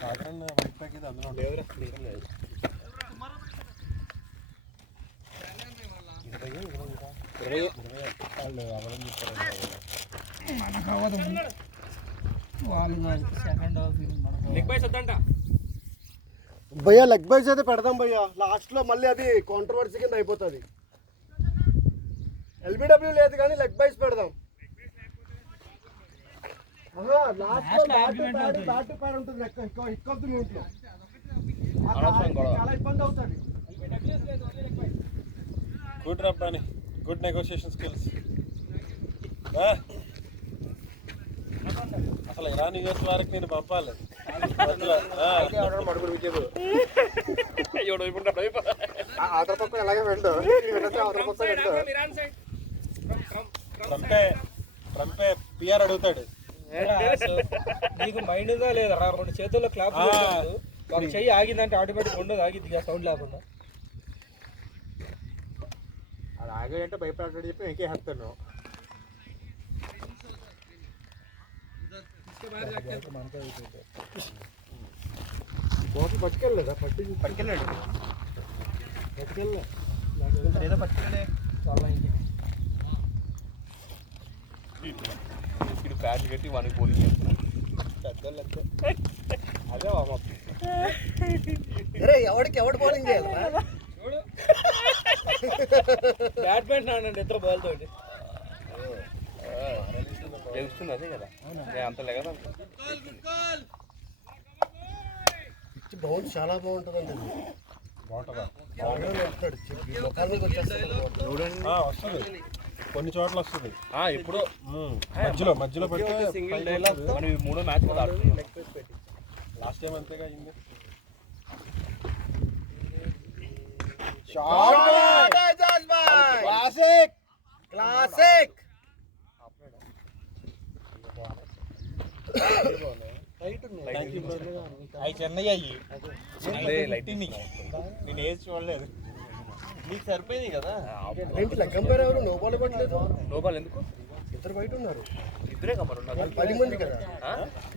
సాధారణ white pack ఇది అందులో లేదు. భయ్యా లెగ్ బైస్ అయితే పెడదాం భయ్యా, లాస్ట్ లో మళ్ళీ అది కాంట్రవర్సీ కింద అయిపోతుంది. ఎల్బిడబ్ల్యూ లేదు కానీ లెగ్ బైస్ పెడదాం. లాస్ట్ ప్యాడ్ ఉంటుంది, చాలా ఇబ్బంది అవుతుంది. Good Rabbani, good negotiation skills. అసలు ఇరాన్ యూఎస్ వారికి నేను పంపాలి. అవతల పక్క ఎలాగే వెళ్ళు, అవతల పక్క వెళ్ళు. ట్రంపే పిఆర్ అడుగుతాడు. నీకు మైండ్ ఉందా లేదా? రెండు చేతుల్లో క్లాప్ ఒక చెయ్యి ఆగిందంటే ఆటోమేటిక్ ఉండదు, ఆగిద్ది సౌండ్ లేకుండా. అది ఆగాడంటే భయపడ్డాడు చెప్పి ఎక్కేస్తాను. బాటిల్ పట్టుకెళ్ళలేదా? పట్టుకెళ్ళాడు ఏదో పట్టుకెళ్ళే ఇక్కడ ప్యాడ్లు కట్టి మనకి పోలింగ్ చేస్తున్నాడు. పెద్దోళ్ళు అదే ఎవడికి ఎవడు బౌలింగ్ చేయాలి? చూడు బ్యాట్స్మెన్ ఆడండి ఇద్దరు బాల్ తోటి తెలుస్తుంది. అదే కదా అంత లేక బౌన్స్ చాలా బాగుంటుందండి. వస్తుంది కొన్ని చోట్ల వస్తుంది. ఇప్పుడు మధ్యలో పెడితే సింగిల్ డేలో మనం 3వ మ్యాచ్ మీద ఆడుతున్నాం. లాస్ట్ టైం అంతేగా అయింది. క్లాసిక్ చెన్నై అయ్యి నేను ఏది చూడలేదు. నీకు సరిపోయింది కదా. లెక్కంపేరు ఎవరు? నో బాల్ ఇవ్వట్లేదు. నో బాల్ ఎందుకు? ఇద్దరు బయట ఉన్నారు. ఇద్దరే కమరు ఉన్నారు. 10 మంది కదా,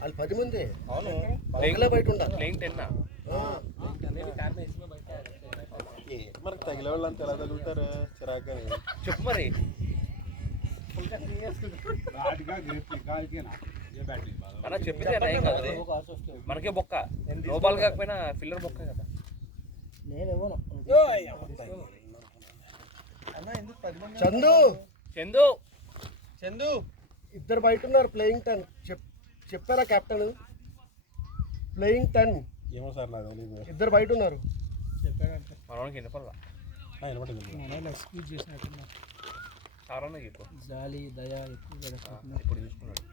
వాళ్ళు 10 మంది. అవును, బయట ఉన్నారు. ప్లేయింగ్ 10 మనకు తగిలే వాళ్ళు అంతా ఎలా తగులుతారు చిరాగ్గా. చెప్పు మరి. అలా చెప్పితే ఏం కాదు, మనకే బొక్క. నో బాల్ కాకపోయినా ఫిల్లర్ బొక్క కదా. చందు ఇద్దరు బయట ఉన్నారు. ప్లేయింగ్ 10 చెప్పారా కెప్టెన్? ప్లేయింగ్ 10 ఏమో సార్ నాకు తెలియదు. ఇద్దరు బయట ఉన్నారు. మనకి వినపడలా. సారాన్న చెప్పు. జాలి దయ ఎక్కువ ఇప్పుడు చూసుకున్నాడు.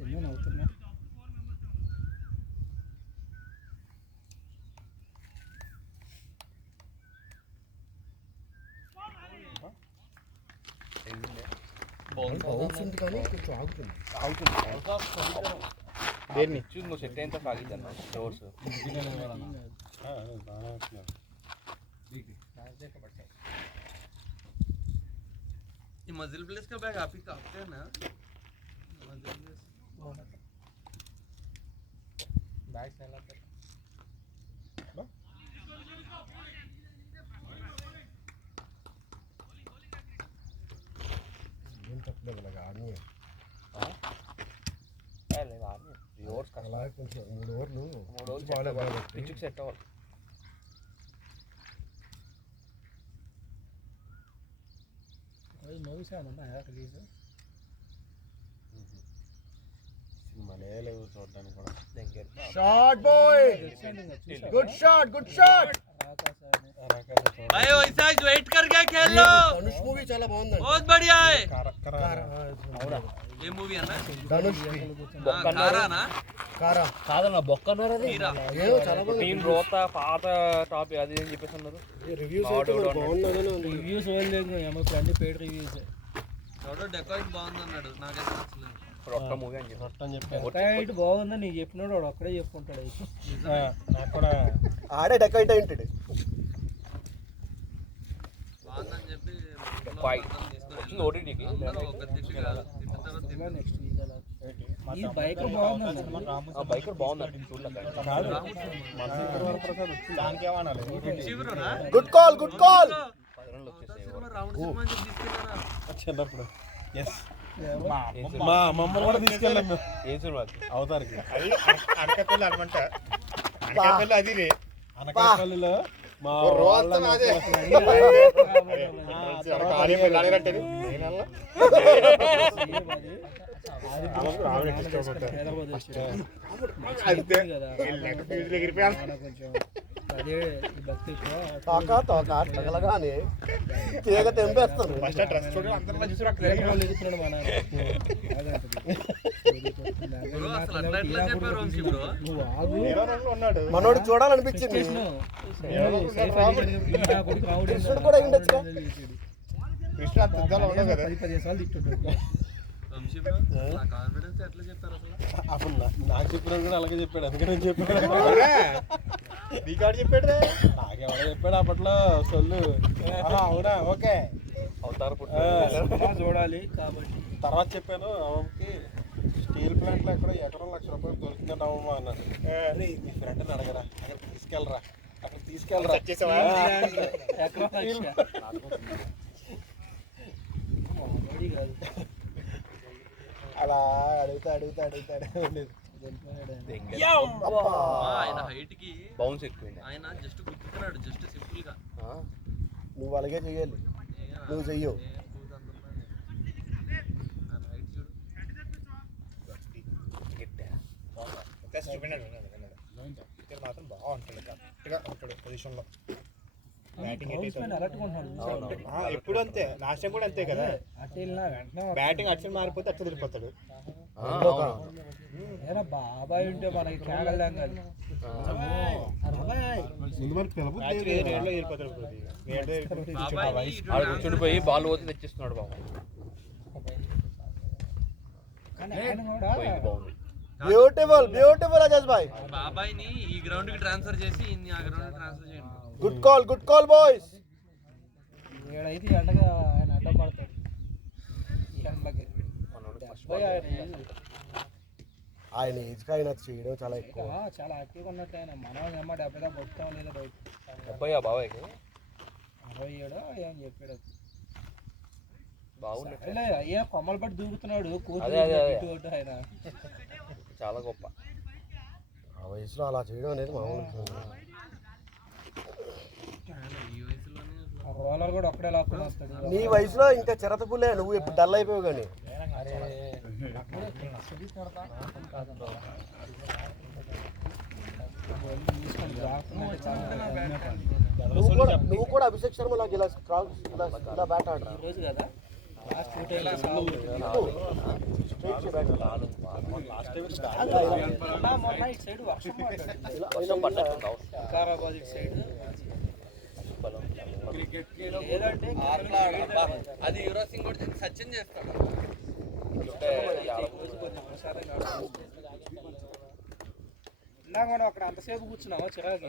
ఎన్నో నవ్వుతున్నా. కానీ కొంచెం ఆగుతుంది. దేన్ని నువ్వు సెట్ అయినంత సాగిద్దాను డోర్స్. ये मजिल प्लेस का बैग आप ही काटते हैं ना? मजिल प्लेस बैग सेला कर ఏం తప్పలేదు. అలాగా ఆడి ఓవర్స్ అలా కొంచెం 3 ఓవర్లు పిచ్చుకి సెట్ అవ్వాలి. మూవీస్ ఏమైనా ఉన్నాయా రిలీజ్? సినిమాలే లేవు చూడడానికి కూడా. Shot boy, good shot, good shot. भाई वैसा ही वेट करके खेल लो. धनुष मूवी చాలా బాగుందండి. बहुत बढ़िया है. ये मूवी है ना धनुष कारा ना కారా కాదన్న బొక్క అన్నారు. అది ఏదో చాలా బాగుంది. టీమ్ రోత పాత టాప్ అది అని చెప్పేసి అన్నారు. రివ్యూస్ బాగుందని రివ్యూస్ వెళ్ళలేదు, ఏమో అన్ని పెయిడ్ రివ్యూస్. ఎవడో డెకాయిట్ బాగుంది అన్నాడు, నాకైతే నచ్చలేదు. రొట్ట మూవీ అని రొట్ట అని చెప్పాను. డెకాయిట్ బాగుందని నీకు చెప్పినాడు వాడు అక్కడే చెప్పుకుంటాడు అయితే. నాకు కూడా ఆడే డెకాయిట్ అయి ఉంటాడు. బాగుందని చెప్పి వచ్చింది ఓటీటీకి. నెక్స్ట్ వీక్ అలా ఈ బైక్ బాగుంది. ఆ బైకర్ బాగుంది చూడలేక. కాదు వరప్రసాద్ వచ్చింది దానికి ఏమనాలి? Good call, good call. రాముడు సినిమా అని చెప్పి తీసుకెళ్ళారా? చిన్నప్పుడు ఎస్ మా మమ్మల్ని కూడా తీసుకెళ్ళాం మేము ఏం సినిమా అవతారికి. అనకాపల్లి అనమాట. అనకాపల్లి అది రే. అనకాపల్లిలో మా అదే ఈ భక్తి తోక తోక తగలగానే తీగ తెంపేస్తాను. ఎగుతున్నాడు మా నువ్వు ఆగు. ఉన్నాడు మనోడు చూడాలనిపించింది. కృష్ణుడు కూడా ఉండొచ్చుగా. కృష్ణ యుద్ధాలు ఉండవు కదా. 10-15 సార్లు తిట్టుంటాడు. కాన్ఫిడెన్స్ ఎట్లా చెప్పారు అసలు? అప్పుడు నాకు చెప్పినప్పుడు కూడా అలాగే చెప్పాడు. అందుకని నేను చెప్పాడు. నీకాడు చెప్పాడు. నాకెవడో చెప్పాడు అప్పట్లో సొల్లు. అవునా ఓకే అవతార సినిమా చూడాలి కాబట్టి తర్వాత చెప్పాను అమ్మకి స్టీల్ ప్లాంట్లో ఎక్కడ ఎకరం ₹1,00,000 దొరుకుతుందంట అమ్మమ్మ అన్నాడు. అరే మీ ఫ్రెండ్ని అడగరా, అక్కడ తీసుకెళ్ళరా, అక్కడ తీసుకెళ్ళరా. చేసావా? అలా అడుగుతాడు ఆయన హైట్ కి బౌన్స్ ఎక్కువ. ఆయన జస్ట్ గుర్తున్నాడు, జస్ట్ సింపుల్ గా. నువ్వు అలాగే చెయ్యాలి. నువ్వు చెయ్యవు. మాత్రం బాగుంటాడు. కరెక్ట్గా ఉంటాడు పొజిషన్లో. బ్యాటింగ్ ఎప్పుడు అంతే. లాస్ట్ టైం కూడా అంతే కదా. బ్యాటింగ్ అటు మారిపోతే అట్లా తిరిగిపోతాడు. బాబాయ్ ఉంటే మనకి కేగలేం కదా. కూర్చుండిపోయి బాల్ పోతే తెచ్చిస్తున్నాడు బాబు. బాగుంది. బ్యూటిఫుల్ బ్యూటిఫుల్ అజయ్ భాయ్. బాబాయ్ ని ఈ గ్రౌండ్ కి ట్రాన్స్ఫర్ చేసి ఇన్ని ఆ గ్రౌండ్ కి ట్రాన్స్ఫర్ చేయండి. Good call boys. ఏడైతే ఎండగా ఆయన అడ్డం పడతాడు. ఎండకి ఆయన ఏజ్కి ఆయన చేయడం చాలా ఎక్కువ. చాలా యాక్టివ్గా ఉన్నట్టు ఆయన. మనం ఏమో 70 దాకా వస్తాం లేదా బయట. అబ్బాయి బాబాయ్కి 67 ఏం చెప్పాడు. బాగుంది. అయ్యా కొమ్మలు పట్టి దూకుతున్నాడు కోచ్ ఆయన. చాలా గొప్ప. ఆ వయసులో అలా చేయడం అనేది మామూలు. రోలర్ కూడా ఒక్కడే లాక్కుని వస్తాడు. నీ వయసులో ఇంకా చిరత పుల్లే. నువ్వు ఇప్పుడు డల్ అయిపోయావు. కానీ నువ్వు కూడా అభిషేక్ శర్మ లాగా ఇలా బ్యాట్ ఆడరా. రోజు కదా లాస్ట్ 2 మొన్న ఇటు సైడ్ వర్షం పడ్డాడు. వికారాబాద్ ఇటు సైడ్ లేదంటే అది యువరాజ్ సింగ్ కూడా సచిన్ చేస్తాడు. మనం అక్కడ అంతసేపు కూర్చున్నావా చిరాకి.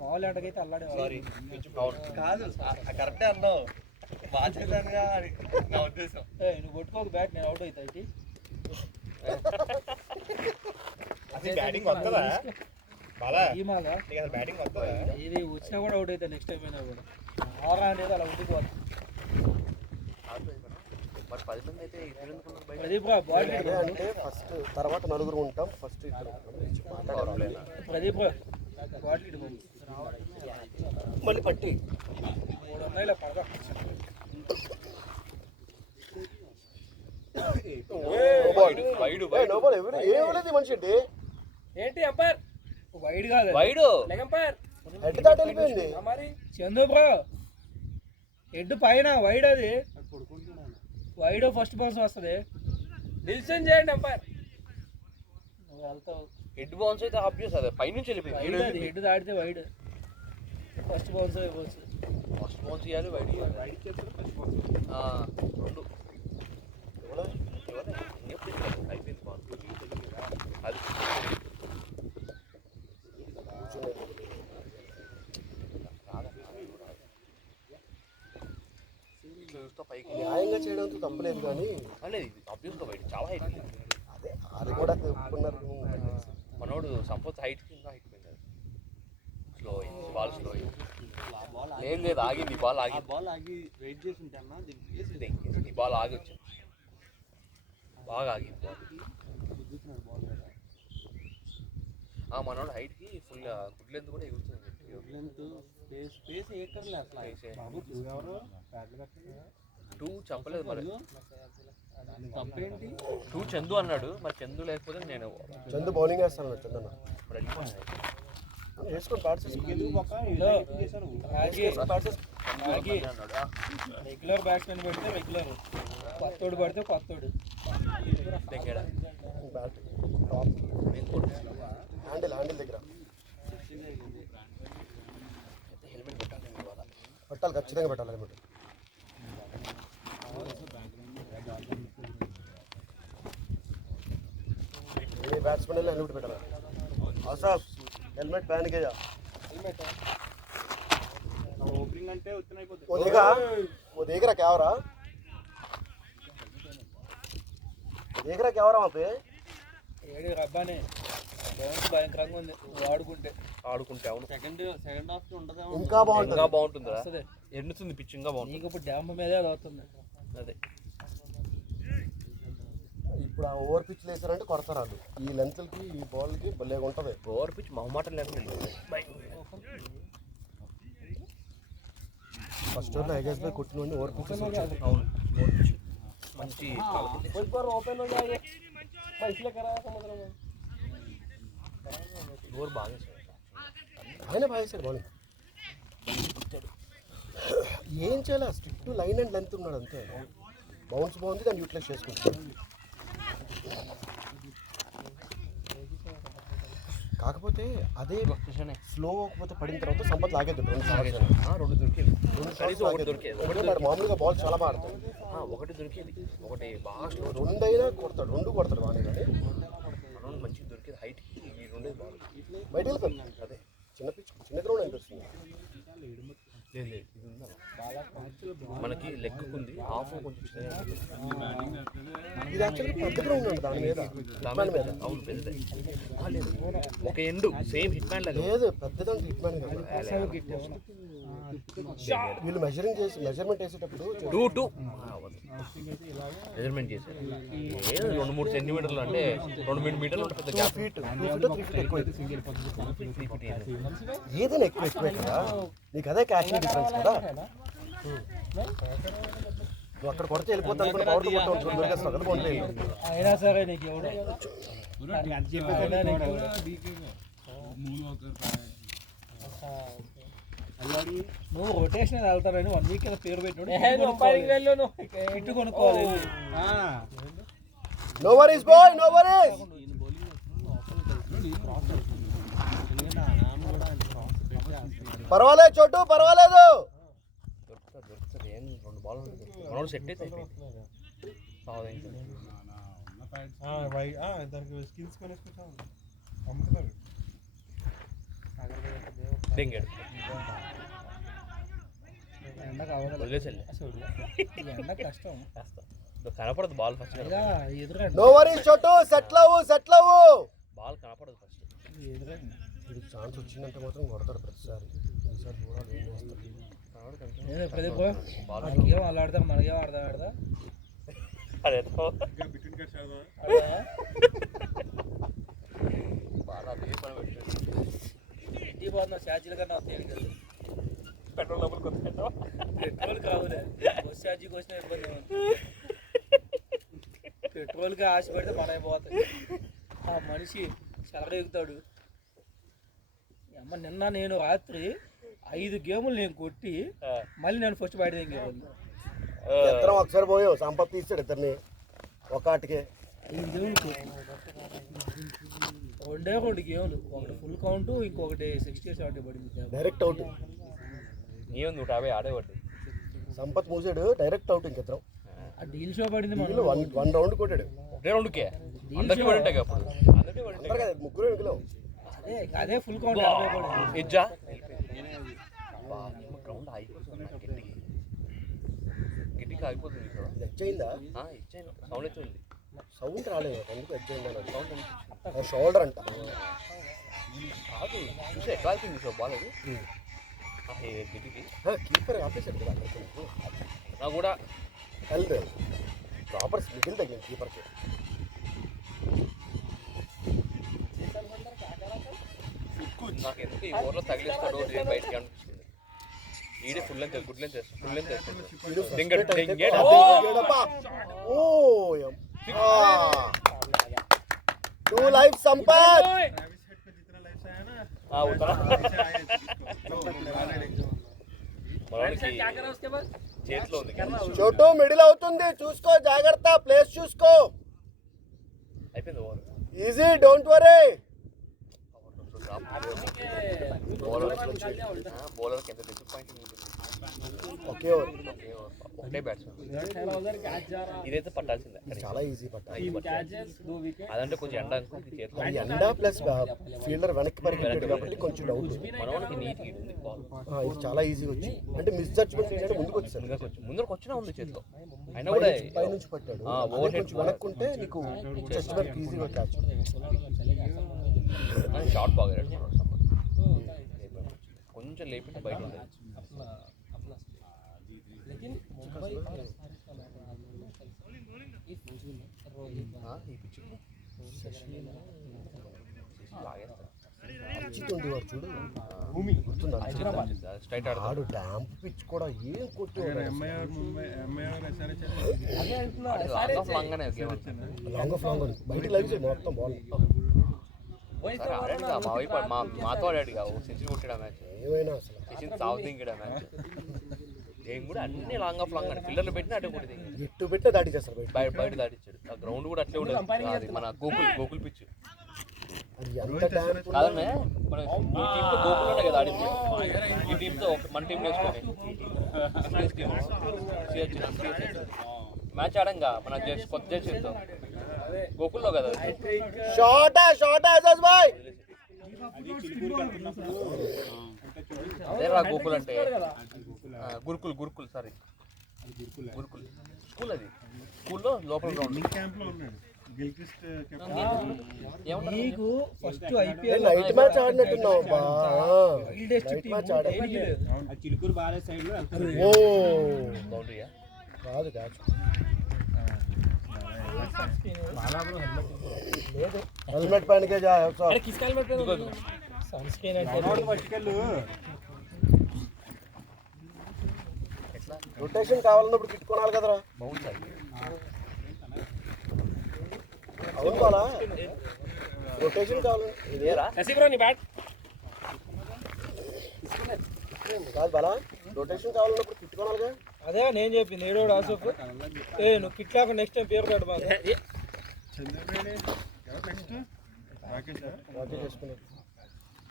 మామూలు ఎండకైతే అల్లాడే. కాదు కరెక్టే అన్నావు. బాగా చేశానుగా నా ఉద్దేశం. నువ్వు కొట్టుకోక బ్యాట్, నేను అవుట్ అవుతా. బ్యాటింగ్ వస్తుందా బ్యాటింగ్ ఇది వచ్చినా కూడా అవుట్ అవుతా. నెక్స్ట్ టైం అయినా కూడా ఆరా అనేది అలా ఉండిపోతుంది. ప్రదీప్ బాల్ అంటే ఫస్ట్ తర్వాత నలుగురు ఉంటాం. ఫస్ట్ ప్రదీప్ బాల్ మళ్ళీ పట్టి 3 ఉన్నాయి పడదా. ఏమలేదు మనిషి ఏంటి అంపైర్ వైడ్ కాదు అంపైర్ హెడ్ దాటి వెళ్ళిపోయింది. మరి చందు బ్రో హెడ్ పైన వైడ్. అది వైడ్ ఫస్ట్ బౌన్స్ వస్తుంది. డిసిషన్ చేయండి అంపైర్. నువ్వు వెళ్తావు. హెడ్ బౌన్స్ అయితే ఆబ్వియస్. అదే పైనుంచి వెళ్ళిపోయింది. హెడ్ దాటితే వైడ్. ఫస్ట్ బౌన్స్ ఇవ్వచ్చు. ఫస్ట్ బౌన్స్ ఇవ్వాలి, వైడ్ ఇవ్వాలి. రెండు అయిపోయింది బాల్ అది పైకి న్యాయంగా చేయడంతో తప్పలేదు కానీ లేదు ఆబ్వియస్గా బయట చాలా హైట్ అదే అది కూడా ఒప్పుకున్నారు. మనోడు సంపత్ హైట్కి ఇంకా హైట్ పోయింది స్లో అయింది బాల్ స్లో అయింది లేదు ఆగింది బాల్ ఆగింది బాల్ ఆగి వెయిట్ చేసి ఉంటే అన్న ఈ బాల్ ఆగి వచ్చింది బాగా ఆగింది బాల్ మనోడు హైట్కి ఫుల్ గుడ్ లెంత్ కూడా ఎగురుతుంది స్పేస్ ఏకర్లే అసలు బాబు ఎవరు టూ చెప్పలేదు మరి తప్పేంటి 2 చందు అన్నాడు మరి చందు లేకపోతే నేను చందు బౌలింగ్ వేస్తాను చందన్న ఇప్పుడు వెళ్ళిపోయాను వేసుకొని బ్యాట్స్ రెగ్యులర్ బ్యాట్స్మెన్ పెడితే రెగ్యులర్, కొత్తోడు పడితే కొత్తోడు. దగ్గర బ్యాట్ టాప్ హ్యాండిల్ దగ్గర హెల్మెట్ పెట్టాలి పెట్టాలి, ఖచ్చితంగా పెట్టాలి హెల్మెట్. ఏ बैट्समैन ने हेलमेट పెట్టాలి. ఆసాఫ్ हेलमेट पहन के जा. ఓపెనింగ్ అంటే ఉత్తన అయిపోతుంది. वो देख रहा क्या हो रहा वहाँ पे. ఏడు రబ్బానే బౌన్స్ భయంకరంగా ఉంది ఆడుకుంటే అవును సెకండ్ హాఫ్ ఉండదేమో ఇంకా బాగుంటుంది వస్తుంది. ఎండుతుంది పిచ్ ఇంకా బాగుంటుంది నీకు ఇప్పుడు డ్యామ్ మీదే అది అవుతుంది. అదే ఇప్పుడు ఆ ఓవర్ పిచ్ వేసారంటే కొడతారు వాళ్ళు. ఈ లెంత్లకి ఈ బాల్కి భలేగా ఉంటుంది. ఓవర్ పిచ్ మొహమాటం లేకుండా ఫస్ట్ ఓవర్లో ఐగేస్ బై కొట్టిన ఓవర్ పిచ్. అవును మంచి ఓపెన్ ఓవర్ బాగా ఆయన బాగా వేసాడు బాల్. ఏం చేయాలి, స్ట్రిక్ట్ లైన్ అండ్ లెంత్ ఉన్నాడు అంతే. బౌన్స్ బాగుంది, దాన్ని యూటిలైజ్ చేసుకుంటాడు. కాకపోతే అదే స్లో అవ్వకపోతే పడిన తర్వాత సంపత్ లాగేది రెండు దొరికేది మామూలుగా బాల్ చాలా బాగా ఆడతాడు. ఒకటి దొరికేది ఒకటి బాగా స్లో రెండైనా కొడతాడు, రెండు కొడతాడు బాగానే. కానీ మనోడు మంచిగా దొరికేది హైట్కి ఈ రెండేది బాగా బయట వెళ్ళిపోతుంది. అదే చిన్న పిచ్ చిన్న గ్రౌండ్ అనిపిస్తుంది. లేదు ఇది ఉందా మనకి లెగ్గుంది హాఫ్ కొంచెం ఇది యాక్చువల్గా పెద్ద గ్రౌండ్ ఉంది దాని మీద. అవును పెద్దదే లేదు ఒక ఎండు సేమ్ హిట్ మ్యాన్ లాగా లేదు పెద్దదంటే హిట్ మ్యాన్ కదా. వీళ్ళు మెజర్మెంట్ వేసేటప్పుడు 2 మెజర్మెంట్ చేశారు ఏదో 2-3 సెంటీమీటర్లు అంటే 2 మీటర్లు ఉంటుంది పెద్ద గ్యాప్. 2 feet ఎక్కువ. ఏదైనా ఎక్కువే కదా, నీకు అదే క్యాచింగ్ డిఫరెన్స్ కదా. నువ్వు అక్కడ కొడితే వెళ్ళిపోతాను అనుకున్న పవర్తో కొట్టు దొరికేస్తావు కదా బౌండరీ. అయినా సరే నీకు ఎవడు నువ్వు రొటేషన్ వెళ్తారని 1 week పేరు పెట్టినోడు ఇటు కొనుక్కోవాలి. No worries boy, no worries. పర్వాలేదు చోటు, పర్వాలేదు. దొరుకుతుంది ఏం 2 బాల్ మనోడు సెట్ అయితే దానికి స్కిల్స్ కొనేసుకుంటాం అమ్ముతున్నారు. డెంగాడు ఎండ కావాలి వదిలేసెళ్ళి ఎండ కష్టం కనపడదు బాల్ ఫస్ట్ ఎదురండి నో వరీస్ చోటు, సెటిల్ అవ్వు. బాల్ కనపడదు ఫస్ట్ ఎదురండి. వీడికి ఛాన్స్ వచ్చిందంటే మాత్రం కొడతాడు ప్రతిసారి. ఈసారి చూడాలి ఏం చేస్తాడు. మనకేం వాళ్ళు ఆడతారు, మనకేం ఆడతా అదే ఇంటికి పోతున్నా ఛార్జీల కన్నా వస్తాయి కదా పెట్రోల్ డబ్బులు కొత్త పెట్రోల్ కావులే బస్ ఛార్జీకి వచ్చిన ఇబ్బంది పెట్రోల్కి ఆశ పెడితే మన పోతాయి. ఆ మనిషి చెలగెగుతాడు. అమ్మ నిన్న నేను రాత్రి 5 గేములు నేను కొట్టి మళ్ళీ నేను ఫస్ట్ బయట దింగేవాళ్ళు. ఇద్దరం ఒకసారి పోయావు, సంపత్ తీస్తాడు ఇద్దరిని ఒక్కటికే. 5 గేములు కొట్టి 2 గేములు, ఒకటి ఫుల్ కౌంట్, ఇంకొకటి 60-70 పడింది డైరెక్ట్ అవుట్. ఏముంది 150 ఆడేవాడు. సంపత్ మూసాడు, డైరెక్ట్ అవుట్. ఇంకిద్దరం ఆ డీల్ షో పడింది వీళ్ళు వన్ రౌండ్ కొట్టాడు. ఒకే రౌండ్కే అందరికీ పడి ఉంటాయి అప్పుడు అందరికీ పడి అంటారు కదా ముగ్గురు వెనుకలో. అదే ఫుల్ కౌంట్ ఎజ్జా గ్రౌండ్ ఆగిపోతుంది గట్టిగా ఆగిపోతుంది ఇది ఎచ్చయిందా? ఇచ్చాను సౌండ్ అయితే ఉంది సౌండ్ రాలేదు ఎందుకు ఎచ్చయిందా? సౌండ్ షోల్డర్ అంట. కాదు చూసా ఎట్లా అయిపోయింది చూసా బాల్ అది గిటికి కీపర్ ఆపేసాడు కదా అక్కడికి. నా కూడా హెల్త్ ప్రాపర్ స్మిగిల్ తగ్గింది కీపర్కి. నాకు ఎందుకు ఈ ఓవర్లో తగిలిస్తాడు బయటకి అనిపించింది. ఈడే full length good length full length two life Sampath. చేతిలో ఉంది చోటు మిడిల్ అవుతుంది చూసుకో, జాగ్రత్త, ప్లేస్ చూసుకో. అయిపోయింది ఓవర్ ఈజీ, డోంట్ వరీ. బౌలర్కి ఎంత డిసప్పాయింటింగ్ ఉంటుంది. ఓకే ఓవర్, ఒకటే బ్యాట్స్మెన్ ఇదైతే పట్టాల్సిందే. చాలా ఈజీ పట్ట. అదంటే కొంచెం ఎండ అనుకుంటే చేతిలో ఎండ ప్లస్ ఫీల్డర్ వెనక్కి పరిగెట్టాడు కాబట్టి కొంచెం డౌట్. మనవానికి నీట్గా ఉంది బాల్. ఇది చాలా ఈజీగా వచ్చి అంటే మిస్ జడ్జ్మెంట్ ఏంటంటే ముందుకు వచ్చాడు. ముందరకు వచ్చినా ఉంది చేతిలో అయినా కూడా పై నుంచి పట్టాడు. కొంచెం వెనక్కుంటే నీకు జడ్జ్మెంట్ ఈజీగా క్యాచ్. షార్ట్ బాగా కొంచెం లేపింటే బయట ఉంది. చూడు స్ట్రైట్ ఆడు డ్యాంప్ పిచ్ కూడా ఏం కొట్టి లాంగ్ ఆఫ్ లాంగ్ బయట లైవ్ మొత్తం బాల్. మాతో ఆడాడు సెంచరీ కొట్టాడు మ్యాచ్. ఏమైనా అసలు చేసింది సౌత్ ఇండియా మ్యాచ్. ఏం కూడా అన్ని లాంగ్ ఆఫ్ లాంగ్ అని పిల్లర్లు పెట్టినా అడ్డు కొట్టి ఎట్టు పెట్టే దాడి చేస్తారు బయట దాటిచ్చాడు. ఆ గ్రౌండ్ కూడా అట్లే ఉండదు. అది మన గోకుల్ పిచ్ అది ఎంత డ్యాంప్ కాదనే. మన ఈ టీంతో గోకుల్ ఉండే కదా ఆడింది. ఈ టీంతో మన టీం వేసుకొని మ్యాచ్ ఆడంగా మన కొత్త జెర్సీతో గోకుల్లో కదా. షార్ట్ అజాజ్ భాయ్. అదే రా గోకుల్ అంటే గురుకుల్ సారీ గురుకుల్ స్కూల్. అది స్కూల్లో లోపల గ్రౌండ్ నీకు ఫస్ట్ ఐపీఎల్ నైట్ మ్యాచ్ ఆడినట్టున్నావు బా. నైట్ మ్యాచ్ ఆడా. చిలుకూరు బాలే సైడ్ లో ఓ బౌండరీయా కాదు క్యాచ్. హెల్మెట్ పైనకే సన్ స్క్రీన్ రొటేషన్ కావాలన్నప్పుడు కిట్టుకోవాలి కదరా. బౌన్స్ అది అవును బాలా, రొటేషన్ కావాలి. ఇదేరా కాదు బాలా, రొటేషన్ కావాలన్నప్పుడు కిట్టుకోవాలిగా. అదే నేను చెప్పింది ఏడోడు ఆసోఫ్. నువ్వు కిట్లాక నెక్స్ట్ టైం పేరు పెట్టబా.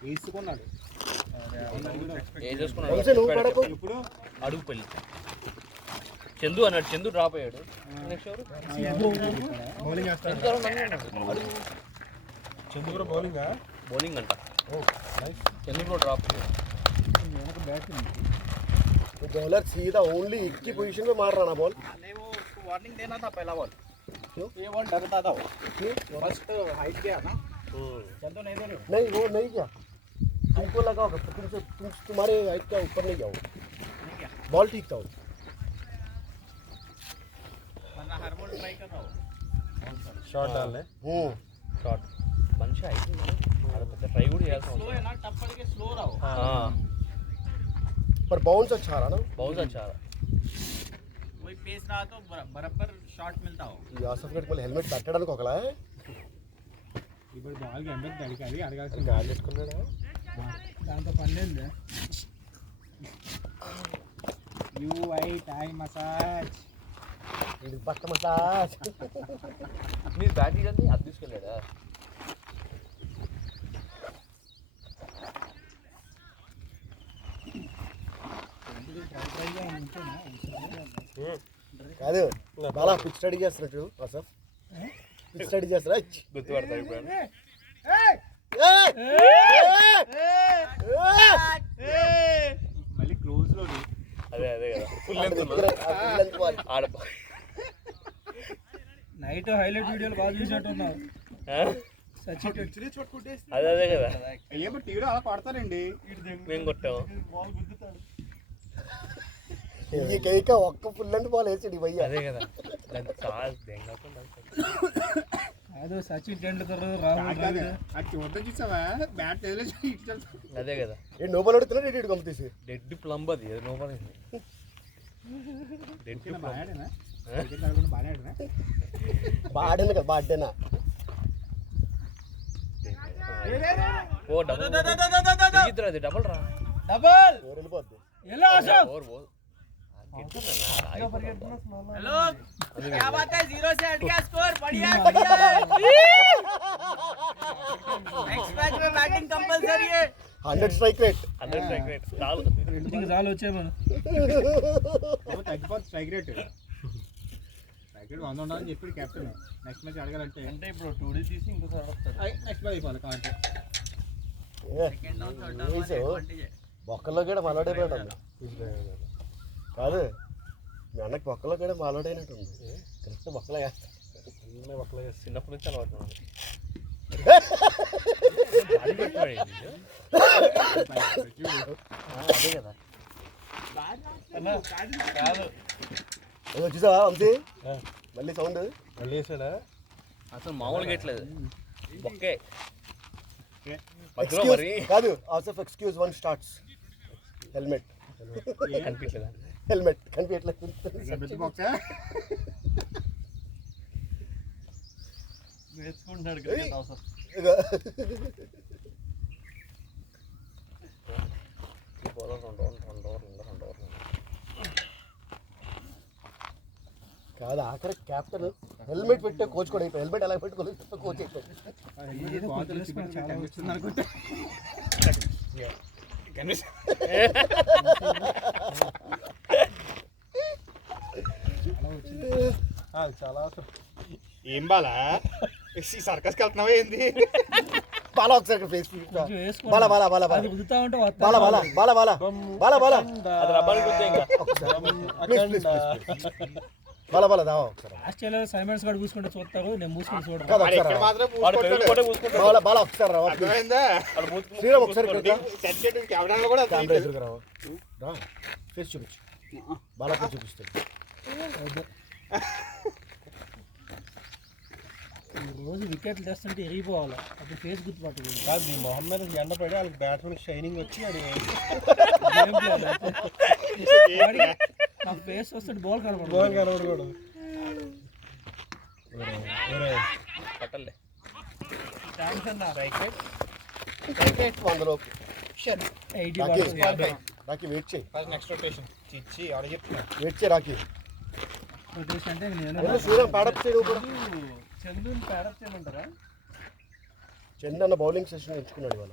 వేసుకున్నాడు ఏం నువ్వు పడకు. చేసుకున్నాడు అడుగు పెళ్ళి. చందు అన్నాడు, చందు డ్రాప్ అయ్యాడు. నెక్స్ట్ ఎవరు చందు కూడా బౌలింగా బౌలింగ్ అంట. చందు కూడా డ్రాప్ అయ్యాడు. बॉलर सीधा ओनली एक ही पोजीशन में मार रहा ना बॉल. वार्निंग देना था पहला बॉल. क्यों? ये बॉल डरता था वो. फर्स्ट हाइट गया ना. चल तो नहीं वो नहीं किया. तुमको लगा होगा तुम्हारे हाइट का ऊपर नहीं गया वो. बॉल ठीक था वो. वरना हर बॉल ट्राई कर रहा हो. షార్ట్ డాల్నే షార్ట్ మంచి అయితే ట్రై కూడా చేయాల్సిన स्लो है ना, टप पड़ के स्लो रहो. पर बाउंस अच्छा रहा ना. బౌన్స్ వచ్చారా वही पेस रहा तो बराबर शॉट मिलता हो. यासफ गड बोले हेल्मेट పెట్టడానికి ఒకలా ఇప్పుడు బాల్ గంటకి దడికాలి అడగాల్సిన గాలి పెట్టుకున్నాడా. దాంతో పని లేదు. UI Thai massage. ఇది పక్క మసాజ్. మీరు బ్యాట్ ఇదండి అది తీసుకెళ్ళాడా. కాదు బాలా పిచ్ స్టడీ చేస్తున్నట్టు అసలు పిచ్ స్టడీ చేస్తారా గుర్తుపడతారు ఇప్పుడు మళ్ళీ క్లోజ్ లో అదే కదా ఫుల్ ఆడ నైట్ హైలైట్ వీడియోలు బాగా చూసినట్టున్నావు సచిన్ అదే కదా ఏమో టీవీలో అలా కొడతారండి. మేము కొట్టాము ఈ కేక ఒక్క ఫుల్ అండ్ బాల్ వేసాడు భయ్య. అదే కదా దానికి చాలా దెంగకుండా కాదు సచిన్ టెండూల్కర్ రాహుల్ ద్రావిడ్ అది చూడటం చూసావా బ్యాట్ వదిలేసి ఇటు వెళ్తాం. అదే కదా ఏ నోబాల్ ఆడుతున్నాడు ఇటు కంపెనీసి డెడ్ ప్లంబ్ అది నో పని డెడ్ బాగా ఆడానా? క్రికెట్ ఆడకుండా బాగానే ఆడానా? బాడేనా కదా బాడేనా ఓ డబుల్ అది డబుల్ రా డబల్ ఎవరు వెళ్ళిపోద్ది ఎలా ఆశం ఓవర్ బోల్ हेलो क्या बात है 0 से हट गया स्कोर बढ़िया बढ़िया नेक्स्ट मैच में बैटिंग कंपलसरी है 100 స్ట్రైక్ రేట్ 100 స్ట్రైక్ రేట్ చాలు ఇంటికి చాలు వచ్చే మనం తగ్గిపోతుంది స్ట్రైక్ రేట్. స్ట్రైక్ రేట్ 100 ఉండాలని చెప్పి కెప్టెన్ నెక్స్ట్ మ్యాచ్ అడగాలంటే అంటే ఇప్పుడు 2D తీసి ఇంకోసారి వస్తారు. నెక్స్ట్ మ్యాచ్ అయిపోవాలి కావాలి. బొక్కల్లో కూడా మలడైపోయాడు అన్న కాదు మీ అన్నకి బొక్కలో కూడా మలడైనట్టుంది కరెక్ట్ బొక్కలో అన్నీ ఒకలా చిన్నప్పటి నుంచి అలవాటు అదే కదా చూసావా వంశీ మళ్ళీ సౌండ్ మళ్ళీ వేసాడా అసలు మామూలుగా ఎట్లేదు బొక్కే మధ్యలో మరి కాదు also excuse one starts helmet కనిపించలేదా హెల్మెట్ కనిపించట్లేదు నేర్చుకుంటున్నాడు క్రికెట్ అవసరం. కాదు ఆఖరి క్యాప్టెన్ హెల్మెట్ పెట్టే కోచ్ కూడా అయిపోయి హెల్మెట్ ఎలా పెట్టుకోలేదు కోచ్ అయిపోయి కనిపిస్తుంది అనుకుంటా. చాలా ఏం బాలా సర్కస్కి వెళ్తున్నావా ఏంది? బాలా ఒకసారి ఫేస్ కొంచెం వేసుకో బాలా బాలా బాలా బాలా అది గుద్దుతా ఉంటే బాలా బాలా బాలా బాలా బాలా బాలా అది రబ్బర్ గుద్దే ఇంకా బాలా బాలా దావా ఒకసారి ఆస్ట్రేలియా సైమన్స్ గారు చూసుకుంటే చూస్తారు నేను మూసుకొని చూడరు కాదు ఇక్కడ ఒకసారి మాత్రం వాడు పెరుగుకుంటే పూసుకుంటాడు బాలా బాలా ఒకసారి రావా అర్థమైందా? శ్రీరామ్ ఒకసారి సెట్ చేయడానికి కెమెరాలో కూడా కెమెరా ఎదురుగా రావా రా ఫేస్ చూపించు బాలా ఫేస్ చూపిస్తాడు రోజు వికెట్లు తెస్తుంటే ఎరిగిపోవాలి అప్పుడు ఫేస్ గుర్తుపట్టదు కాదు మీ మొహం మీద ఎండ పడి వాళ్ళకి బ్యాట్స్మెన్ షైనింగ్ వచ్చి అది నా ఫేస్ వస్తుంటే బాల్ కనపడదు బాల్ కనబడకూడదు పట్టలే థ్యాంక్స్ అన్న. అందులో 80 రాకీ బాల్స్ రాకీ వెయిట్ చేయి నెక్స్ట్ రొటేషన్ చిచ్చి ఆడ చెప్తున్నా. వెయిట్ చేయి రాకీ రొటేషన్ అంటే నేను వెళ్ళి శ్రీరామ్ ప్యాడప్ చేయడు కూడా చందుని ప్యాడప్ చేయమంటారా? చంద్ అన్న బౌలింగ్ సెషన్ ఎంచుకున్నాడు ఇవాళ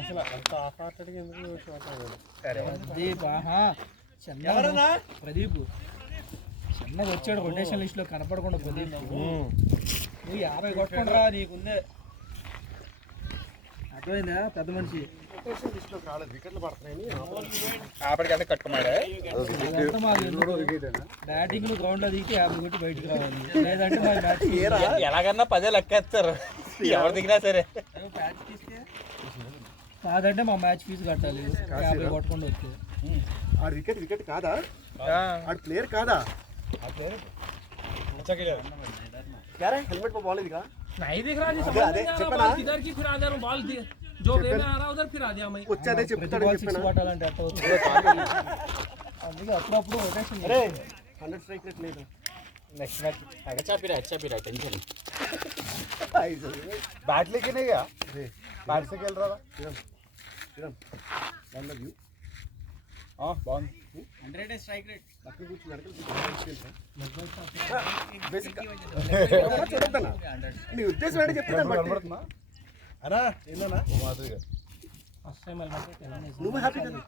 అసలు అంత ఆఫ్ ఆటడికి ఎందుకు షాట్ అవ్వదు ప్రదీప్ ఆహా చెన్న ప్రదీప్ చెన్నగా వచ్చాడు రొటేషన్ లిస్ట్ లో కనపడకుండా ప్రదీప్ నువ్వు 50 కొట్టుకుంటా నీకుందే అర్థమైందా పెద్ద మనిషి రొటేషన్ లిస్ట్లోకి రాలేదు వికెట్లు పడుతున్నాయని ఆపడికంటే కట్టుకున్నాడే. అదంతా మాకు ఎందుకు బ్యాటింగ్ గ్రౌండ్ లో దిగితే 50 కొట్టి బయటకు రావాలి లేదంటే మా మ్యాచ్ ఎలాగన్నా 10 లెక్కేస్తారు ఎవరు దిగినా సరే కాదంటే మా మ్యాచ్ ఫీజు కట్టాలి 50 కొట్టకుండా వస్తే ఆ వికెట్ కాదా ఆడు ప్లేయర్ కాదా हेलमेट पर बॉल दिखा नहीं दिख रहा जी, समझ अरे, नहीं आ रहा, చెప్పనా? बॉल किधर की फिरा दे रहा हूं, बॉल जो वे में आ रहा उधर फिरा दिया मैं. వచ్చేదే ప్రతి చెప్తాడు బాల్ 6 చెప్పాను కొట్టాలంటే అట్ట అవుతుంది అందుకే అప్పుడప్పుడు రొటేషన్ అరే 100 స్ట్రైక్ రేట్ లేదు నెక్స్ట్ మ్యాచ్ अच्छा फिरा टेंशन बैट लेके नहीं गया बैट से खेल रहा था सिरम बॉल लग यू हां बॉल 100 स्ट्राइक रेट बाकी कुछ लड़के बेसिक చూడొద్దనా నీ ఉద్దేశం ఏంటి చెప్తాను కనబడుతుందా అరా ఏందన్నా మాదిరిగా నువ్వు హ్యాపీ కదా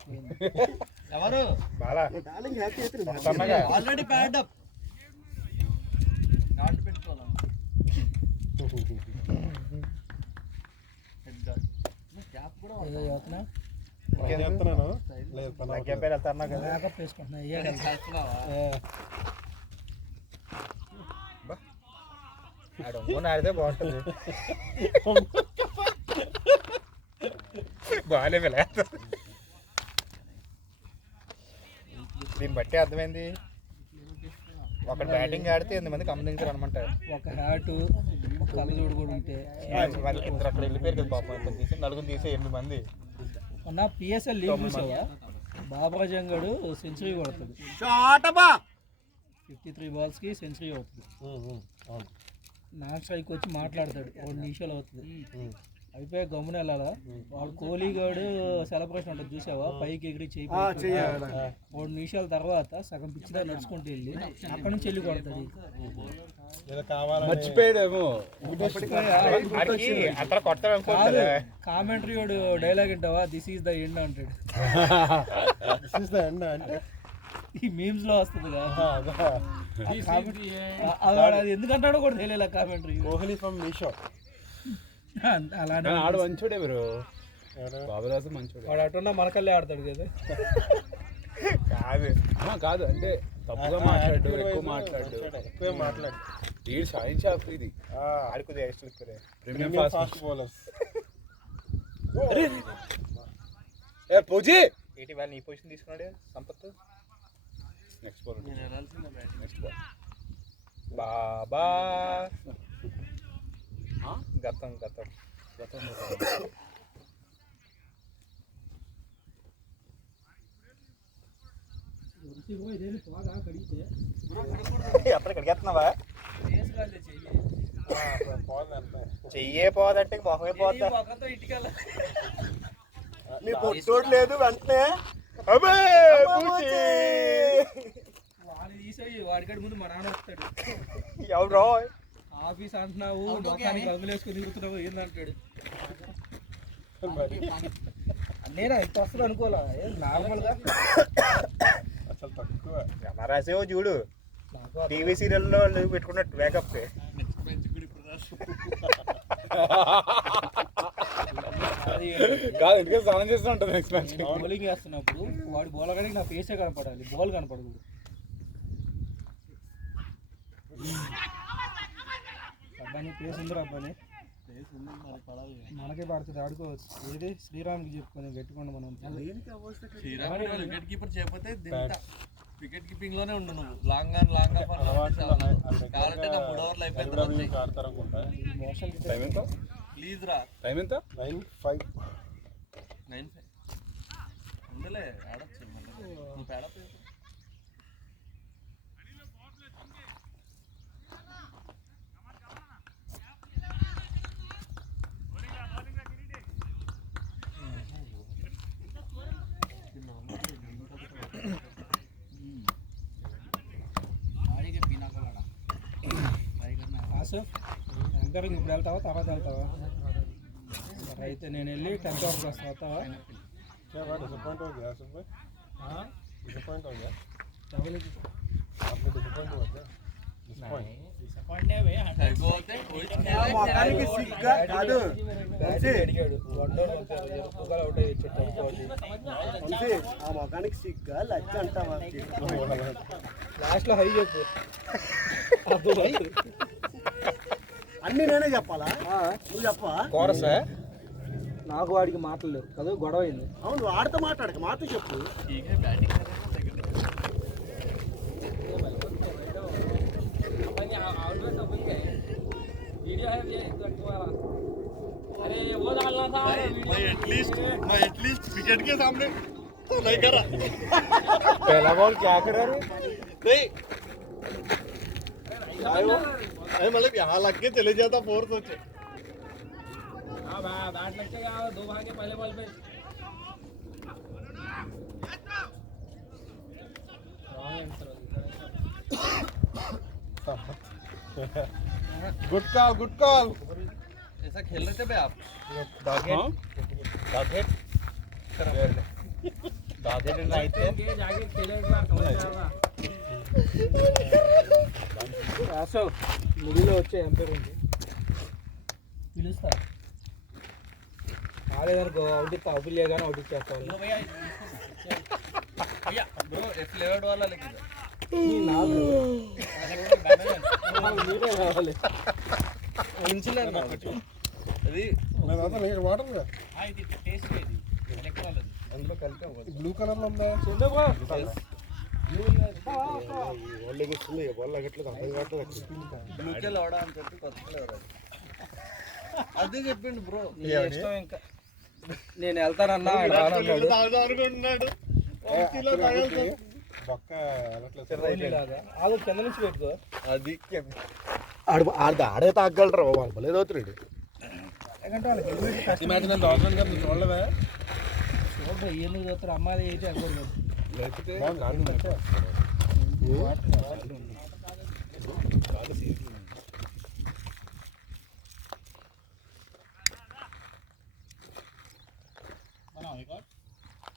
ఎవరు బాలా డార్లింగ్ హ్యాపీ అయితే సన్నగా ఆల్రెడీ ప్యాడ్ అప్ నాటు పెట్టుకోవాలి క్యాప్ కూడా ఏదో చదువుతున్నా ఏం చెప్తున్నాను లేదు పని అవ్వట్లేదు. మేకప్ వేసుకుంటున్నా ఏ కదా చేస్తున్నావా ఆడితే బాగుంటుంది బాగాలే పిల్ల దీన్ని బట్టి అర్థమైంది ఒక బ్యాటింగ్ ఆడితే 8 మంది కంపెనీకి అనమంటారు ఒక హ్యాటు ఒక కళ్ళజోడు కూడా ఉంటే వాళ్ళకి ఇద్దరు అక్కడ వెళ్ళిపోయారు కదా పాపం ఇద్దరు తీసి నలుగురు తీసి 8 మంది మొన్న పిఎస్ఎల్ లీగ్ చూసావా బాబరాజ్ అంగడు సెంచరీ కొడుతుంది 53 బాల్స్కి సెంచరీ అవుతుంది అవును. నాన్ స్ట్రైక్ వచ్చి మాట్లాడతాడు 2 నిమిషాలు అవుతుంది అయిపోయి గమ్మున వెళ్ళాలా వాడు కోహ్లీ గాడు సెలబ్రేషన్ ఉంటుంది చూసావా పైకి ఎగిరి చేయి 2 నిమిషాల తర్వాత సగం పిచ్చిదా నడుచుకుంటూ వెళ్ళి అక్కడ నుంచి వెళ్ళి కొడతాడు ఏదో కావాలని మర్చిపోయాడేమో అక్కడ కొట్టాలనుకుంటుంది కామెంటరీ వాడు డైలాగ్ వింటావా దిస్ ఈజ్ ద ఎండ్ అంటాడు This is the end అంటే ఈ మీమ్స్ లో వస్తుంది కదా అదా అది ఎందుకంటాడో కూడా తెలియలే కామెంటరీ కోహ్లీ ఫ్రమ్ మీషో. అలానే ఆడు మంచోడే మీరు బాబుదాసు మంచోడే వాడు అటున్నా మనకల్లే ఆడతాడు కదా కాదు అంటే తప్పుగా మాట్లాడు ఎక్కువ మాట్లాడు ఎక్కువ మాట్లాడు. వీడు షాయిన్ షాప్ ఇది ఆడుకుదే extra premium fast fast bowlers. ఏ పూజీ ఏంటి వాళ్ళు నీ పొజిషన్ తీసుకున్నాడే Sampath next ball next ball బాబా గతం గతం గతం అప్పుడు ఇక్కడికి వెళ్తున్నావా చెయ్యే పోదంటే మొహమే పోతా నీ పొట్టోడు లేదు వెంటనే వాడిని తీసేయి వాడికాడి ముందు మా నాన్న వస్తాడు ఎవరో ఆఫీస్ అంటున్నావు మొత్తానికి గదులు వేసుకొని తిరుగుతున్నావు ఏందంటాడు నేనా ఇంత వస్తుంది అనుకోలే నార్మల్గా అసలు తక్కువ. రాసేవో చూడు టీవీ సీరియల్లో పెట్టుకున్నట్టు మేకప్ కాదు ఎందుకంటే స్నానం చేస్తూ ఉంటుంది నెక్స్ట్ మ్యాచ్ బౌలింగ్ వేస్తున్నప్పుడు వాడు బౌలర్ నా ఫేసే కనపడాలి బాల్ కనపడకూడదు అబ్బాయి ఫేస్ ఉందిరా అబ్బాయి మనకే పడుతుంది ఆడుకోవచ్చు ఏది శ్రీరామ్కి చెప్పుకొని పెట్టుకోండి మనం వికెట్ కీపర్ చేయకపోతే వికెట్ కీపింగ్ లోనే ఉండు నువ్వు లాంగ్ కావాలంటే నా 3 ఓవర్లు అయిపోయింది WWE ఆడతారనుకుంటా. టైం ఎంత ప్లీజ్ రా టైం ఎంత 9-5. 9-5 ఉండలే ఆడచ్చు నువ్వు పేడ ఆసఫ్ యాంకరింగ్ ఇప్పుడు వెళ్తావా తర్వాత వెళ్తావా సరే అయితే నేను వెళ్ళి 10th ఓవర్కి వస్తాను వస్తావా क्या बात डिसअपॉइंट हो गया सब भाई? हाँ डिसअपॉइंट हो गया డబుల్ आपने डिसअपॉइंट हुआ क्या डिसअपॉइंट అయిపోతే మొఖానికి సిగ్గా కాదు అడిగాడు 1 డౌన్ అవుట్ అయ్యి అంతే ఆ మొఖానికి సిగ్గా లజ్జ అంటావా లాస్ట్లో హై చెప్పు అన్ని నేనే చెప్పాలా నువ్వు చెప్పవా కోరసా నాకు వాడికి మాటలు లేవు కదా గొడవ అయింది అవును ఆడితో మాట్లాడక మాతో చెప్పు బ్యాటింగ్ मैं एटलीस्ट विकेट के सामने तो नहीं करा पहला बॉल क्या करा रे नहीं अरे मतलब यहाँ लग के चले जाता फोर सोचे बैट लगेगा 2 भागे पहले बॉल पे गुड कॉल गुड कॉल ऐसा खेल रहे थे बे आप डॉग हेड नहीं थे जाके खेले एक बार समझ में आएगा మిడిలో వచ్చే ఎంపైర్ ఉంది పిలుస్తా రాలేదనుకో అవుట్ ఇస్తా అవుట్ లేగానే అవుట్ ఇచ్చేస్తాను బ్రో ఏ ఫ్లేవర్డ్ वाला लेके మీరే కావాలి ఇన్సులర్ అది వాటర్ ఇది టేస్ట్ ఇది ఎలక్ట్రాల్ అది అందులో కలిపాం బ్లూ కలర్ లో ఉందా వాళ్ళకి ఇస్తుంది వాళ్ళు అగట్లేదు అర్థం కావట్లేదు బ్లూకెల్ అవడా అని చెప్పి కొత్త ఫ్లేవర్ అది అదే చెప్పిండు బ్రో ఇష్టం ఇంకా నేను వెళ్తానన్నా ఆయన రానన్నాడు బొక్క వెళ్ళట్లేదు ఆగు కింద నుంచి పెట్టుకో అది ఆడే తాగలరా వాళ్ళు భలే అవుతున్నాడు ఈ మ్యాచ్ నేను రాజమండ్రి గారు చూడలేదా చూడరా ఎందుకు చూస్తారు అమ్మాయి అయితే అక్కడ లేకపోతే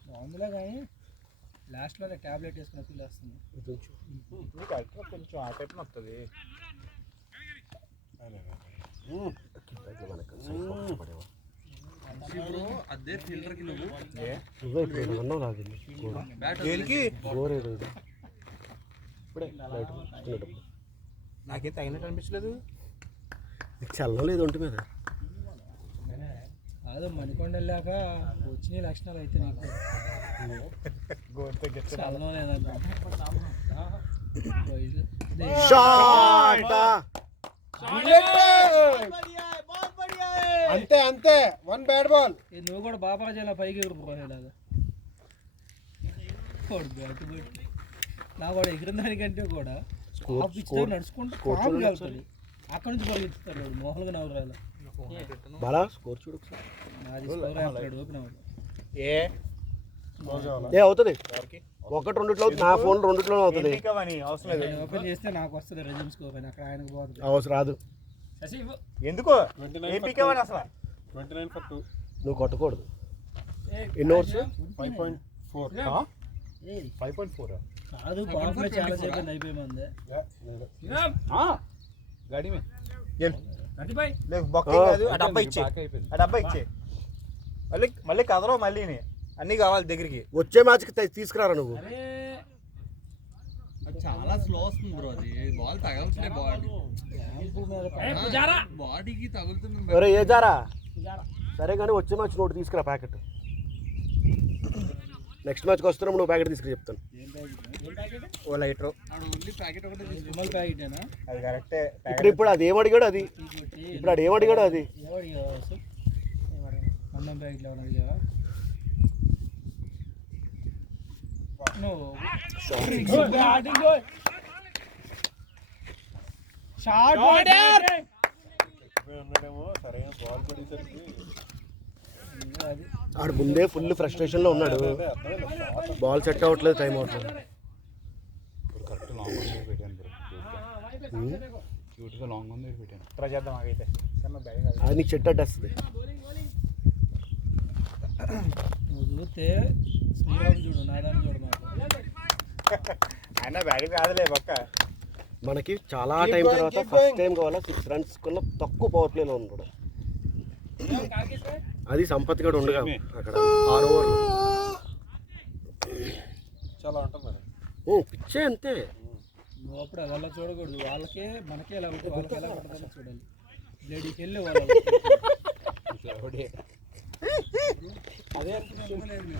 బాగుందిలే కానీ లాస్ట్లో ట్యాబ్లెట్ వేసుకున్న ఫీల్ వస్తుంది కొంచెం ఆ టైప్ వస్తుంది బ్రో అదే ఫిల్టర్ కి నువ్వు నాకేం తగినట్టు అనిపించలేదు చల్లం లేదు ఒంటి మీద కాదు మణికొండ వెళ్ళాక వచ్చిన లక్షణాలు అయితే నీకు చల్లడం లేదంట అంతే అంతే 1 బ్యాడ్ బాల్ నువ్వు కూడా బాబా జిల్లా పైకి ఎగిరిపోయేలాగా బ్యాట్ పెట్టి నా కూడా ఎగిరిన దానికంటే కూడా నడుచుకుంటూ కామ్గా వెళ్తాడు అక్కడ నుంచి పరిగెత్తుతాడు వాడు మోహన్గా నవరాలు బాలా స్కోర్ చూడు నాది స్కోర్ ఆపలేడు ఓపెన్ అవ్వదు ఏ అవుతుంది ఒకటి రెండిట్లో అవుతుంది నా ఫోన్ రెండిట్లో అవుతుంది నేను ఓపెన్ చేస్తే నాకు వస్తుంది రెజ్యూమ్ స్కోర్ అని అక్కడ ఆయనకు పోతుంది అవసరం రాదు ఎందుకో 29 for 2 నువ్వు కొట్టకూడదు ఎన్ని ఓవర్స్ 5.4 5.4 కాదు బాబులో చాలా సేపు అయిపోయి మంది గాడి మే బొక్క కాదు ఆ డబ్బా ఇచ్చే ఆ డబ్బా ఇచ్చే మళ్ళీ మళ్ళీ కదలో మళ్ళీని అన్నీ కావాలి దగ్గరికి వచ్చే మ్యాచ్కి తీసుకురారా నువ్వు చాలా స్లో వస్తుంది బ్రో అది బాల్ తగలుతుంది బాడీకి తగులుతుంది ఒరే ఏ జారా సరే కానీ వచ్చే మ్యాచ్ నోటి తీసుకురా ప్యాకెట్ నెక్స్ట్ మ్యాచ్కి వస్తున్నాం నువ్వు ప్యాకెట్ తీసుకుని చెప్తాను ఓ లైటర్ ఓన్లీ ప్యాకెట్ ఒకటే విమల్ ప్యాకెటేనా అది కరెక్టే ఇప్పుడు అది ఏమడిగాడు అది ఇప్పుడు అది ఏమడిగాడు అది అన్నం ప్యాకెట్లో ఉన్నది ఉన్నాడేమో సరైన బాల్ పడేసరికి ఆడు ముందే ఫుల్ ఫ్రస్ట్రేషన్లో ఉన్నాడు బాల్ సెట్ అవ్వట్లేదు టైం అవ్వట్లేదు కరెక్ట్ లాంగ్ ఉంది పెట్టాను బ్రో క్యూట్గా లాంగ్ ఉంది పెట్టాను ట్రై చేద్దాం ఆగైతే అది నీకు చెట్టు అడ్డేస్తుంది నువ్వు చూస్తే శ్రీరామ్ చూడు నాదాన్ని చూడు మాకు ఆయన బ్యాటింగ్ రాదులే పక్క మనకి చాలా టైం తర్వాత ఫస్ట్ టైం కావాలా 6 runs కన్నా తక్కువ పవర్ ప్లేలో ఉన్నాడు అది సంపత్ గడు ఉండగా అక్కడ 6 ఓవర్లు చాలా ఉంటుంది మరి పిచ్చే అంతే నువ్వు అప్పుడు అలా చూడకూడదు వాళ్ళకే మనకే ఎలా ఉంటుంది వాళ్ళకి ఎలా ఉంటుందని చూడాలి బ్లేడీకి వెళ్ళి వాళ్ళు అదే అనుకున్నాను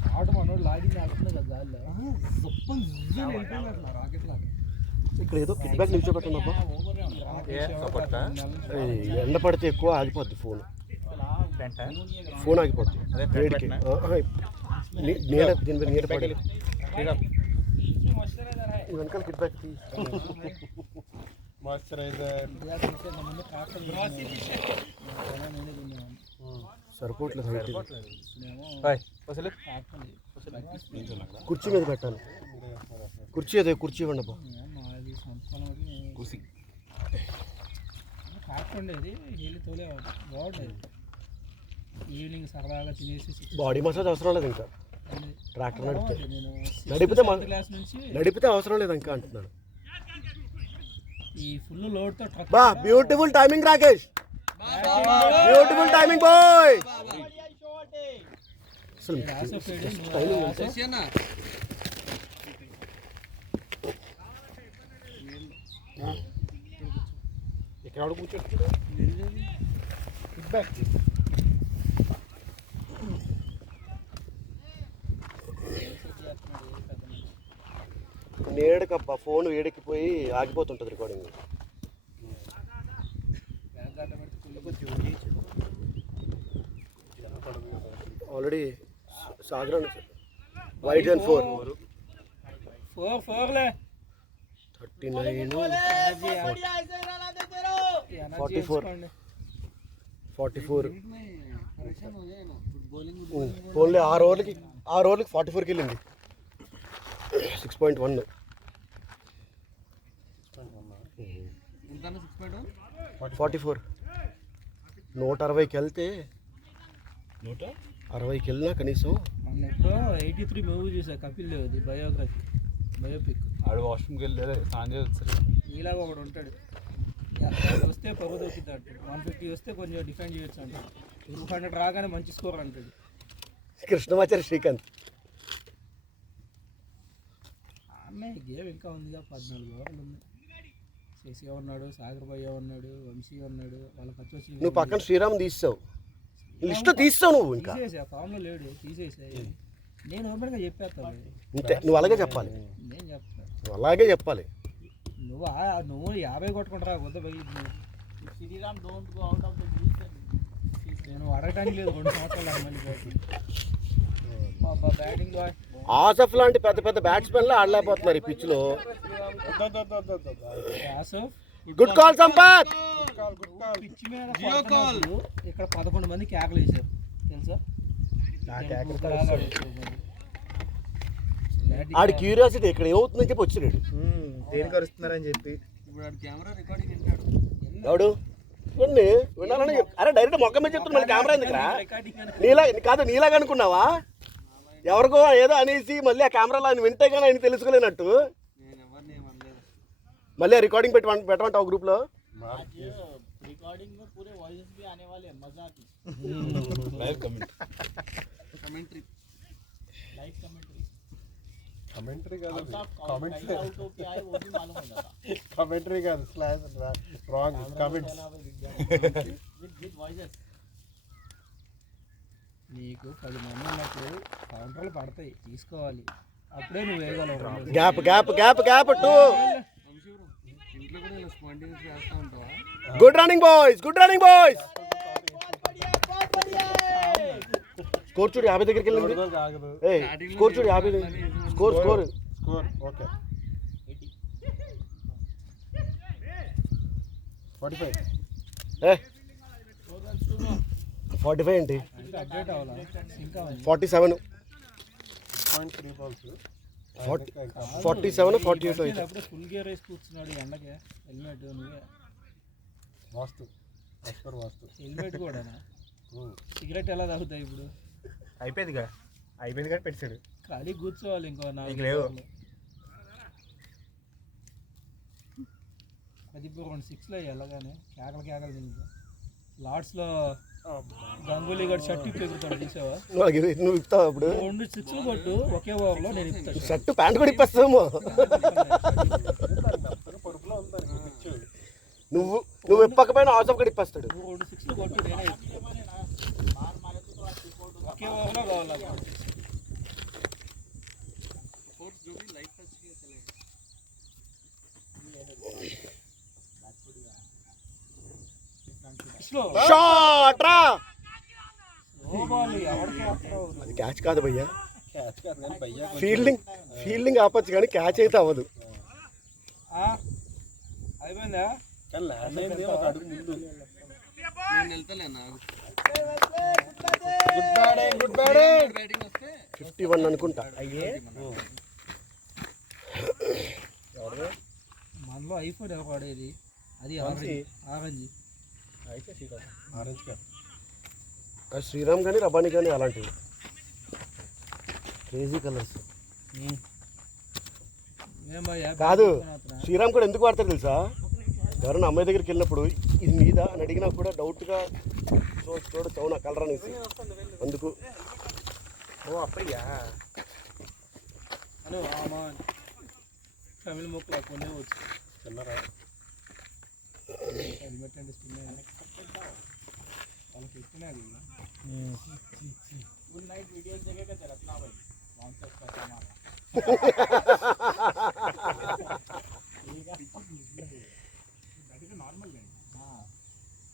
షార్ట్ మనోడు లాగింది ఆడుతుంది కదా గాల్లో రాకెట్ లాగా ఇక్కడ ఏదో కిట్ బ్యాగ్ నిల్చోబెట్టండి అబ్బా ఎండ పడితే ఎక్కువ ఆగిపోద్ది ఫోన్ ఆగిపోద్ది వేడికి నీడ దీని మీద నీడ పడేది వెనకాల కిట్ బ్యాగ్ మాయిశ్చరైజర్ సరిపోవట్లేదు హైట్ అసలు కుర్చీ మీద పెట్టాలి కుర్చీ అదే కుర్చీ ఇవ్వండి అబ్బా కాకుండేది నీళ్ళు తోలే బాగుండేది ఈవినింగ్ సరదాగా తినేసి బాడీ మసాజ్ అవసరం లేదు ఇంకా ట్రాక్టర్ నడిపితే నేను నడిపితే క్లాస్ నుంచి నడిపితే అవసరం లేదు ఇంకా అంటున్నాడు ఈ ఫుల్ లోడ్తో ట్రక్ బా beautiful timing Rakesh, beautiful timing boy. అసలు ఇక్కడ ఆడు కూర్చోట్టు బ్యాక్ నేడకబ్బా ఫోన్ వేడెక్కిపోయి ఆగిపోతుంటుంది recording. Already Sagar white and 4 4 39 44 only 6 ఓవర్లకి 44కి వెళ్ళింది. 6.1 44 160కి వెళ్తే 160కి వెళ్ళినా కనీసం. మొన్న ఎప్పుడో 83 మూవీ చూసా, కపిల్ దేవ్ది బయోపిక్. ఆడు వాష్రూమ్కి వెళ్ళి స్నానం చేస్తారు. నీలాగా ఒకడు ఉంటాడు, వస్తే పరుగు దొక్కుతాడు. 150 వస్తే కొంచెం డిఫెండ్ చేయొచ్చు అంటాడు. 200 రాగానే మంచి స్కోర్ అంటాడు. కృష్ణమాచారి శ్రీకాంత్. అన్నయ్య గేమ్ ఇంకా ఉందిగా, 14 ఓవర్లు ఉంది. శశి ఉన్నాడు, సాగర్ భయ్య ఉన్నాడు, వంశీ ఉన్నాడు, వాళ్ళకి వచ్చి నువ్వు పక్కన శ్రీరామ్ తీసావు, లిస్ట్ తీస్తావు నువ్వు. ఇంకా తీసేసా, ఫామ్లో లేడు, తీసేసాయి. నేను ఓపెన్గా చెప్పేస్తాను, అంతే. నువ్వు అలాగే చెప్పాలి, నేను చెప్తాను. నువ్వు అలాగే చెప్పాలి. నువ్వు 50 కొట్టుకుంటారా వద్ద బయట. Sriram don't go out of the group. నేను అడగటానికి లేదు, 2 సంవత్సరాలు మళ్ళీ బ్యాటింగ్ బాయ్. ఆసఫ్ లాంటి పెద్ద పెద్ద బ్యాట్స్మెన్లు ఆడలేకపోతున్నారు ఈ పిచ్ లో. Good call Sampath. పిచ్ మీద కొడుతున్నప్పుడు ఇక్కడ 11 మంది కేకలు వేశారు తెలుసా. ఆడి క్యూరియాసిటీ ఇక్కడ ఏమవుతుందని చెప్పి వచ్చినాడు. దేనికి అరుస్తున్నారని చెప్పి ఎవడు కొన్ని వినాలని అరే డైరెక్ట్ మొక్క మీద చెప్తున్నా, మళ్ళీ కెమెరా ఎందుకురా? నీలాగా అనుకున్నావా? ఎవరికో ఏదో అనేసి మళ్ళీ ఆ కెమెరాలో ఆయన వింటే కానీ ఆయన తెలుసుకోలేనట్టు మళ్ళీ ఆ రికార్డింగ్ పెట్టమంటావు గ్రూప్లో. रिकॉर्डिंग में पूरे वॉइस भी आने वाले हैं, मजा आती live comment commentary live commentary commentary కాదు, కామెంట్స్. आउट होके आए वो भी मालूम हो जाता కమెంటరీ కాదు, slash wrong comments with voices. నీకు 10 మంది ఉన్నప్పుడు కౌంటర్లు పడతాయి, తీసుకోవాలి. అప్పుడే నువ్వు వేయగలవు. Gap gap gap gap 2. Good running boys, good running boys. Score చూడు 50 దగ్గరికి వెళ్ళింది. స్కోర్ చూడు 50. Score score score okay 45. 45 ఏంటి, అప్డేట్ అవ్వాలా ఇంకా 47 3 balls 47 48 అయితే. అప్పుడే ఫుల్ గేర్ వేసి కూర్చున్నాడు ఎండకే. హెల్మెట్ నువ్వే, వాస్తు ఎక్స్పర్ వాస్తు. హెల్మెట్ కూడా. సిగరెట్ ఎలా తాగుతాయి ఇప్పుడు? అయిపోయింది కానీ పెట్టాడు. ఖాళీ కూర్చోవాలి ఇంకో 4 లేవు. అది ఇప్పుడు 6లో ఎలాగానే కేకలు తింటా. లార్డ్స్లో గంగూలీ గారు షర్ట్ ఇప్పి ఎగురుతాడు చూసావా? నువ్వు ఇస్తావు అప్పుడు 2 6లు కొట్టు ఒకే ఓవర్లో, నేను ఇస్తాను. షర్ట్ ప్యాంట్ కూడా ఇప్పేస్తామో. నువ్వు ఇప్పకపోయినా ఆసఫ్ కూడా ఇప్పేస్తాడు. 2 6లు కొట్టు, నేనే ఇస్తాను. ఒకే ఓవర్లో కావాలి. షాట్ రా. ఎవరికి క్యాచ్ కాదు భయ్యా, క్యాచ్ కాదు కానీ భయ్యా ఫీల్డింగ్ ఆపచ్చు కానీ క్యాచ్ అయితే అవ్వదు. అయిపోయిందా? కానీ ల్యాండ్ అయింది ఒక అడుగు ముందు. గుడ్ బ్యాటింగ్ 51 అనుకుంటా. మనలో ఐఫోన్ ఎవరు వాడేది? అది ఆరెంజ్. Orange cap. శ్రీరామ్ కానీ రబానీ కానీ అలాంటివి క్రేజీ కలర్స్ కాదు. శ్రీరామ్ కూడా ఎందుకు వాడతారు తెలుసా? ఎవరైనా అమ్మాయి దగ్గరికి వెళ్ళినప్పుడు ఇది మీద అని అడిగినా కూడా డౌట్గా చూడొచ్చు అవునా కలర్ అనేసి అందుకు. ఓ అప్పయ్యా హలో ఆమా తమిళ మొక్కలు కొనే వచ్చు చిన్నరా హెల్మెట్ అంటే వాళ్ళకి ఎక్కినది गुड नाइट वीडियोस देखेगा तेरा रत्ना भाई कौन सा उसका सामान है that is a normal lens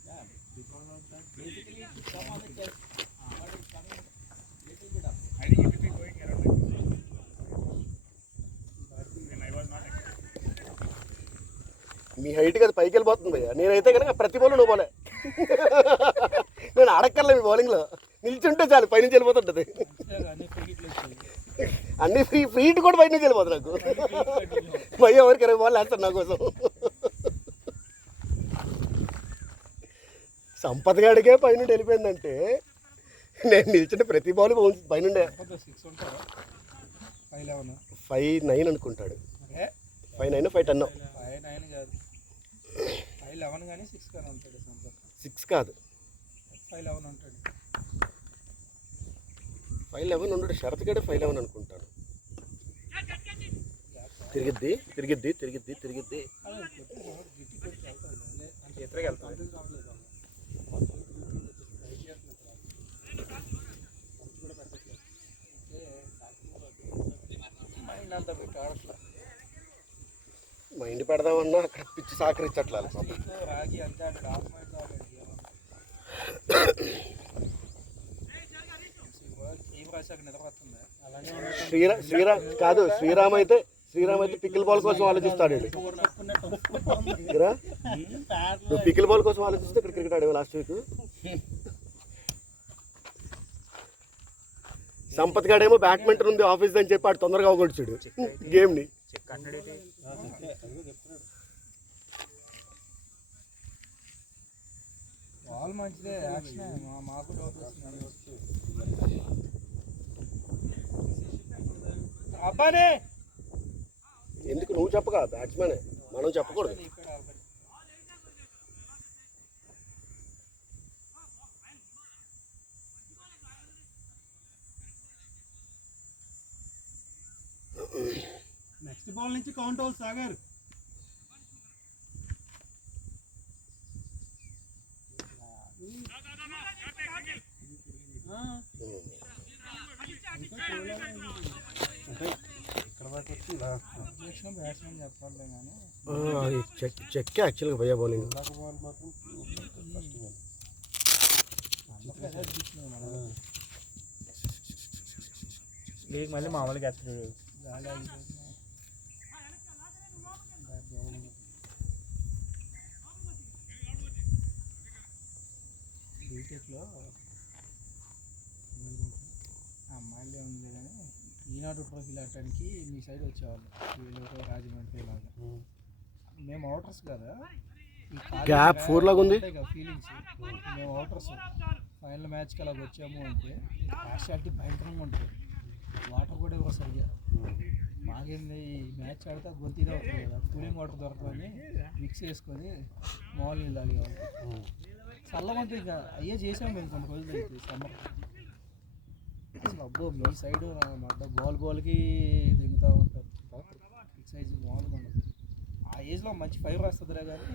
yeah because of that basically it should come on the chest but it's coming little bit up I think it will be going around like this when I was not మీ హైట్కి అది పైకి వెళ్ళిపోతుంది భయ్య. నేనైతే కనుక ప్రతి bowl నువ్వు పోలే నేను అడక్కర్లే మీ బౌలింగ్లో నిల్చుంటే చాలు పైనుంచి వెళ్ళిపోతుంటుంది. అన్ని క్రికెట్లు వచ్చాయి అన్ని ఫ్రీట్ కూడా పైనుంచి వెళ్ళిపోతుంది నాకు. భయ్య ఎవరికి 20 బాల్ వేస్తాను నా కోసం. సంపత్ గాడికే పైనుండి వెళ్ళిపోయిందంటే నేను నిల్చుంటే ప్రతి బాల్ పైనుండే. 6 ఉంటారా 5-11 5-9 అనుకుంటాడు. 5-9 5-10 5-9 కాదు 5-11 కానీ 6 కానీ ఉంటాడు సంపత్. 6 కాదు 5-11 ఉంటాడు. 5-11 ఉండడు. షరత్ గడే 5-11 అనుకుంటాను. తిరిగిద్ది తిరిగిద్ది తిరిగిద్ది తిరిగిద్ది ఎత్తుగా వెళ్తాను మైండ్ అంతా పెట్టి ఆడట్లా మైండ్ పెడదామన్నా అక్కడ పిచ్చి సహకరించట్లా. రాగి అంతే ఆడాడు హాఫ్ మైండ్ ఆడాడు ఏం రాశాక నిద్ర వస్తుందా అలాగే శ్రీరామ్ అయితే పికిల్ బాల్ కోసం ఆలోచిస్తాడు. నువ్వు పికిల్ బాల్ కోసం ఆలోచిస్తే ఇక్కడ క్రికెట్ ఆడేవా లాస్ట్ వీక్. సంపత్ గాడేమో బ్యాడ్మింటన్ ఉంది ఆఫీస్ అని చెప్పి ఆడు తొందరగా అవగొచ్చాడు గేమ్ని. బాల్ మంచిదే యాక్షన్ మాకు డౌట్ వస్తుంది. అబ్బానే ఎందుకు నువ్వు చెప్పగా బ్యాట్స్మెన్ మనం చెప్పకూడదు. నెక్స్ట్ బాల్ నుంచి కౌంట్ అవుట్ సాగర్. బ్యాట్స్మెన్ చెప్పాలి కానీ చెక్ యాక్చువల్గా భయ్యా బౌలింగ్. మళ్ళీ మామూలుగా ఎత్తాడు గాలి ఆగిపోయింది. బీటెక్లో అమ్మాయిలే ఉంది కానీ ఈనాడు ట్రోఫీలు ఆడటానికి మీ సైడ్ వచ్చేవాళ్ళు వీళ్ళు రాజమండ్రి లాగా. మేము అవుటర్స్ కదా గ్యాప్ 4 లాగా ఉంది ఫీలింగ్స్. మేము అవుటర్స్ ఫైనల్ మ్యాచ్కి అలాగ వచ్చాము అంటే పార్షియాలిటీ భయంకరంగా ఉంటుంది. వాటర్ కూడా ఇవ్వరు సరిగ్గా. మాకేంది ఈ మ్యాచ్ ఆడితే గొంతు ఇదే అవుతుంది కదా కూలింగ్ వాటర్ దొరకని మిక్స్ చేసుకొని మామూలు నీళ్ళు తాగేవాళ్ళు. చల్లమంటే ఇంకా అయ్యే చేసాము మేము కొన్ని రోజులు అయితే సమ్మర్. అసలు అబ్బో మీ సైడ్ అన్నమాట బాల్కి దిగుతూ ఉంటారు. ఎక్సైజ్ మామూలుగా ఉండదు. ఆ ఏజ్లో మంచి ఫైర్ వస్తుందిరా కానీ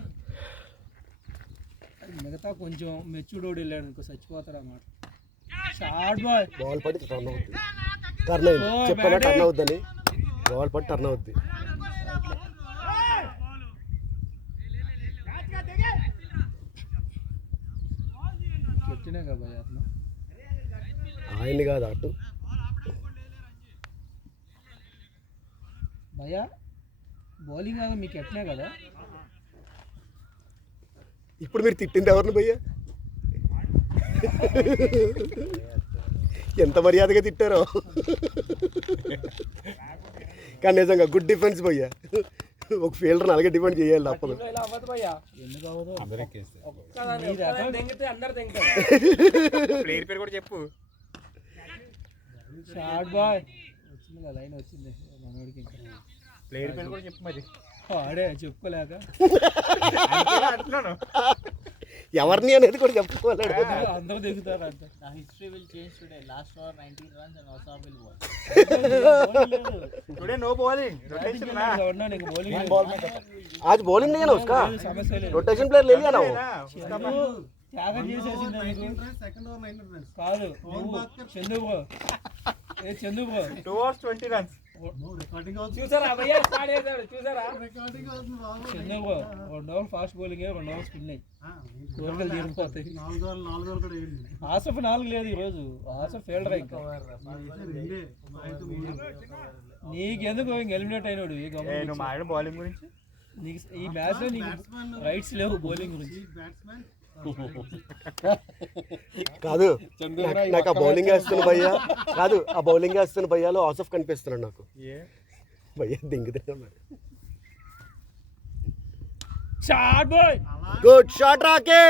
అది మిగతా కొంచెం మెచ్యూర్డ్ వెళ్ళాడు అనుకో చచ్చిపోతాడు అన్నమాట. షార్ట్ బాల్ పడి టర్న్ అవుద్ది. టర్న్ అయింది చెప్పాలా టర్న్ అవుద్దని. బాల్ పడి టర్న్ అవుద్ది. కెప్టెనే కదా భయ్యా అతను. ఆయన్ని కాదు అటు భయ్యా బౌలింగ్ కాదు మీ కెప్టెనే కదా. ఇప్పుడు మీరు తిట్టింది ఎవరిని భయ్యా? ఎంత మర్యాదగా తిట్టారో. కానీ నిజంగా గుడ్ డిఫెన్స్ భయ్యా. ఒక ఫీల్డర్ అలాగే డిఫెండ్ చేయాలి తప్పదు. ఇలా అవ్వదు భయ్యా. ఎందుకు అవ్వదు? అందరూ తింటారు. ప్లేయర్ పేరు కూడా చెప్పు. షార్ట్ బాయ్ వచ్చింది కదా లైన్ వచ్చింది మనోడికి. ఇంకా ప్లేయర్ పేరు కూడా చెప్పు మరి. ఆడే చెప్పుకోలేక అంటున్నాను. ఎవరిని అనేది కూడా చెప్పుకోలేడు. అందరూ దిగుతారంట. The history will change today. Last over 19 runs and also will won. Today no bowling rotation నా ఉన్నాను ఇంక bowling లేదు. आज बॉलिंग नहीं है ना उसका, సమస్య లేదు. रोटेशन प्लेयर ले लिया ना वो. చందు త్యాగం చేసేసింది నీకు. కాదు నువ్వు చందు బ్రో. ఏ చందు బ్రో 2 overs 20 runs. చూసారా భయ్యా స్టార్ట్ చేశాడు చూసారా Chandu bro 2 over fast bowling 2 over spin అయ్యి కోరికలు తీరిపోతాయి. ఆసఫ్ 4 లేదు ఈరోజు. ఆసఫ్ ఫీల్డర్ ఇంకా నీకెందుకు ఇంక ఎలిమినేట్ అయినాడు. ఈ గమ్మున నువ్వు మాట్లాడు బౌలింగ్ గురించి. నీకు ఈ మ్యాచ్ లో నీకు రైట్స్ లేవు బౌలింగ్ గురించి. కాదు నాకు ఆ బౌలింగ్ వేస్తున్న భయ్యా, కాదు ఆ బౌలింగ్ వేస్తున్న భయ్యాలో ఆసఫ్ కనిపిస్తున్నాడు నాకు. భయ్యా దింగుతున్నా. Shot boy. గుడ్ షాట్ రాకే,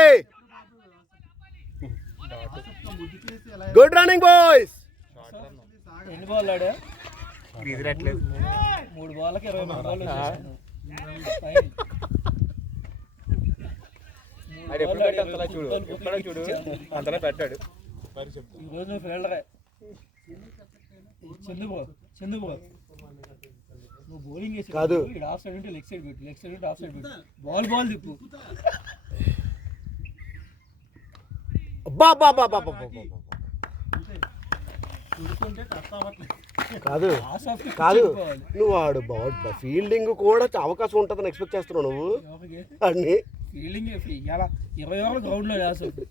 గుడ్ రన్నింగ్ బాయ్స్. ఎన్ని బాల్ ఆడా? ఎదిరట్లేదు. 3 బాల్కి 23 బాల్ వచ్చేసాను. ఫైన్. అది ఎప్పుడు పెట్టాడు చూడు, ఎప్పుడో చూడు అంతలా పెట్టాడు. ఈరోజు నువ్వు ఫీల్డరే. చందు బ్రో నువ్వు బౌలింగ్ వేసి కాదు. ఇక్కడ ఆఫ్ సైడ్ ఉంటే లెగ్ సైడ్ పెట్టు, లెగ్ సైడ్ ఉంటే ఆఫ్ సైడ్ పెట్టు. బాల్ తిప్పు. బా బా బా బా బా బా. కాదు ఆసఫ్ కాదు నువ్వు ఆడు ఫీల్డింగ్ కూడా అవకాశం ఉంటుందని ఎక్స్పెక్ట్ చేస్తున్నావు నువ్వు అన్ని. ఫీల్డింగ్ ఇలా 20 ఓవర్లు గ్రౌండ్ లో వేస్తాడు.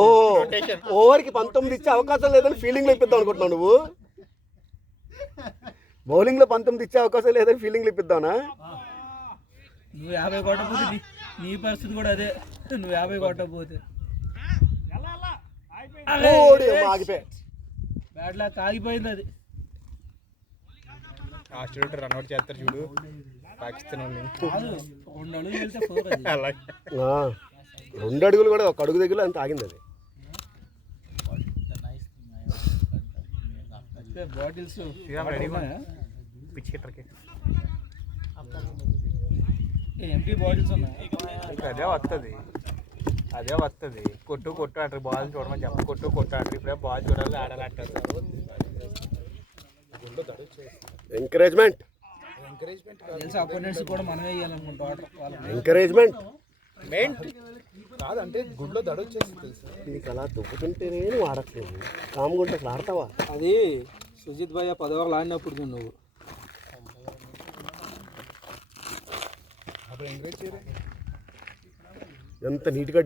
ఓ ఓవర్కి 19 ఇచ్చే అవకాశం లేదని ఫీల్డింగ్ లో ఇప్పిద్దాం అనుకుంటున్నావు నువ్వు. బౌలింగ్ లో 19 ఇచ్చే అవకాశం లేదని ఫీల్డింగ్ లో ఇప్పిద్దావునా? నువ్వు 50 కొట్టకపోతే నీ పరిస్థితి కూడా అదే. నువ్వు 50 కొట్టకపోతే ఆగిపోయా. బ్యాట్ లా కాగిపోయింది అది. ఆస్ట్రేలియా రన్అట్ చేస్తారు చూడు పాకిస్తాన్ వాళ్ళు. కాదు 2 అడుగులు వెళ్తే 4 అది. అలాగే 2 అడుగులు కూడా ఒక అడుగు దగ్గర అంత ఆగింది అది. బాటిల్స్ పిచ్ హిట్టర్కి ఎంటీ బాటిల్స్ ఉన్నాయి. అదే వస్తుంది కొట్టు అంటారు. బాల్ చూడమని చెప్పి కొట్టు అంటారు. ఇప్పుడే బాల్ చూడాలి ఆడాలంటారు. ఎంకరేజ్మెంట్ తెలిసి అపోనెంట్స్ కూడా మనమే ఇవ్వాలనుకుంటాం వాళ్ళకి. ఎంకరేజ్మెంట్ కాదంటే గుడ్లో దడ వచ్చేసి తెలుసు. నీకు అలా దుబ్బుతుంటేనే నువ్వు ఆడట్లేదు. కామ్గుంటే అసలు ఆడతావా? అది సుజిత్ భయ్య 10 ఓవర్లు ఆడినప్పుడు నువ్వు అప్పుడు ఎంకరేజ్ చేయరు. ఎంత నీట్గా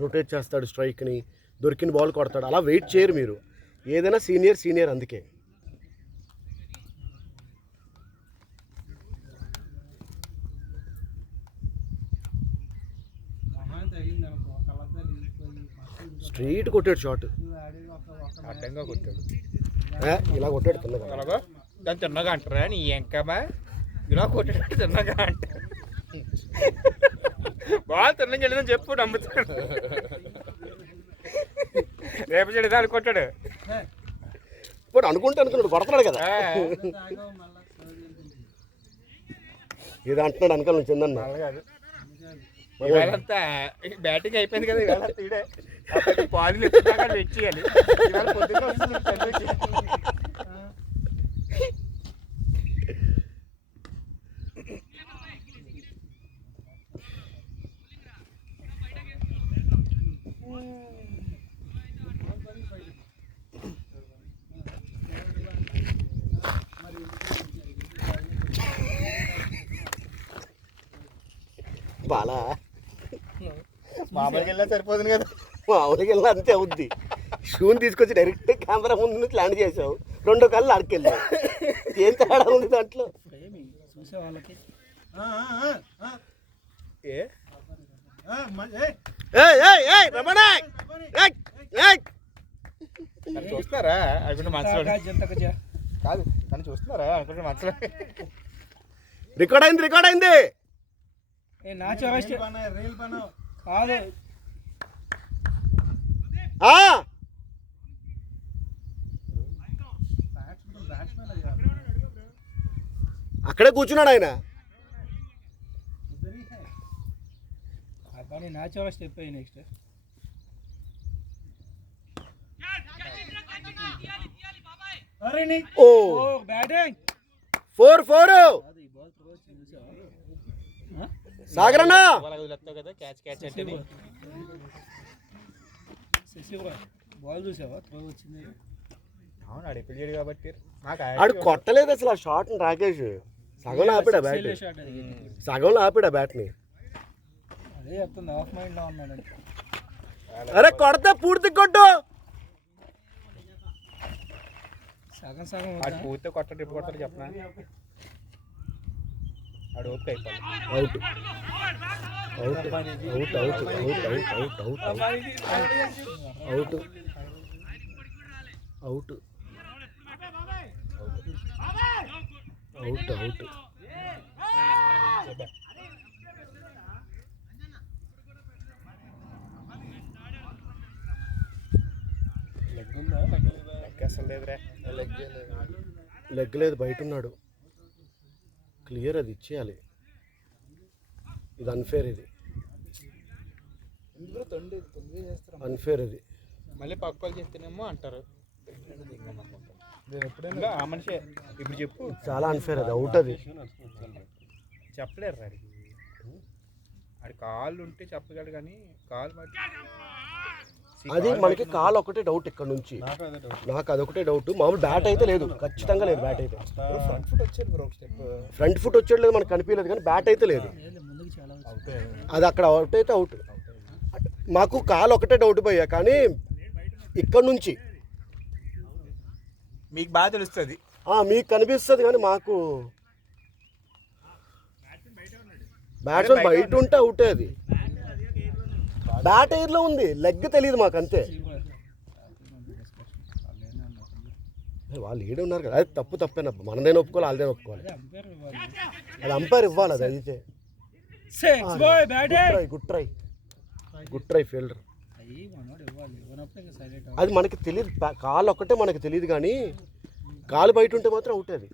రొటేట్ చేస్తాడు స్ట్రైక్ని, దొరికిన బాల్ కొడతాడు. అలా వెయిట్ చేయరు మీరు. ఏదైనా సీనియర్ అందుకే. స్ట్రైట్ కొట్టాడు షాట్, అడ్డంగా కొట్టాడు. ఇలా కొట్టాడు తిన్నగా. అలాగా దాన్ని తిన్నగా అంటారా నీ ఎంకమా? ఇలా కొట్టాడు తిన్నగా అంటారు. బాల్ తిన్నగా వెళ్ళిందని చెప్పు నమ్ముతాడు. రేపు చెడు దాన్ని కొట్టాడు. ఇప్పుడు అనుకుంటున్నాడు కొడతాడు కదా. ఇది అంటున్నాడు అనుకోవాలి నువ్వు చిన్న కాదు ఇవాళంతా బ్యాటింగ్ అయిపోయింది కదా. ఇవాళ తీడే బాల్ ఎత్తుదాకా వెయిట్ చేయాలి. ఇవాళ పొద్దున్న వస్తుంది. బాలా మామూలుగా వెళ్ళా సరిపోతుంది కదా. మామూలుగా వెళ్ళినా అంతే అవుద్ది. షూని తీసుకొచ్చి డైరెక్ట్ కెమెరా ముందు నుంచి ల్యాండ్ చేసావు, 2 కళ్ళు అడకెళ్ళావు. ఏం తేడా ఉంది దాంట్లో? చూసే వాళ్ళకి చూస్తారా అనుకుంటే మనసులో జంతక కాదు నన్ను చూస్తున్నారా అనుకుంటే మనసులో. రికార్డ్ అయింది. నా చాయిస్ కాదు. ఆ అక్కడే కూర్చున్నాడు ఆయన. కానీ న్యాచురల్ స్టెప్ అయ్యి నెక్స్ట్ ఓ బ్యాటింగ్ 4-4 అది ఈ బాల్ త్రో వచ్చింది చూసావా? సాగరన్నా. కదా క్యాచ్ క్యాచ్ అంటే శశి బాల్ చూసావా త్రో వచ్చింది. అవును అడిపిల్ చేయడు కాబట్టి ఆడు కొట్టలేదు అసలు ఆ షాట్ రాకేష్. సగంలో ఆపాడు ఆ బ్యాట్, షాట్ అది సగంలో ఆపాడు ఆ బ్యాట్ని. అదే చెప్తుంది ఆఫ్ మైండ్ లో ఉన్నాడు. అరే కొడితే పూర్తి కొట్టు. సగం సగం ఆడు పూర్తి కొట్టడు ఎప్పుడు కొడతాడు చెప్పనా? ఆడు ఓపిక అయిపోయింది. Out out out out out out out out out out out. Leg ఉందా? లెగ్ అసలు లేదురా. లెగ్ లేదు, బయట ఉన్నాడు. క్లియర్, అది ఇచ్చేయాలి. ఇది అన్ఫేర్, ఇది అన్ఫేర్. ఇది మళ్ళీ పక్క వాళ్ళు చెప్తేనేమో అంటారు ఎప్పుడైనా ఆ మనిషి ఇప్పుడు చెప్పు. చాలా అన్ఫేర్, అది అవుట్. అది చెప్పలేరు ఆడికి. ఆడి కాళ్ళు ఉంటే చెప్పగలడు కానీ కాళ్ళు బట్టి అది మనకి కాల్ ఒకటే డౌట్ ఇక్కడ నుంచి. నాకు అదొకటే డౌట్. మామూలు బ్యాట్ అయితే లేదు, ఖచ్చితంగా లేదు బ్యాట్ అయితే. ఫ్రంట్ ఫుట్ వచ్చేది బ్రో ఒక స్టెప్. ఫ్రంట్ ఫుట్ వచ్చేది లేదు మనకు కనిపించలేదు, కానీ బ్యాట్ అయితే లేదు. ముందుకు చాలా అది అక్కడ అవుట్ అయితే అవుట్. మాకు కాల్ ఒకటే డౌట్ పోయా, కానీ ఇక్కడ నుంచి మీకు బాగా తెలుస్తుంది. మీకు కనిపిస్తుంది, కానీ మాకు బ్యాట్స్మెన్ బయట ఉంటే అవుటే. అది బ్యాట్ ఎయిర్లో ఉంది, లెగ్ తెలియదు మాకు, అంతే. వాళ్ళు ఈడే ఉన్నారు కదా, అది తప్పు తప్పేనప్ప. మనదేనా ఒప్పుకోవాలి, వాళ్ళదేనా ఒప్పుకోవాలి. అది అంపైర్ ఇవ్వాలి. అది అయితే good try, good try fielder. అది మనకి తెలియదు, కాలు ఒక్కటే మనకి తెలియదు, కానీ కాలు బయట ఉంటే మాత్రం అవుట్. అది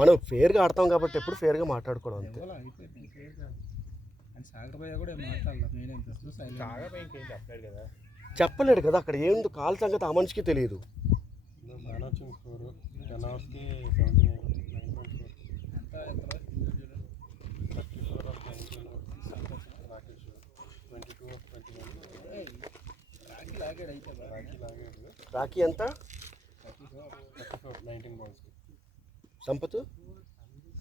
మనం ఫేర్గా ఆడతాం కాబట్టి ఎప్పుడు ఫేర్గా మాట్లాడుకోవడం, అంతే. చెప్పలేడు కదా అక్కడ ఏంది కాల్ సంగతి, ఆ మనిషికి తెలియదు. రాఖీ ఎంత? 19 balls. సంపత్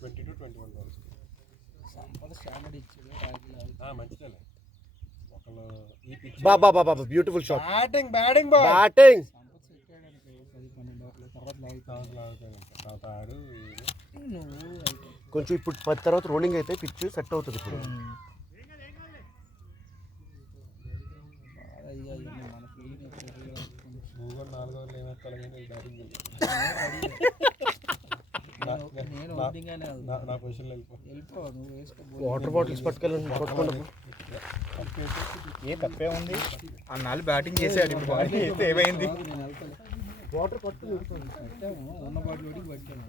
22-21 balls. బాబా బాబా బ్యూటిఫుల్ షాట్. బ్యాటింగ్ బ్యాటింగ్ కొంచెం ఇప్పుడు 10 తర్వాత రోలింగ్ అయితే పిచ్ సెట్ అవుతుంది. ఇప్పుడు వాటర్ బాటిల్స్ పట్టుకెళ్ళండి, పట్టుకోండి. ఏ తప్పే ఉంది, అన్నాళ్ళు బ్యాటింగ్ చేసాడు, ఇప్పుడు బాటింగ్ చేస్తే ఏమైంది? వాటర్ పట్టు. ఉన్న బాటిల్ పట్టాను.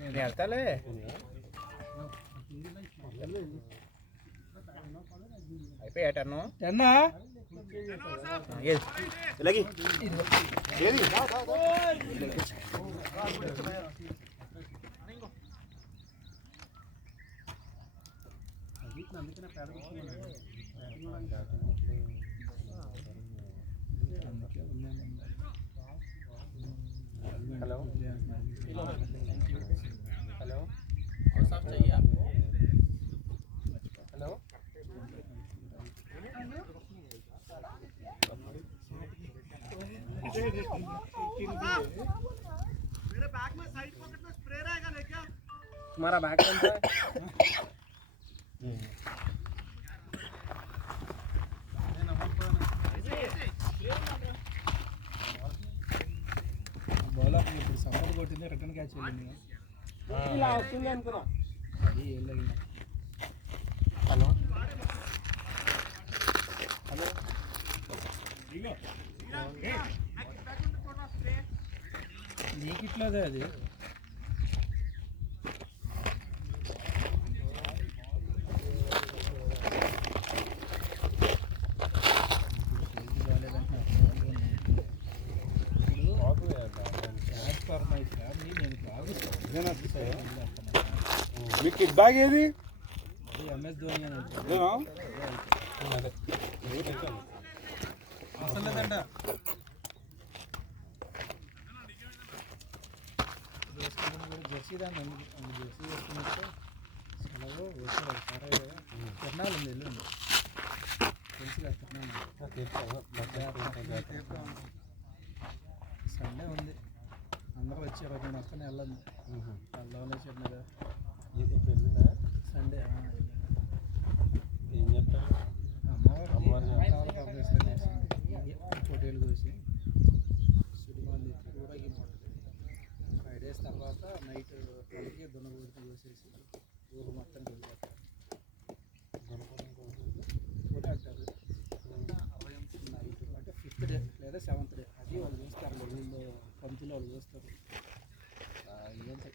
నేను వెళ్తాలే. అయిపోయా టన్ను ఇలాగి హలో హలో హలో तुम्हारा बैग कौन सा है? బాల్ ఇప్పుడు సమ్మర్ కొట్టింది, రిటర్న్ క్యాచ్ వెళ్ళింది. అది వెళ్ళగింది. హలో హలో నీకు ఇట్లాదే అది మీ కిట్ బ్యాగ్ ఏది ఎంఎస్ ధోని అని ఇదేనా? అసలు లేదంట జెర్సీ దాన్ని జెర్సీ వేసుకున్నట్టు సెలవు వేసుకోవాలి సారా తిరణాలు ఉంది ఎల్లుండి తెలుసు కదా తిరణాలు సండే ఉంది అందరూ వచ్చారు నేను వస్తాను వెళ్ళండి వెళ్ళవలే చెప్పినగా సండే ఏం చెప్తారు హోటల్ కోసి సినిమాలు ఊరేగింపు ఉంటుంది 5 days తర్వాత నైట్ వాళ్ళకి దున్నగూడికి కోసేసి ఊరు మొత్తం వెళ్ళిపోతారు కూడా అంటారు నైట్ అంటే 5th day లేదా 7th day అది వాళ్ళు చూస్తారు వీళ్ళు పంతులు వాళ్ళు చూస్తారు ఏంటి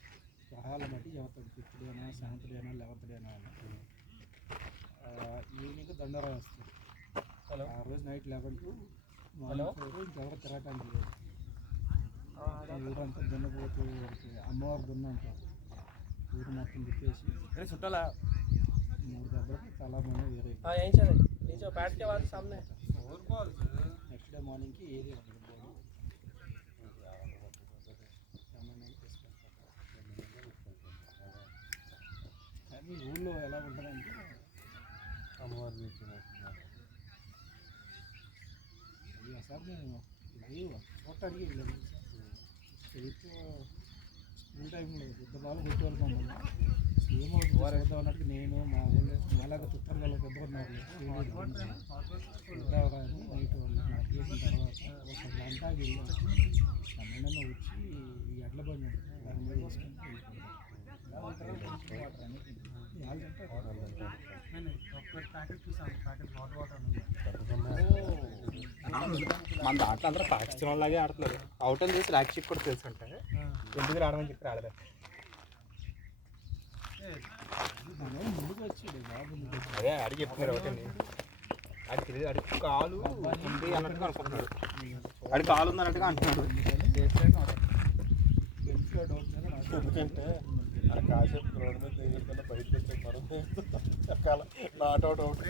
గ్రహాల బట్టి చెబుతాడు 5th day అయినా 7th day అయినా 11th day అయినా ఈవినింగ్ దండోరా వస్తుంది ఆ రోజు నైట్ 11 to మార్నింగ్ 4 ఇంకెవరు తిరగటానికి లేదు ఊరంతా దున్నపోతూ అమ్మవారు దున్న అంటారు ఊరు మొత్తం తిప్పేసి చుట్టాలా 3 దెబ్బలకి చాలా మంది వేరే बैठ के बाद सामने నెక్స్ట్ డే మార్నింగ్కి ఏది ఉండదు కానీ ఊళ్ళో ఎలా ఉంటుందంటే అమ్మవారు సార్ నేను లైవ్ చూడటానికి వెళ్ళాను స్టేట్ స్కూల్ టైంలో పెద్ద బాగా కొట్టేవాళ్ళు మమ్మల్ని ఏమవుతుంది చూద్దాం అన్నట్టు నేను మా ఊళ్ళో అలాగే తుత్తరు గల పెద్ద ఉన్నారు చూద్దామని నైట్ వాళ్ళు నాకు చేసిన తర్వాత ఒక గంట వెళ్ళాను సమయంలో వచ్చి ఈ ఎడ్ల బండి ఉంటుంది దాని మీద తీసుకొని మన దాంట్లో అందరూ పాకిస్తాన్ వాళ్ళలాగే ఆడుతున్నారు అవుట్ అని చేసి రాక్షిక్ కూడా తెలుసు అంటే ఎందుకు రావడమని చెప్పి రాలేదు ముందుకు వచ్చాడు బాబు అదే అడిగి చెప్తున్నారు అవుట్ అని అది తెలియదు అడిగి కాలు ఉంది అన్నట్టుగా అనుకుంటున్నాడు అడి కాలు ఉంది అన్నట్టుగా అంటున్నాడు ఎందుకంటే ఆ కాసేపు రోడ్డు మీద దిగుతున్న బయటకు వచ్చే మరొక నాట్ అవుట్ అవుట్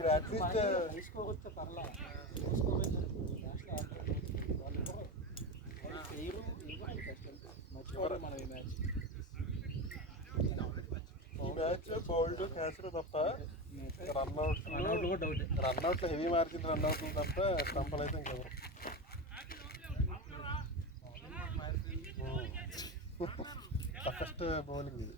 ప్రాక్టీస్ తీసుకోవచ్చు పర్లా మర్చిపోవడం మనం ఈ మ్యాచ్ ఈ మ్యాచ్ బౌల్డ్ క్యాచర్ తప్ప రన్అట్లు హెవీ మార్జిన్ రన్అట్లు తప్ప స్టంపలు అయితే ఇంకెవరు ఫస్ట్ బౌలింగ్ ఇది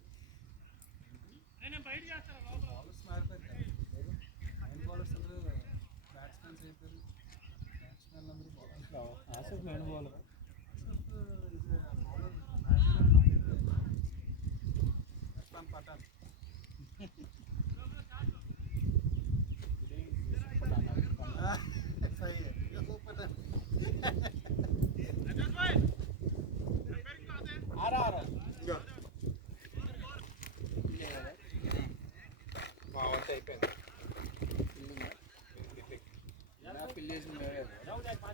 ఆసఫ్ మెయిన్ బౌలర్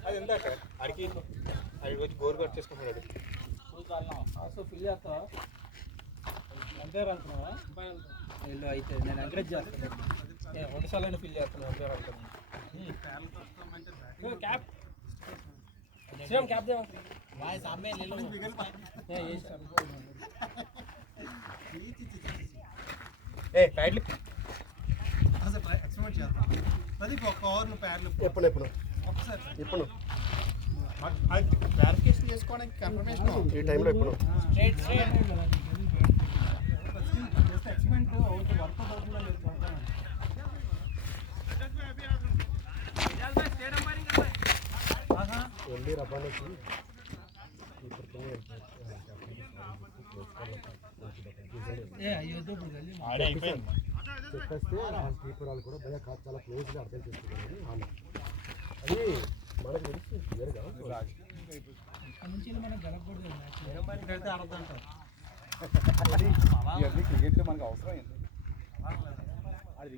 అది ఎంత అడిగి అడిగి వచ్చి గోరు కట్ చేసుకుంటున్నాడు ఆసఫ్ ఫిల్ చేస్తా అంపేర్ అనుకున్నావా వీళ్ళు అయితే నేను ఎంకరేజ్ చేస్తాను 2 సార్లు ఫిల్ చేస్తాను అంపేర్ అనుకున్నాను कैप श्रीराम कैप दे भाई सामने ले लो ये सर ఏ ప్యాడ్లు ఎక్స్పెరిమెంట్ చేస్తాం అది ఒక ఓవర్లు ప్యాడ్లు ఎప్పుడు ఇప్పుడు క్లారిఫికేషన్ చేసుకోవడానికి కన్ఫర్మేషన్ ఈ టైంలో ఎప్పుడు स्ट्रेट स्ट्रेट ఎక్స్పెరిమెంట్ వర్కౌట్ అవుతుందని లేదు వెళ్ళి రబ్బానికి ఏ అయ్యో ఇప్పుడు వెళ్ళి ఆడే అయిపోయింది చెప్పేస్తే వాళ్ళ కీపర్ వాళ్ళు కూడా భయ చాలా క్లోజ్గా అర్థం చేసుకుంటారు వాళ్ళు. అది మనకు తెలిసి క్లియర్గా ఇవన్నీ క్రికెట్లో మనకు అవసరం ఏంటి అది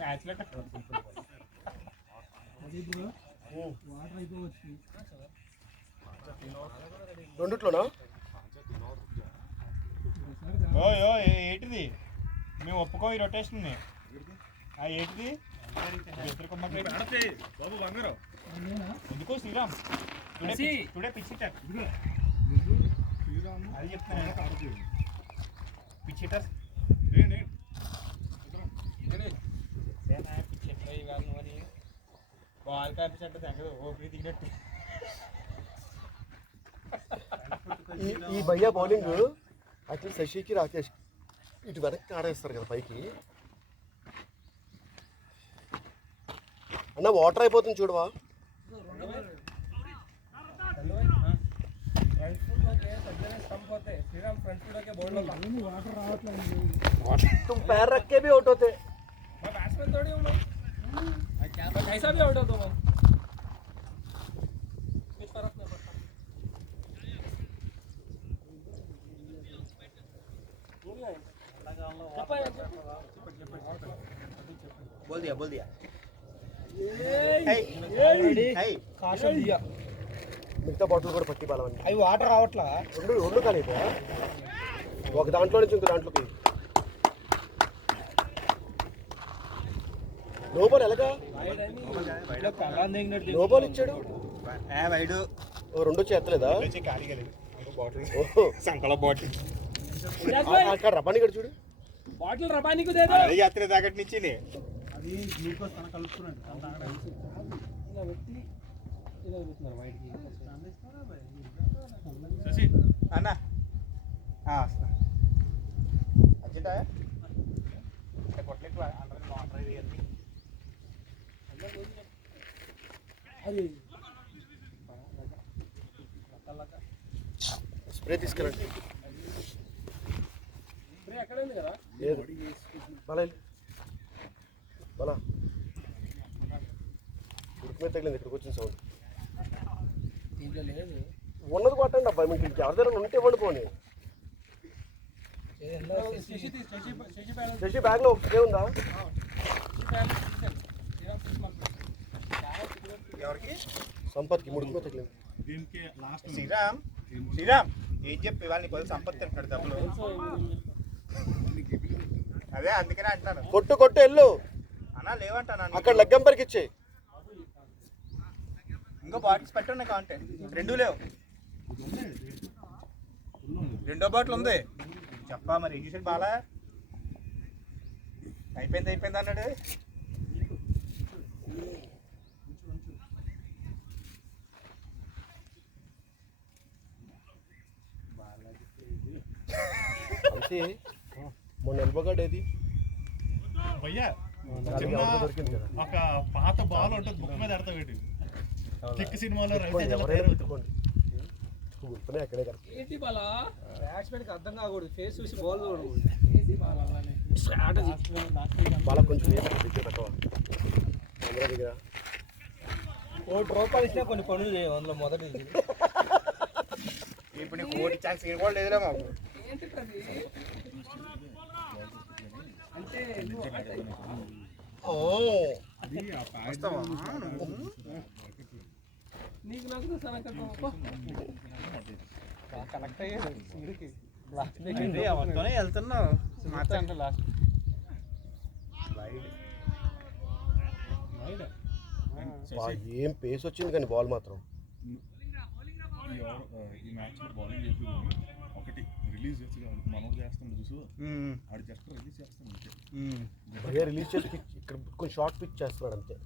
మ్యాచ్లో వాటర్ అయిపోవచ్చు. రెండిట్లోనా ఓయో ఏంటిది మేము ఒప్పుకో ఈ రొటేషన్ని ఏంటిది బాబు బంగారు ఎందుకో శ్రీరామ్ టుడే పిచ్ హిట్టర్ అది చెప్తాను పిచ్ హిట్టర్ పిచ్ హిట్టర్ ఇవాళ మరి బాల్ కనిపించట్టు తెగదు ఓపీ దిగినట్టు ఈ భయ్య బౌలింగ్ యాక్చువల్లీ శశికి రాకేష్ ఇటు వెనక్కి ఆడేస్తారు కదా పైకి. అన్న వాటర్ అయిపోతుంది చూడవా. फ्रंट फुट लोके सज्जन स्टंप होते श्रीराम फ्रंट फुट लोके बॉल लोग వాటర్ రావట్లేదు. तुम पैर रख के भी आउट होते. मैं बैट्समैन थोड़ी हूं मैं कैसा भी आउट होता हूं कुछ फर्क नहीं पड़ता. बोल दिया కాషన్ దియా. మిగతా బాటిల్ కూడా పట్టి పాలవన్నీ అవి వాటర్ రావట్లా. రెండు కానీ ఒక దాంట్లో నుంచి ఇంకో దాంట్లోకి లోపల ఎలాగా కళ్ళం దిగినట్టు లోపల ఇచ్చాడు. వైడు ఓ రెండు వచ్చి ఎత్తలేదా. ఓహో సంకల బాటిల్ అక్కడ రబ్బాని ఇక్కడ చూడు. బాటిల్ రబానీ को दे दो యాత్ర దాకటి నుంచి అది గ్లూకోజ్ తన కలుపుతున్నాడు. ఇలా పెట్టి ఇలా పెడుతున్నారు వైట్కి. అన్న అర్జెంటా కొట్లేదు అది స్ప్రే తీసుకెళ్ళండి. స్ప్రే అక్కడ ఉంది కదా. లేదు బలా బలా ఉరికి మీద తగిలింది. ఇక్కడికి వచ్చిన సౌండ్ దీంట్లో లేదు. ఉన్నది కొట్టండి అబ్బాయి. మీకు ఎవరి దగ్గర ఉంటే ఇవ్వండి పోనీ. శశి బ్యాగ్లో ఒక స్ప్రే ఉందా. ఎవరికి సంపత్కి ముడుకు మీద తగిలింది. దీనికి లాస్ట్ శ్రీరామ్ ఏం చెప్పి ఇవాళ నీకు సంపత్తి తింటాడు డబ్బులు అదే అందుకనే అంటున్నాను. కొట్టు కొట్టు వెళ్ళు. అన్నా లేవంటాను అక్కడ లగ్గంపరికి ఇచ్చే. ఇంకో బాటిల్స్ పెట్టున్నాయి కావంటే రెండు లేవు. రెండో బాటిల్ ఉంది చెప్పా మరి ఏం చేసాడు బాలా. అయిపోయింది అన్నాడు. అంటే మొన్న ఎల్బోగాడ్ ఏది భయ్యా అది ఎవరికో దొరికింది కదా. ఒక పాత బాల్ ఉంటుంది బుక్ మీద ఎడతా పెట్టి కిక్ సినిమాలో పెట్టుకోండి, ఎవరైనా పెట్టుకోండి. గుర్తునే అక్కడే కదా. ఏంటి బాలా బ్యాట్స్మెన్కి అర్థం కాకూడదు. ఫేస్ చూసి బాల్ చూడకూడదు. ఏంటి బాలా స్ట్రాటజీ. వాళ్ళకి కొంచెం దగ్గర తక్కువ అందరి దగ్గర. ₹1 ఇచ్చినా కొన్ని పనులు చేయవు అందులో మొదటిది. ఇప్పుడు నీకు ఓడి ఛాన్స్ కూడా లేదులే మాకు. ఏంటి అది అంటే ఓ వస్తావా నీకు నాకు సనకతో కనెక్ట్ అయ్యాడు సీరికి. ఎవరితోనే వెళ్తున్నావు అంటే లాస్ట్ ఏం పేస్ వచ్చింది కానీ బాల్ మాత్రం. ఈ మ్యాచ్లో బౌలింగ్ చెప్పి ఒకటి రిలీజ్ చేసి మనం చేస్తాం చూసు ఆడు జస్ట్ రిలీజ్ చేస్తాం భయ్యా రిలీజ్ చేసి పిచ్ ఇక్కడ కొంచెం షార్ట్ పిచ్ చేస్తున్నాడు అంతే.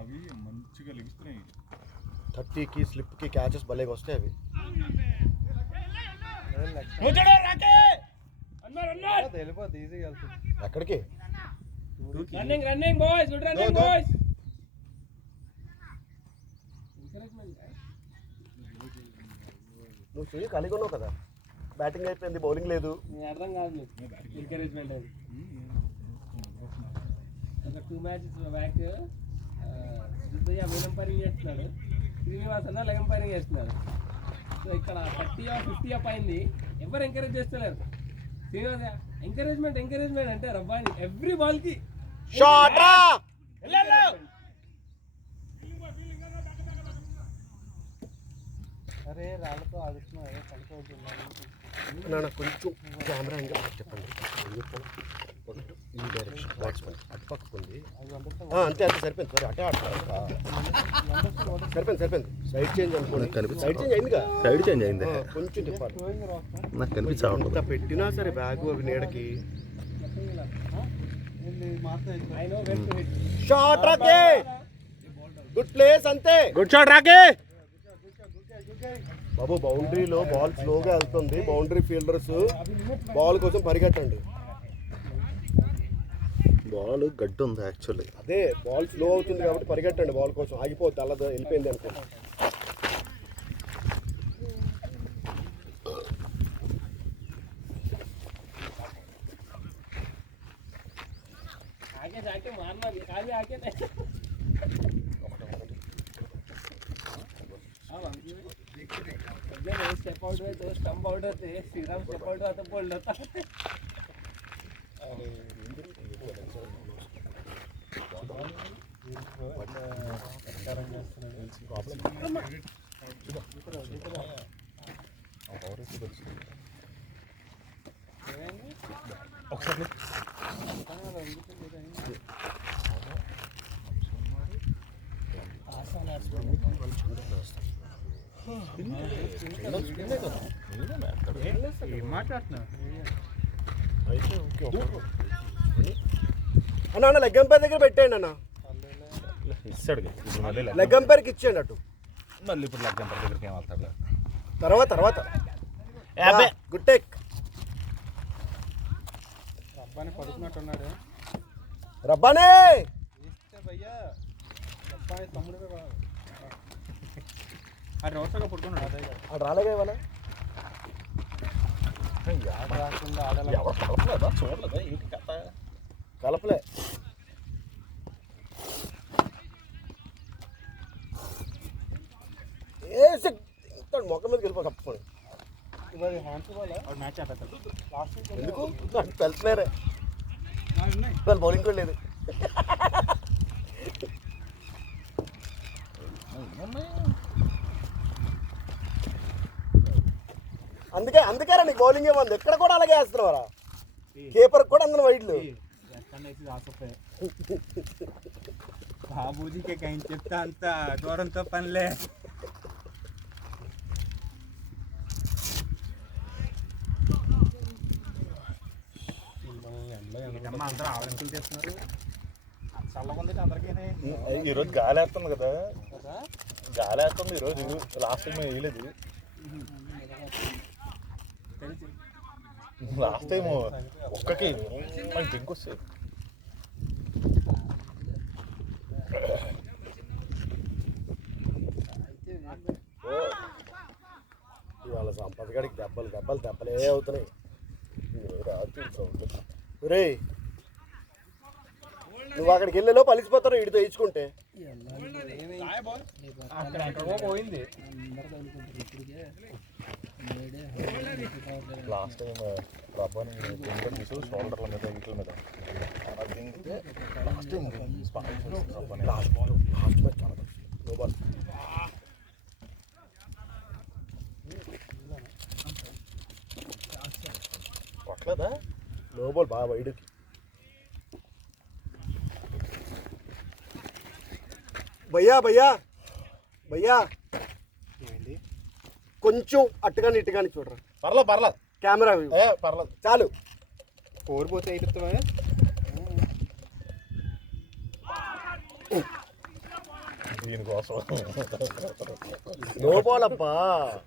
అవి మంచిగా లెగిస్తున్నాయి. 30కి స్లిప్కి క్యాచెస్ భలేగా వస్తాయి అవి. వెళ్ళిపోద్ది ఈజీగా వెళ్తుంది. ఎక్కడికి running boys good running boys నువ్వు చెయ్యి ఖాళీగా ఉన్నావు కదా, బ్యాటింగ్ అయిపోయింది, బౌలింగ్ లేదు. నీ అర్థం కాదు ఎంకరేజ్మెంట్ అది. ఒక 2 matches back Siddaiah main umpiring చేస్తున్నాడు, శ్రీనివాస్ అన్న లెగ్ అంపైరింగ్ చేస్తున్నాడు. సో ఇక్కడ 30 or 50 అప్ అయింది, ఎవరు ఎంకరేజ్ చేస్తలేరు. శ్రీనివాస్ ఎంకరేజ్మెంట్ అంటే రబ్బాని ఎవ్రీ బాల్కి షాట్ రా. అరే రాళ్ళతో ఆడుతున్నారు పడుకోవద్దు. నాన్న కొంచెం కెమెరా యాంగిల్ చెప్పండి. ఈ డైరెక్షన్ బ్యాట్స్మెన్ అటుపక్కకు ఉంది, అంతే అంతే సరిపోయింది. సారీ అటే ఆడుతున్నారు, సరిపోయింది. సైడ్ చేంజ్ అనుకోండి, సైడ్ చేంజ్ అయిందిగా, సైడ్ చేంజ్ అయింది, కొంచెం తిప్పాలి. నాకు కనిపించాలి అంత పెట్టినా సరే బ్యాగ్ అవి నీడకి. షాట్ రాకే, గుడ్ ప్లేస్, అంతే గుడ్ షాట్ రాకే. బాబు బౌండరీలో బాల్ స్లోగా వెళ్తుంది, బౌండరీ ఫీల్డర్స్ బాల్ కోసం పరిగెట్టండి. బాల్ గడ్డి ఉంది యాక్చువల్లీ, అదే బాల్ స్లో అవుతుంది కాబట్టి పరిగెట్టండి, బాల్ కోసం ఆగిపోద్ది, అలా వెళ్ళిపోయింది అనుకో. आके मारना आगे आके नहीं। स्टेप आउट हुए तो स्टंप आउट होते, श्रीराम स्टेप आउट हुआ तो बोल लेता। అన్న లెగ్ అంపైర్ దగ్గర పెట్టేయండి అన్న, ఇస్తాడు లెగ్ అంపైర్కి ఇచ్చేయండి అటు. మళ్ళీ ఇప్పుడు లెగ్ అంపైర్ దగ్గరికి ఏం వెళ్తాడు తర్వాత గుడ్ టేక్. రబ్బాని పడుకున్నట్టున్నాడు, రబ్బానే భయ్యా రబ్బాని తమ్ముడు అది రోడ్గా పడుకున్నాడు. అదే అటు రాలేగా ఇవాళ, రాకుండా ఆడలేదా చూడలేదా ఏంటి కథ కలపలే. మొక్క మీదకి వెళ్ళిపో తప్పని. ఇవాళ హ్యాండ్స్ బాల్ మ్యాచ్ ఆడతాడు లాస్ట్ ఎందుకు వెళ్తున్నారే, ఇవాళ బౌలింగ్ కూడా లేదు. అందుకేరా నీకు బౌలింగ్ ఏమంది, ఎక్కడ కూడా అలాగే వేస్తున్నారా, కీపర్ కూడా అందరు వైడ్లు. బాబూజీకి కहीं చెప్తా అంత దూరంతో పనిలే. అందరూ ఆవరింపులు చేస్తున్నారు, చల్లగా ఉంది అందరికీ. ఈరోజు గాలి వేస్తుంది కదా, గాలి వేస్తుంది ఈరోజు, లాస్ట్ టైం వేయలేదు. లాస్ట్ టైం ఒక్కకి మనకి డ్రింక్ వస్తుంది. ఇవాళ సంపద గడికి దెబ్బలే అవుతున్నాయి. రే నువ్వు అక్కడికి వెళ్ళేలో పలిసిపోతారు వీడితో ఇచ్చుకుంటే. పోయింది లాస్ట్ టైం రబ్బాని తీసు షోల్డర్ల మీద వీటి మీద దింగితే లాస్ట్ టైం లాస్ట్ మ్యాచ్ చాలా నో బాల్. కొట్టలేదా నో బాల్ బాగా వైడ్కి. భయ్యా కొంచెం అట్టుగాని ఇట్టుగాని చూడరా. పర్లేదు కెమెరా పర్లేదు చాలు. కోరిపోతే అయిపోతావా దీనికోసం. నో బాల్ అబ్బా,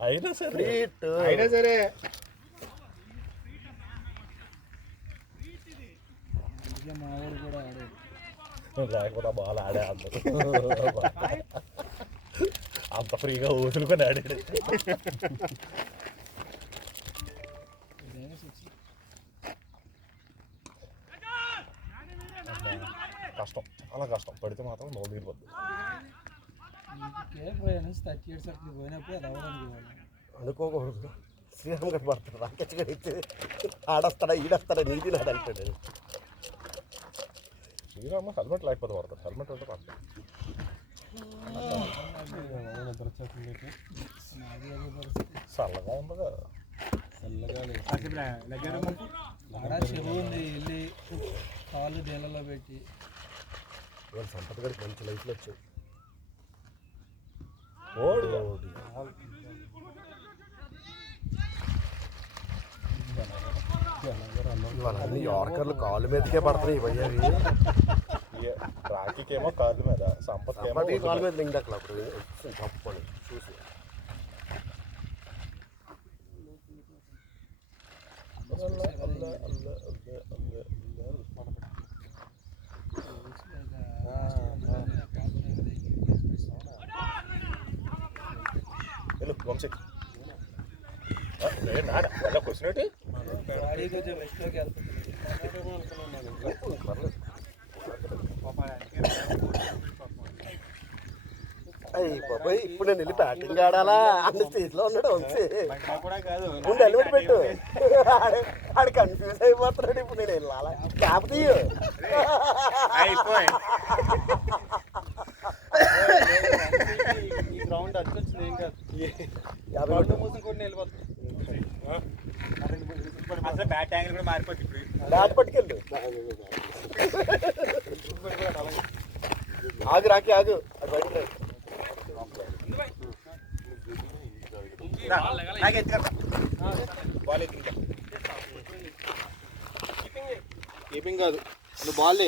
అయినా సరే అయినా సరే లేకపోతే ఆ బాల్ ఆడే అందరు అంత ఫ్రీగా వదులుకొని ఆడాడు. కష్టం, చాలా కష్టం. పడితే మాత్రం నోరు తీరిపోద్ది. కేక్ పోయా నుంచి 30 years అట్లా పోయినప్పుడు అది అవ్వడానికి ఇవ్వాలి. అనుకోకూడదు. శ్రీరామ్ గట్టి పడతాడు, రాకెట్ గడితే ఆడొస్తాడా ఈడొస్తాడా నీది నాడు అంటాడు. శ్రీరామ్ హెల్మెట్ లేకపోతే పడతాడు, హెల్మెట్ ఉంటే పడతాడు. చల్లగా ఉండదు, ఆడ చెరువు ఉంది, వెళ్ళి కాళ్ళు నీళ్ళలో పెట్టి ఇవాళ సంపత్ గడికి మంచి లైఫ్లో వచ్చాడు. ఇవాళ అన్ని యార్కర్లు కాళ్ళు మీదకే పడుతున్నాయి ఇవయ్యావి. రాకీకేమో కాళ్ళ మీద, సంపత్కేమో కాళ్ళ మీద లింక్ అట్లా అప్పుడు తప్పని చూసి వంశీ నాడ అలా కూర్చున్నట్టు బాడీ కొంచెం రెస్ట్లోకి వెళ్తుంది. అయ్యి బాబాయ్, ఇప్పుడు నేను వెళ్ళి బ్యాటింగ్ ఆడాలా అన్న స్టేజ్లో ఉన్నాడు వంశీ. ముందు హెల్మెట్ పెట్టు, ఆడు కన్ఫ్యూజ్ అయిపోతున్నాడు. ఇప్పుడు నేను వెళ్ళాలా క్యాప్ తీయు. ఈ గ్రౌండ్ అడ్డొచ్చింది ఏం కాదు, 50 మూసిన కూడా వెళ్ళిపోతుంది. అసలు బ్యాట్ యాంగిల్ కూడా మారిపోతుంది. ఇప్పుడు బ్యాట్ పట్టుకెళ్ళు. ఆగు రాకి ఆగు, అది బయటకు రా. కీపింగ్ కాదు, నువ్వు బాల్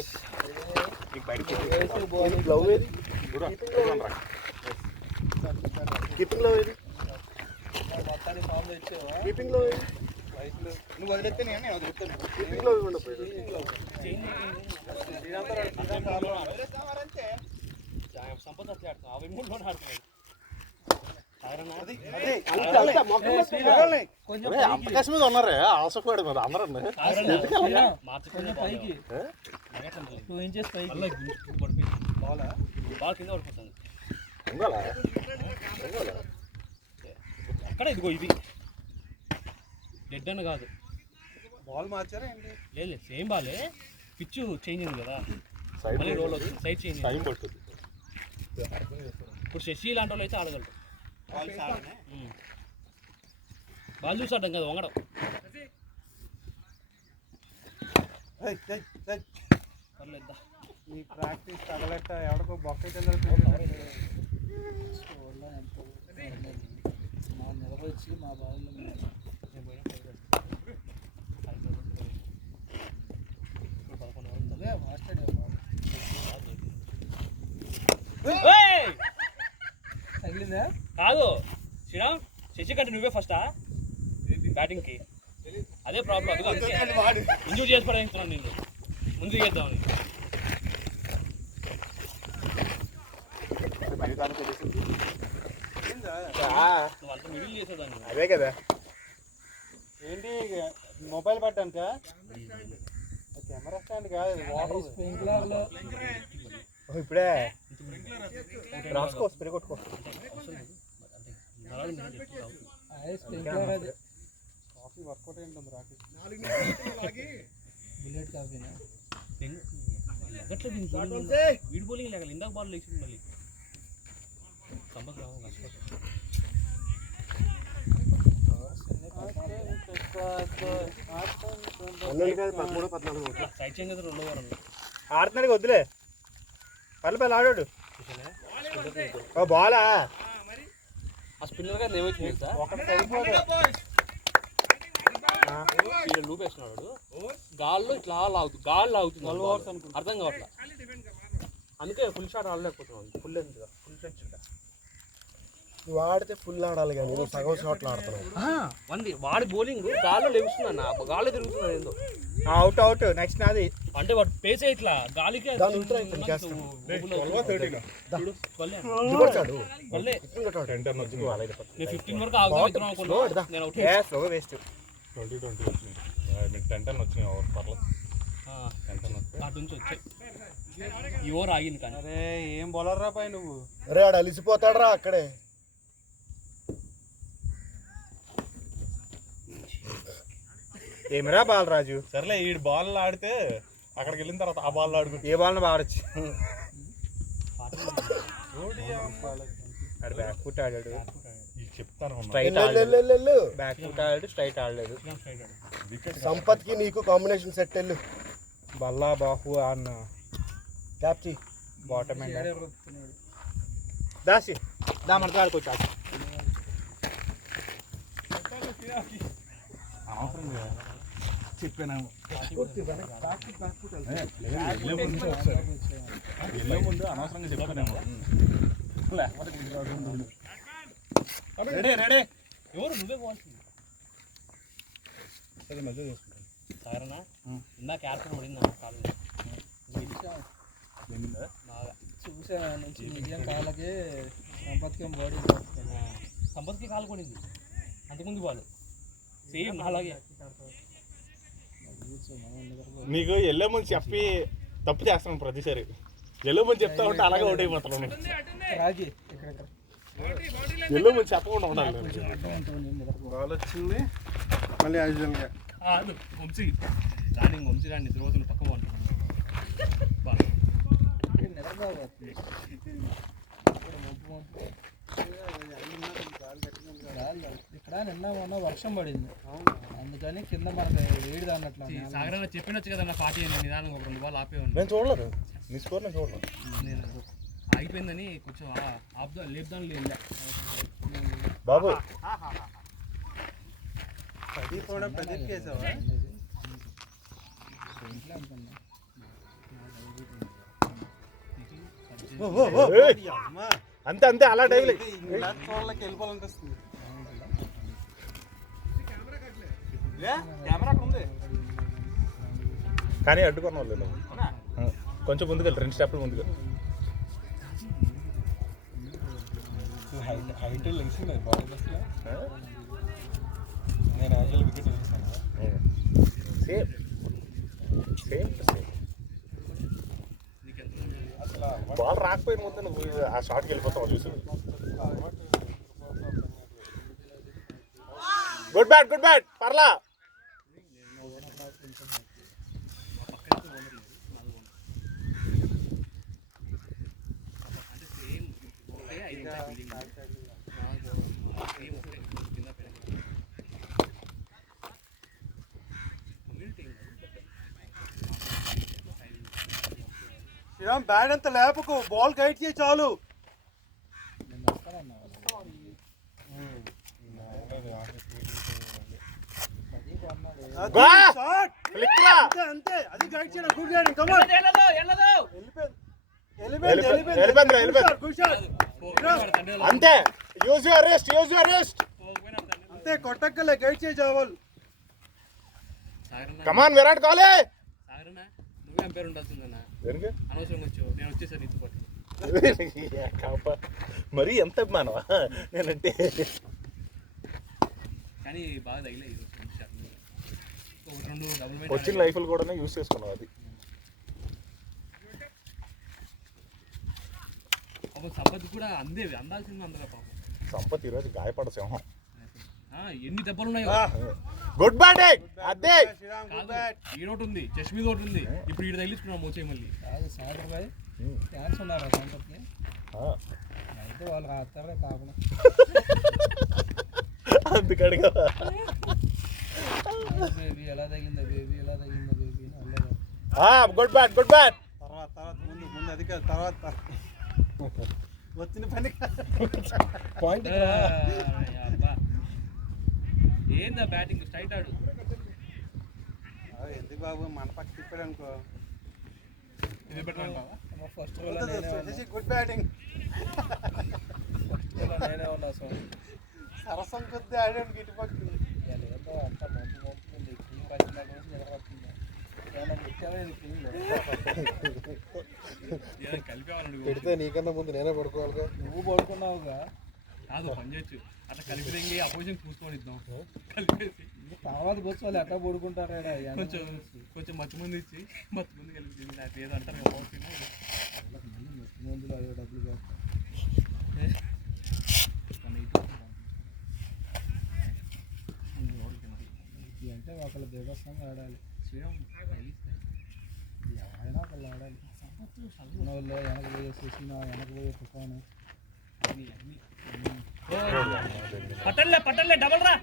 గ్లవ్ ఏది, కీపింగ్ లో ఏది, మొత్తాన్ని ఫామ్ తెచ్చావా? కీపింగ్ లో ఏది, నువ్వు వదిలేస్తే నేను వదిలేస్తాను. కీపింగ్ లో ఇవ్వండి. సంపద అట్లా ఆడుతున్నాడు, అవి 3 ఆడుతున్నాడు. కొంచెం అవకాశం మీద ఉన్నారే ఆసపోయాడు మరి అందరూ కొంచెం పైకి 2 inches పైకి బాల్ కింద పడిపోతుంది. ఉండాలా అక్కడ ఇదిగో ఇది డెడ్ అని కాదు, బాల్ మార్చారా ఏంటి? లేదు సేమ్ బాలే, పిచ్ చేంజ్ అయింది కదా, సైడ్ మళ్ళీ రోల్ వచ్చింది, సైడ్ చేంజ్ టైం పడుతుంది. ఇప్పుడు శశి లాంటి వాళ్ళు అయితే ఆడగలరు. బాల్ చూసి ఆడడం కదా, వంగడం. పర్లేదా ఈ ప్రాక్టీస్ తగలెట్ట ఎవరికో బొక్క మా నిలబొచ్చి మా బావిలో తగిలిందా? కాదు శ్రీరామ్, శశి కంటే నువ్వే ఫస్టా బ్యాటింగ్కి? అదే ప్రాబ్లం. అది ఇంజూర్ చేసి పడేస్తున్నాను నేను, ముందుకు చేద్దామని. నువ్వు అంత మిడిల్ చేసేదాన్ని. అదే కదా ఏంటి మొబైల్ పడ్డాక కెమెరా స్టాండ్ కాదు, వాటర్ స్ప్రింక్లర్లో ఇప్పుడే రాసుకో, స్ప్రే కొట్టుకో. స్ప్రింక్లర్ అది కాఫీ వర్కౌట్ ఏంటుంది రాకేష్? బుల్లెట్ కాఫీనా? వీడి బౌలింగ్ లేక ఇందాక బాల్ లేచింది మళ్ళీ. సంపత్ రావు కష్టపడి సైడ్ చేంజ్ కదా 2వ ఓవర్లో ఆడుతున్నాడు వద్దులే, పల్లె ఆడాడు బాలా. ఆ స్పిన్నర్ గారు ఏమవుతుంది సార్, ఒకటి సరిపోదు. లూప్ వేస్తున్నాడు, గాల్లో ఇట్లా లాగుతుంది, గాల్లో లాగుతుంది. 12 ఓవర్స్ అనుకుంటా, అర్థం కావట్లా. అందుకే ఫుల్ షాట్ ఆడలేకపోతున్నాను, ఫుల్ లెంత్గా, ఫుల్ ఫ్లెడ్జ్గా. నువ్వు ఆడితే ఫుల్ ఆడాలి కానీ నువ్వు సగం షాట్లు ఆడుతున్నావు. వాడి బౌలింగ్ గాల్లో లేవుస్తున్నాను, గాల్లో తిరుగుతున్నాను ఏందో. అవుట్ అవుట్ నెక్స్ట్ నాది. అంటే వాడు పేసే ఇట్లా గాలికి నేను నేను 15 వరకు ఆగుతున్నాను అనుకున్నాను. నేను అవుట్ వేస్ట్ 20 వచ్చినాయి, 10 వచ్చినాయి ఓవర్ పర్లేదు. అటు నుంచి వచ్చాయి. ఈ ఓవర్ ఆగింది కానీ అరే ఏం బౌలర్ రా పై నువ్వు. అరే ఆడు అలిసిపోతాడు రా అక్కడే. ఏమిరా బాలరాజు. సర్లే ఈ బాల్ ఆడితే అక్కడికి వెళ్ళిన తర్వాత ఆ బాల్ ఆడుకుంటే ఏ బాల్ బాడచ్చు. బ్యాక్ ఫుట్ ఆడాడు, చెప్తాను స్ట్రైట్ ఆడలేదు, బ్యాక్ ఫుట్ ఆడాడు, స్ట్రైట్ ఆడలేదు. సంపత్కి నీకు కాంబినేషన్ సెట్ వెళ్ళు. బల్లా బాహు అన్న క్యాప్చి బాటమ్ దాసి దా మనతో ఆడుకోవచ్చు. చెప్పాను ముందు అనవసరంగా చెప్పానేమో. రెడీ రెడీ ఎవరు నువ్వే పోవాల్సింది సాగరనా ఇందా క్యారెక్టర్ పడింది అన్న కాళ్ళు బాగా చూసా నుంచి నిజం కాళ్ళకి సంపత్కి బాడీ సంపత్కి కాలు పడింది అంతకుముందు వాళ్ళు సేమ్ అలాగే. నీకు ఎల్లో ముందు చెప్పి తప్పు చేస్తాను ప్రతిసారి. ఎల్లో ముందు చెప్తా ఉంటే అలాగే ఒకటి అయిపోతాను. రాజీ ఇక్కడ ఎల్లో ముందు చెప్పకుండా ఉండాలి. బాల్ వచ్చింది మళ్ళీ యాజువల్గా వంశీ రాని వంశీ రాని నిద్ర పోతున్న పక్క బాగుంటుంది. ఇక్కడ నిన్న మొన్న వర్షం పడింది, అందుకని కింద మనకి వేడిది అన్నట్లు. సాగరన్న చెప్పినచ్చు కదా నా పార్టీ అని నిదానం ఒక 2 బాల్ ఆపేవాడిని. నేను చూడలేదు నీ స్కోర్, నేను చూడలేదు. నేను ఆగిపోయిందని కొంచెం ఆపుదా లేపుదాని లేదా బాబు అంతే అంతే అలా డైలీ వెళ్ళిపోవాలనిపిస్తుంది. కానీ అడ్డుకున్న వాళ్ళు కొంచెం ముందుకెళ్ళి 2 స్టెప్లు ముందుకు. హైట్ లెంగ్సింది బాల్ బస్లో నేను యాక్చువల్ వికెట్ వేసాను. సేమ్ సేమ్ సేమ్ బాల్ రాకపోయిన ముందు నువ్వు ఆ షాట్కి వెళ్ళిపోతావు చూసి. గుడ్ బ్యాట్ గుడ్ బ్యాట్ పర్లా. శ్రీరామ్ బ్యాట్ అంతా లేపకు, బాల్ గైడ్ చేయి చాలు. అంతే అది గైడ్ చేయడం. Good guiding come on. అంతే use your rest, use your rest. అంతే కొట్టక్కలే, గైడ్ చేయి చాలు. Come on Virat Kohli. సాగరన్న నువ్వే అంపైర్ ఉండాల్సిందన్నా, అనవసరంగా వచ్చావు. నేను వచ్చేసాను నీతో పాటు. మరి ఎంత అభిమానమా నేనంటే. కానీ బాగా తగిలే వచ్చిన లైఫ్లు కూడా యూజ్ చేసుకున్నావు. అది సంపత్ కూడా అందాల్సింది అందరూ పాపం. సంపత్ ఈరోజు గాయపడ సింహం. ఎన్ని దెబ్బలు ఉన్నాయో. Good batting. అదే ఈరోటి ఉంది, చెస్ట్ మీద ఒకటి ఉంది. ఇప్పుడు ఈడ తగిలించుకున్నాం మోచే మళ్ళీ. సాగర్ భాయ్ ఫ్యాన్స్ ఉన్నారు సంపత్కి, అయితే వాళ్ళు రాస్తారా కాకుండా అందుకడిగా బేబీ ఎలా తగిలిందా బేబీ ఎలా తగిలిందా బేబీ అల్లేదు. Good bat good bat. తర్వాత ముందు అది కాదు, తర్వాత వచ్చిన పని పాయింట్. ఏందా బ్యాటింగ్ స్ట్రైట్ ఆడు. ఎందుకు బాబు మన పక్క తిప్పాడు అనుకో. First good batting. నేనే ఉన్నా సార్, సరసం కొద్ది ఆడాను గిటి పక్క. ఏదో అంత మంపు మంపుతుంది, టీం వచ్చిన రోజు నిలబడుతుంది. ఏమైనా పెట్టావా టీంలో? పెడితే నీకన్నా ముందు నేనే పడుకోవాలిగా. నువ్వు పడుకున్నావుగా. కాదు పని చేయొచ్చు అట్లా కలిపి తెంగి అపోజిషన్ చూసుకొని ఇద్దాం. కలిపేసి తర్వాత బస్సు వాళ్ళు ఎట్లా పడుకుంటారా? కొంచెం మత్తు ముందు ఇచ్చి మత్తు ముందు కలిపి ఏదో అంటారు కదా. దిగొస్తాం ఆడాలి ఎవరైనా ఒకళ్ళు ఆడాలి వాళ్ళు వెనక పోయే సుశీన వెనక పోయే తుఫాను పట్టలే డబల్ రా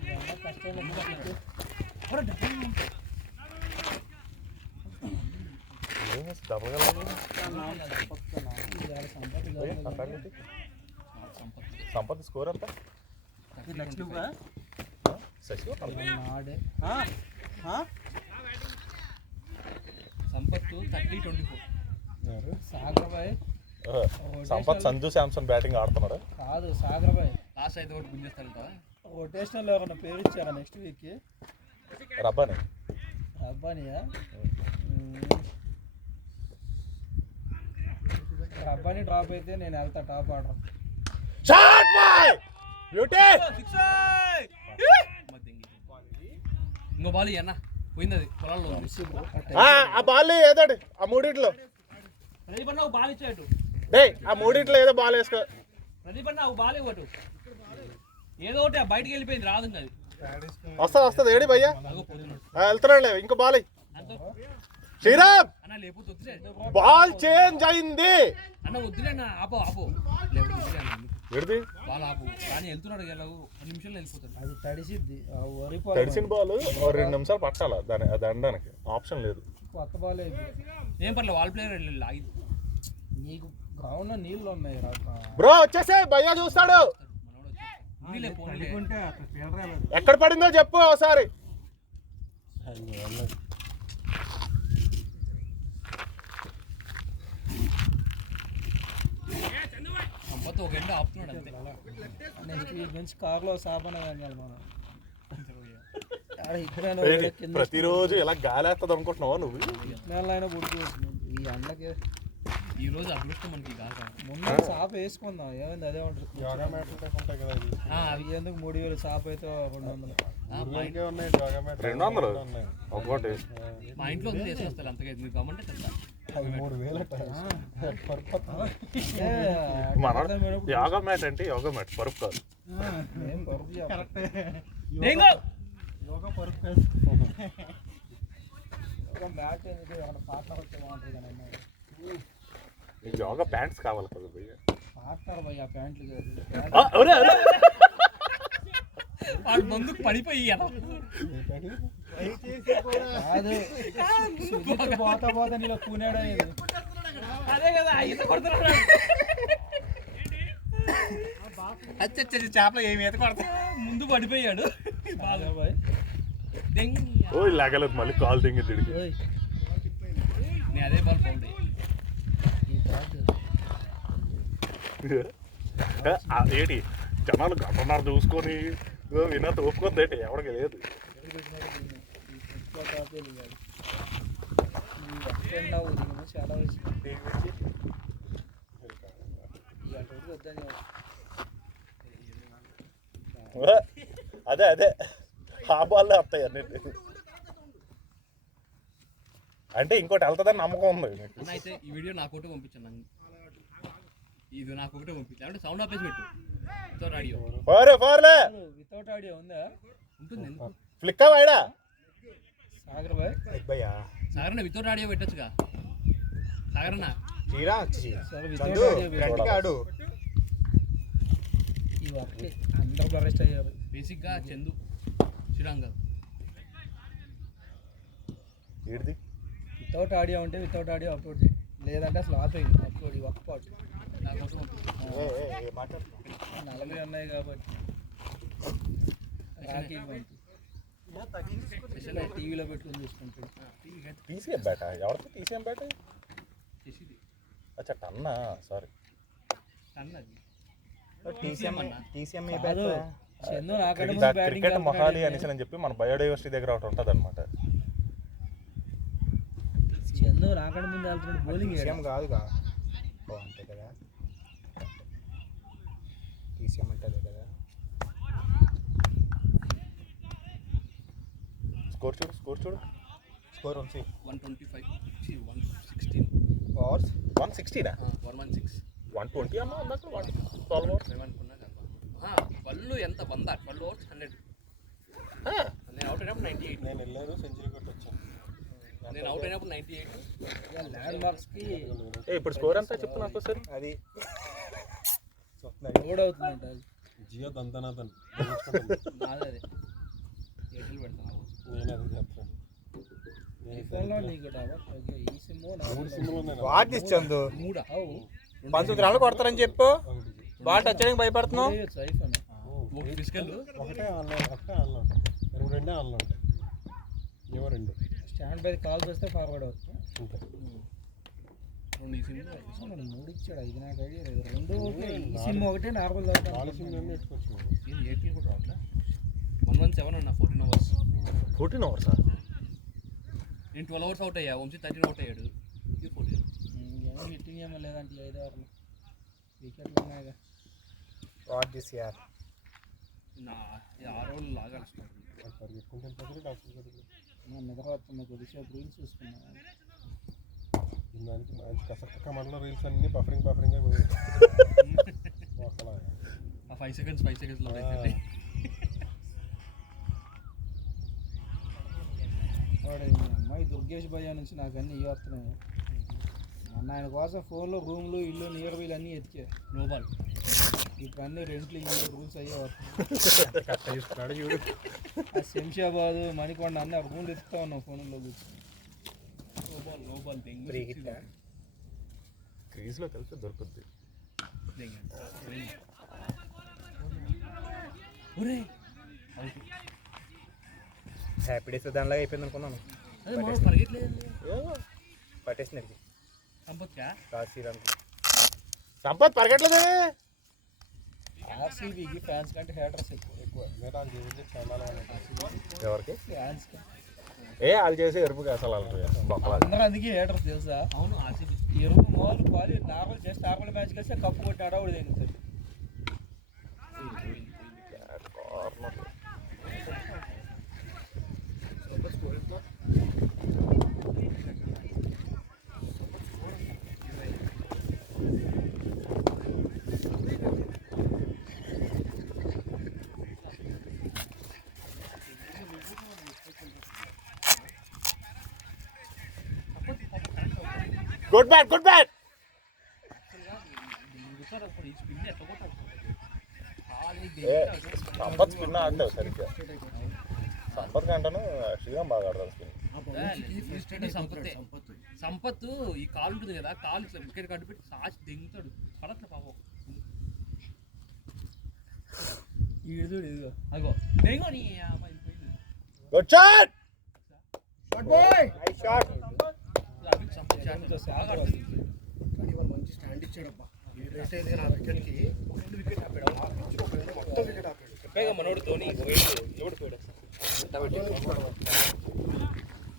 సంపత్ స్కోర్ ఎంత ఆడే సంపత్తు 30-24 సాగర్బాయ్ సంపత్ సంజు శాంసన్ బ్యాటింగ్ ఆడుతున్నాడు. కాదు సాగర్బాయ్ లాస్ట్ అయితే ఒకటి గుంజేస్తారంట. రొటేషనల్ ఎవరన్నా పేరు ఇచ్చారా నెక్స్ట్ వీక్కి? రబ్బాని రబ్బానియా? రబ్బాని డ్రాప్ అయితే నేను వెళ్తా top order. Shot boy beauty. ఇంకో బాల్ అన్న పోయింది, అది పొలాల్లో ఉంది. ఆ బాల్ ఏదోటి ఆ మూడిట్లో ప్రదీప్ అన్న ఒక బాల్ ఇచ్చాడు. ఆ మూడిట్లో ఏదో బాల్ వేసుకో. ప్రదీప్ అన్న ఒక బాల్ ఇవ్వటు, ఏదో ఒకటి బయటికి వెళ్ళిపోయింది, రాదు అది. వస్తుంది ఏడి భయ్యా వెళ్తున్నాడులే. ఇంకో బాల్ శ్రీరామ్ అన్న లేకపోతే వద్దులే బాల్ చేంజ్ అయింది అన్న, వద్దులే అన్న, ఆపో లేకపోతే వద్దులే అన్న, ఏడిది బాల్ ఆపు. కానీ వెళ్తున్నాడు ఎలాగో 10 నిమిషాలు వెళ్ళిపోతాడు. అది తడిసిద్ది తడిసిన బాల్ 2 నిమిషాలు పట్టాలా దాని అది అనడానికి ఆప్షన్ లేదు. కొత్త బాల్ ఏం పర్లేదు, వాళ్ళ ప్లేయర్ లాగి నీకు గ్రౌండ్ నీళ్ళు ఉన్నాయి బ్రో వచ్చేసే భయ్యా చూస్తాడు. ఎక్కడ పడిందో చెప్పు ఒకసారి. సంపత్ ఒక ఎండ ఆపుతున్నాడు అంతే. నెక్స్ట్ వీక్ నుంచి కార్లో సాబన వెళ్ళాలి మనం. ప్రతిరోజు ఇలా గాలేస్తుంది అనుకుంటున్నావా నువ్వు? అయినా పుట్టుకొస్తుంది ఈ ఎండకి. ఈ రోజు అదృష్టం మనకి కాదు. ముందు సాప్ వేసుకుందాం, ఏమైంది అదే ఉంటుంది. అవి ఎందుకు 3000 సాప్ అయితే 200. 200 ఒకటి మా ఇంట్లో ఉంది, వేసుకొస్తారు అంతగా. మీరు గమ్మంటే చెప్తా 3000 మన యోగా మ్యాట్ అంటే యోగా మ్యాట్ పరుపు కాదు. మ్యాట్ ఎందుకు పార్ట్నర్ వస్తే బాగుంటుంది కానీ యోగా ప్యాంట్స్ కావాలి కదా భయ్య. పార్ట్నర్ భయ్య ప్యాంట్లు వాడు ముందుకు పడిపోయి కాదు పోతా నీలో కూనాడా అదే కదా ఈత కొడుతున్నాడు. చేపలు ఏమి ఈత కొడతా ముందు పడిపోయాడు. ఓ లాగలేదు మళ్ళీ కాల్ దింగి తిరిగి. నేను అదే బాల్ పోండి ఏంటి జనాలు గంటన్నర చూసుకొని వినత ఒప్పుకోద్దేంటి ఎవరికి లేదు. చాలా అదే ఆ బాల్లే వస్తాయి అన్నిటి. అంటే ఇంకోటి వెళ్తుందని నమ్మకం ఉంది. అన్న అయితే ఈ వీడియో నాకు ఒకటి పంపించాను, ఇది నాకు ఒకటే పంపించాను. అంటే సౌండ్ ఆపేసి పెట్టు, వితౌట్ ఆడియో. వితౌట్ ఆడియో ఉందా? ఉంటుంది. ఫ్లిక్కా వాడా సాగర్ బాయ్ సాగరన్న వితౌట్ ఆడియో పెట్టొచ్చుగా. సాగరన్న ఆడు ఈ వర్క్ అందరూ అరెస్ట్ అయ్యారు. బేసిక్గా చందు శ్రీరామ్ గారు ఏడిది వితౌట్ ఆడియో ఉంటే వితౌట్ ఆడియో అప్లోడ్ చేయి, లేదంటే అసలు ఆపేయండి అప్లోడ్. ఈ ఒక్క పాటు నాకు కోసం పంపించాను. 40 ఉన్నాయి కాబట్టి రాఖీ టీవీలో పెట్టుకుని చూసుకుంటాడు. టీసీఎం బేట ఎవరితో టీసీఎం బేట చేసింది అచ్చా టన్నా సారీ అన్నది కాదు, చందు నాకంటే ముందు బ్యాటింగ్ క్రికెట్ మొహాలి అనేసి అని చెప్పి మన బయోడైవర్సిటీ దగ్గర ఒకటి ఉంటుంది అనమాట. చందు నాకంటే ముందు వెళ్తున్నాడు బౌలింగ్ కాదుగా అంతే కదా, టీసీఎం అంటే అదే కదా. స్కోర్ చూడు స్కోర్ 125 116 ఓవర్స్ 160 116 120 అన్నా అన్నట్టు 12 ఓవర్స్ వాళ్ళు ఎంత 100 12 ఓవర్స్ 100. నేను అవుట్ అయినప్పుడు 98. నేను వెళ్ళాను సెంచరీ కొట్టొచ్చాను. నేను అవుట్ అయినప్పుడు 98. ల్యాండ్ మార్క్స్కి ఇప్పుడు స్కోర్ ఎంత చెప్పు నాకు సార్. అది లోడ్ అవుతుందంట అది. జియో దంతనాథన్ నాదే అది. ఎయిర్టెల్ పెడతాను. నేను అది చెప్తాను. ఐఫోన్లో నీకు ఓకే ఈ సిమ్ 3 సిమ్లు ఉన్నాయి. వాట్ ఇచ్చాందు మూడా? పంతొమ్మిది రన్లు కొడతారని చెప్పు. బాల్ టచ్ చేయడానికి భయపడుతున్నావు. ఐఫోన్ తీసుకెళ్ళు. ఒకటే ఆన్లైన్ ఉంటాయి. 2 ఆన్లైన్ ఉంటాయి. ఏవో 2 స్టాండ్ బై కాల్ చేస్తే ఫార్వర్డ్ అవుతుంది. ఉంటాయి. 2 ఈ సిమ్ 3 ఇచ్చాడు. ఇది నాకు ఐడియా లేదు. 2 ఓకే ఈ సిమ్ ఒకటే నార్మల్ అవుతుంది. 4 సిమ్లు అన్నీ ఎత్తుకోవచ్చు. ఇది ఎయిర్టెల్ కూడా రావట్లా. 117 అన్న 14 అవర్స్. 14 hours. నేను 12 అవర్స్ అవుట్ అయ్యా. వంశీ 13 అవుట్ అయ్యాడు. ఇది 14. ఏమో హిట్టింగ్ ఏమో లేదంటే 5 ఓవర్లు వికెట్లు ఉన్నాయిగా. వాట్ దిస్ యార్. నా 6 రోజులు లాగాలి. పరిగెట్టుకుంటే వెళ్ళిపోతుంది. డాక్టర్ గారికి నిద్ర వస్తుంది. కొద్దిసేపు రీల్స్ చూసుకున్నాను. దానికి మంచి కసక్క కమర్లో రీల్స్ అన్నీ బఫరింగ్గా పోయి ఆ 5 సెకండ్స్ లో అయితే వాడు అమ్మాయి దుర్గేష్ భయ్య నుంచి నాకు అన్నీ ఇవి వస్తున్నాయి. మొన్న ఆయన కోసం ఫోన్లో రూమ్లు ఇల్లు నియర్ బైలు అన్నీ ఎత్తికా. No ball. ఇప్పుడు అన్ని రెంట్లు ఇల్లు రూల్స్ అయ్యే వస్తున్నాయి. చూడు. ఆ శంషాబాద్ మణికొండ అన్నీ ఆ రూమ్లు ఎత్తుతా ఉన్నాం ఫోన్లో కూర్చొని. నో బాల్ క్రీజ్లో కలిసి దొరుకుద్ది. హ్యాపీ డేస్ దానిలాగా అయిపోయింది అనుకున్నాను. అదే మనం పరిగెట్లేదు. పట్టేసినది సంపత్కా సంపత్ పరిగెట్లేదే. ఆర్సీబీకి ఫ్యాన్స్ కంటే హేటర్స్ ఎక్కువ. మిగతా జీవితం చాలా ఎవరికి ఫ్యాన్స్ వాళ్ళు చేసి ఎరుపుగా అసలు బొక్కలా. అందరూ అందుకే హేటర్స్ తెలుసా. అవును ఆర్సీబీ ఎరుపు మాల్ పాలి నార్మల్ జస్ట్ నార్మల్ మ్యాచ్ కలిసి కప్పు కొట్టినాడా వాడు తెగుతాడు. Good bat good bat. Sampath spin ఆడతావు సరిగ్గా. సంపత్ కంటాను శ్రీరామ్ బాగా ఆడతాడు స్పిన్. సంపత్ ఈ కాలు ఉంటుంది కదా, కాలు ఇట్లా వికెట్ కట్టు పెట్టి సాచి దింగుతాడు. పడట్లే పాపం. ఇదిగో అగో దిగో నీ అమ్మాయి పోయింది. Good shot. Good boy. Nice shot. మంచి స్టాండ్ ఇచ్చాడబ్బా. రేట్ అయితే నా వికెట్కి 2 వికెట్ ఆపాడు. మొత్తం వికెట్ ఆపాడు. మనోడు ధోని ఓడిపోయాడు.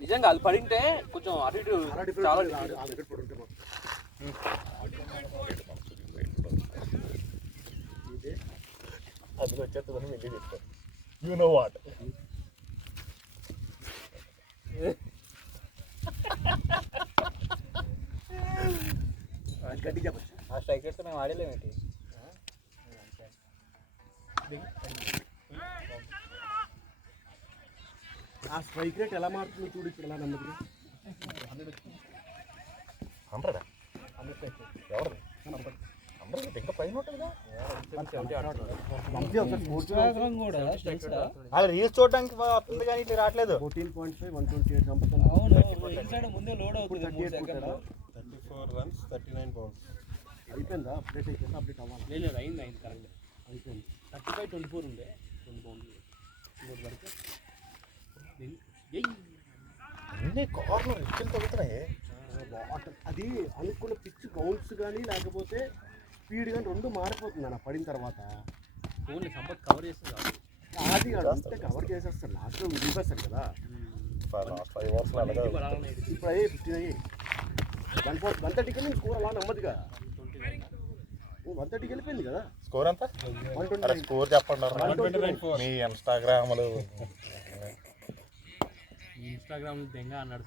నిజంగా అది పడింటే కొంచెం అటు ఇటు చాలా ఆ వికెట్ పడుంటే అది వచ్చేస్తుందని వెళ్ళి చెప్తారు. You know what. ఆ స్ట్రైక్ రేట్తో మేము ఆడలేమేంటి. ఆ స్ట్రైక్ రేట్ ఎలా మారుతుందో చూడు ఇప్పుడు ఎలా నెమ్మదిగా. 100 ఎవరు 100 ఇంకా పైన ఉంటుందిగా. ఇన్స్టాగ్రామ్ కూడా తెలుసా. అది రీల్స్ చూడడానికి వస్తుంది కానీ ఇట్లా రావట్లేదు. 14.5 128 చంపుతుంది. అవును ఇన్స్టాగ్రామ్ ముందే లోడ్ అవుతుంది 3 సెకండ్లు. 34 runs 39 balls. అయిపోయిందా? అప్డేట్ అయిపోయిందా? అప్డేట్ అవ్వాలి. లేదు అయింది కరెక్ట్. అయిపోయింది. 35-24 ఉండే 2 బౌండ్లు. ఇంకోటి వరకు అన్ని కార్నర్ ఇచ్చులు తగ్గుతున్నాయి. అది అనుకున్న పిచ్ బౌన్స్ కానీ లేకపోతే స్పీడ్ కానీ 2 మారిపోతుంది అన్న పడిన తర్వాత. ఓన్లీ సంపత్ కవర్ చేస్తుంది. అది అంతే కవర్ చేసేస్తాడు. లాస్ట్లో వదిలిపేస్తాడు కదా. లాస్ట్ 5 ఓవర్స్ అలాగా ఇప్పుడు అయ్యి 15 అయ్యి 130కి వెళ్ళి స్కోర్ అలా నెమ్మదిగా 130కి వెళ్ళిపోయింది కదా. స్కోర్ ఎంత? 120. స్కోర్ చెప్పండి. మీ ఇన్స్టాగ్రామ్లు ఇన్స్టాగ్రామ్ దెంగ అన్నాడు.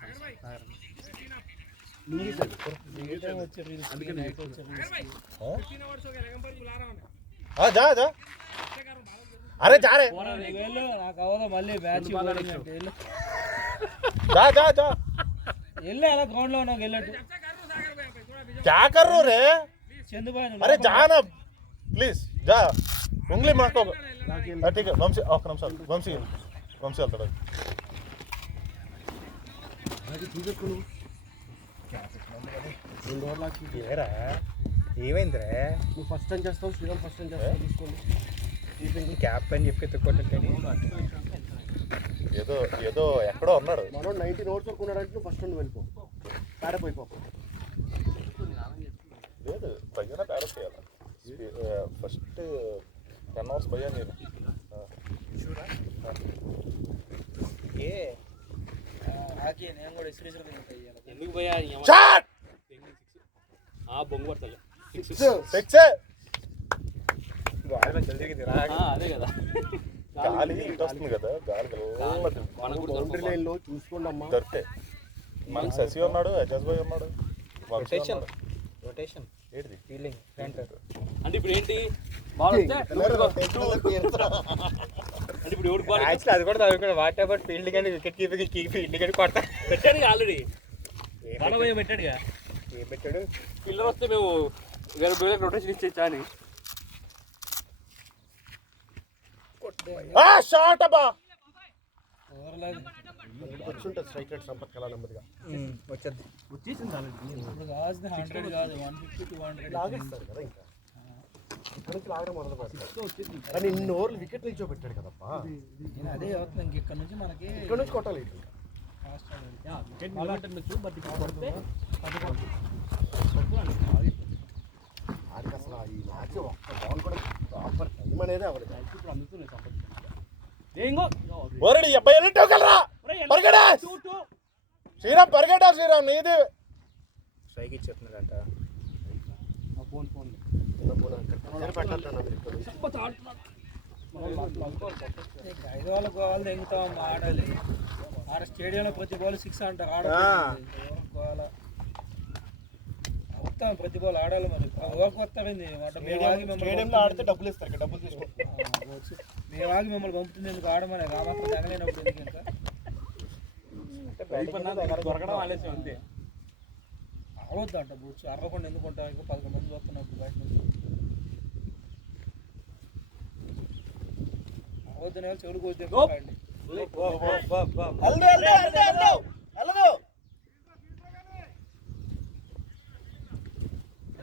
వచ్చే రీల్స్ जा जा అరే జారే వెళ్ళు నాకు అవ్వదా మళ్ళీ మ్యాచ్ బౌలింగ్ అంటే వెళ్ళు जा जा जा వెళ్ళు అలా గ్రౌండ్ లో నాకు వెళ్ళట్టు क्या कर रहे हो रे చందుబాయ్ अरे जा ना प्लीज जा उंगली मारको ठीक है वंशी ओके नमस्कार वंशी వెళ్తాడు ఏరా ఏమైందిరా నువ్వు ఫస్ట్ టైం చేస్తావు, శ్రీరామ్ ఫస్ట్ టైం చేస్తావు, తీసుకోండి. క్యాప్ అని చెప్పి ఎత్తుకోవట్లేదు ఏదో ఏదో ఎక్కడో ఉన్నాడు మనం 19 ఓవర్స్ వరకు ఉన్నాడంటే నువ్వు ఫస్ట్ నువ్వు వెళ్ళిపో, పేడపోయిపో. లేదు భయ్యన బ్యాలెన్స్ చేయాలి ఫస్ట్ 10 అవర్స్ భయ్యా నేను హాకీ నేను కూడా సీరియస్గా ఎందుకు పోయా షాట్ బొంగు పడతలే సిక్స్ అదే కదా గాలి ఇటు వస్తుంది కదా గాలి బౌండరీ లైన్ లో చూసుకోండి అమ్మా. దొరికితే మనకి శశి ఉన్నాడు అజాజ్ భాయ్ ఉన్నాడు రొటేషన్ ఏంటిది ఫీల్డింగ్ అంటే ఇప్పుడు ఏంటి బాల్ వస్తే అంటే ఇప్పుడు ఎవరికి బాల్ యాక్చువల్లీ అది కూడా చదువుకోండి what ever fielding and wicket keeping fielding అని కొడతా పెట్టాడుగా ఆల్రెడీ బాల్ పోయి పెట్టాడుగా ఏం పెట్టాడు పిల్లలు వస్తే మేము వేరే వేరే రొటేషన్ ఇచ్చేచ్చా అని షాట్ అబ్బా వచ్చుంటుంది స్ట్రైక్ రేట్ సంపత్ కళా నెమ్మదిగా వచ్చేది ఇప్పుడు కావాల్సింది 100 కాదు 150 to 100 లాగేస్తారు కదా. ఇంకా ఇక్కడ నుంచి లాగడం మొదలు పెడతారు. కానీ ఇన్ని ఓవర్లు వికెట్ నిల్చో పెట్టాడు కదప్పా, నేను అదే చదువుతున్నా ఇంక ఇక్కడ నుంచి మనకి ఇక్కడ నుంచి కొట్టాలి. ఆడికి అసలు ఈ మ్యాచ్ ఒక్క బాల్ కూడా ప్రాపర్ టైం అనేది అవ్వలేదు. ఇప్పుడు అందుతున్నాయి సంపత్. ఒరడి అబ్బాయి వెళ్ళిట్టగలరా పరిగెడా శ్రీరామ్ పరిగెడా శ్రీరామ్ నీది స్ట్రైక్ ఇచ్చేస్తున్నాడంట హైదరాబాద్ గోవాలు తెంగుతాం ఆడాలి ఆడ స్టేడియంలో ప్రతి బాల్ 6 అంటారు ఆడాలి అవుతాం ప్రతి బాల్ ఆడాలి మరి ఓవర్కి వస్తారండి స్టేడియంలో ఆడితే డబ్బులు ఇస్తారు, డబ్బులు తీసుకుంటారు. మేము ఆగి మిమ్మల్ని పంపుతుంది ఎందుకు ఆడమని రామాత్రం తగలేనప్పుడు ఎందుకు ఇంకా దొరకడం ఆలస్యం అంతే అవద్దు అంట బూట్స్ అరవకుండా ఎందుకు ఉంటాం ఇంకా 11 మంది వస్తున్నప్పుడు బయట నుంచి అవద్దు నేను చెవులు కోసి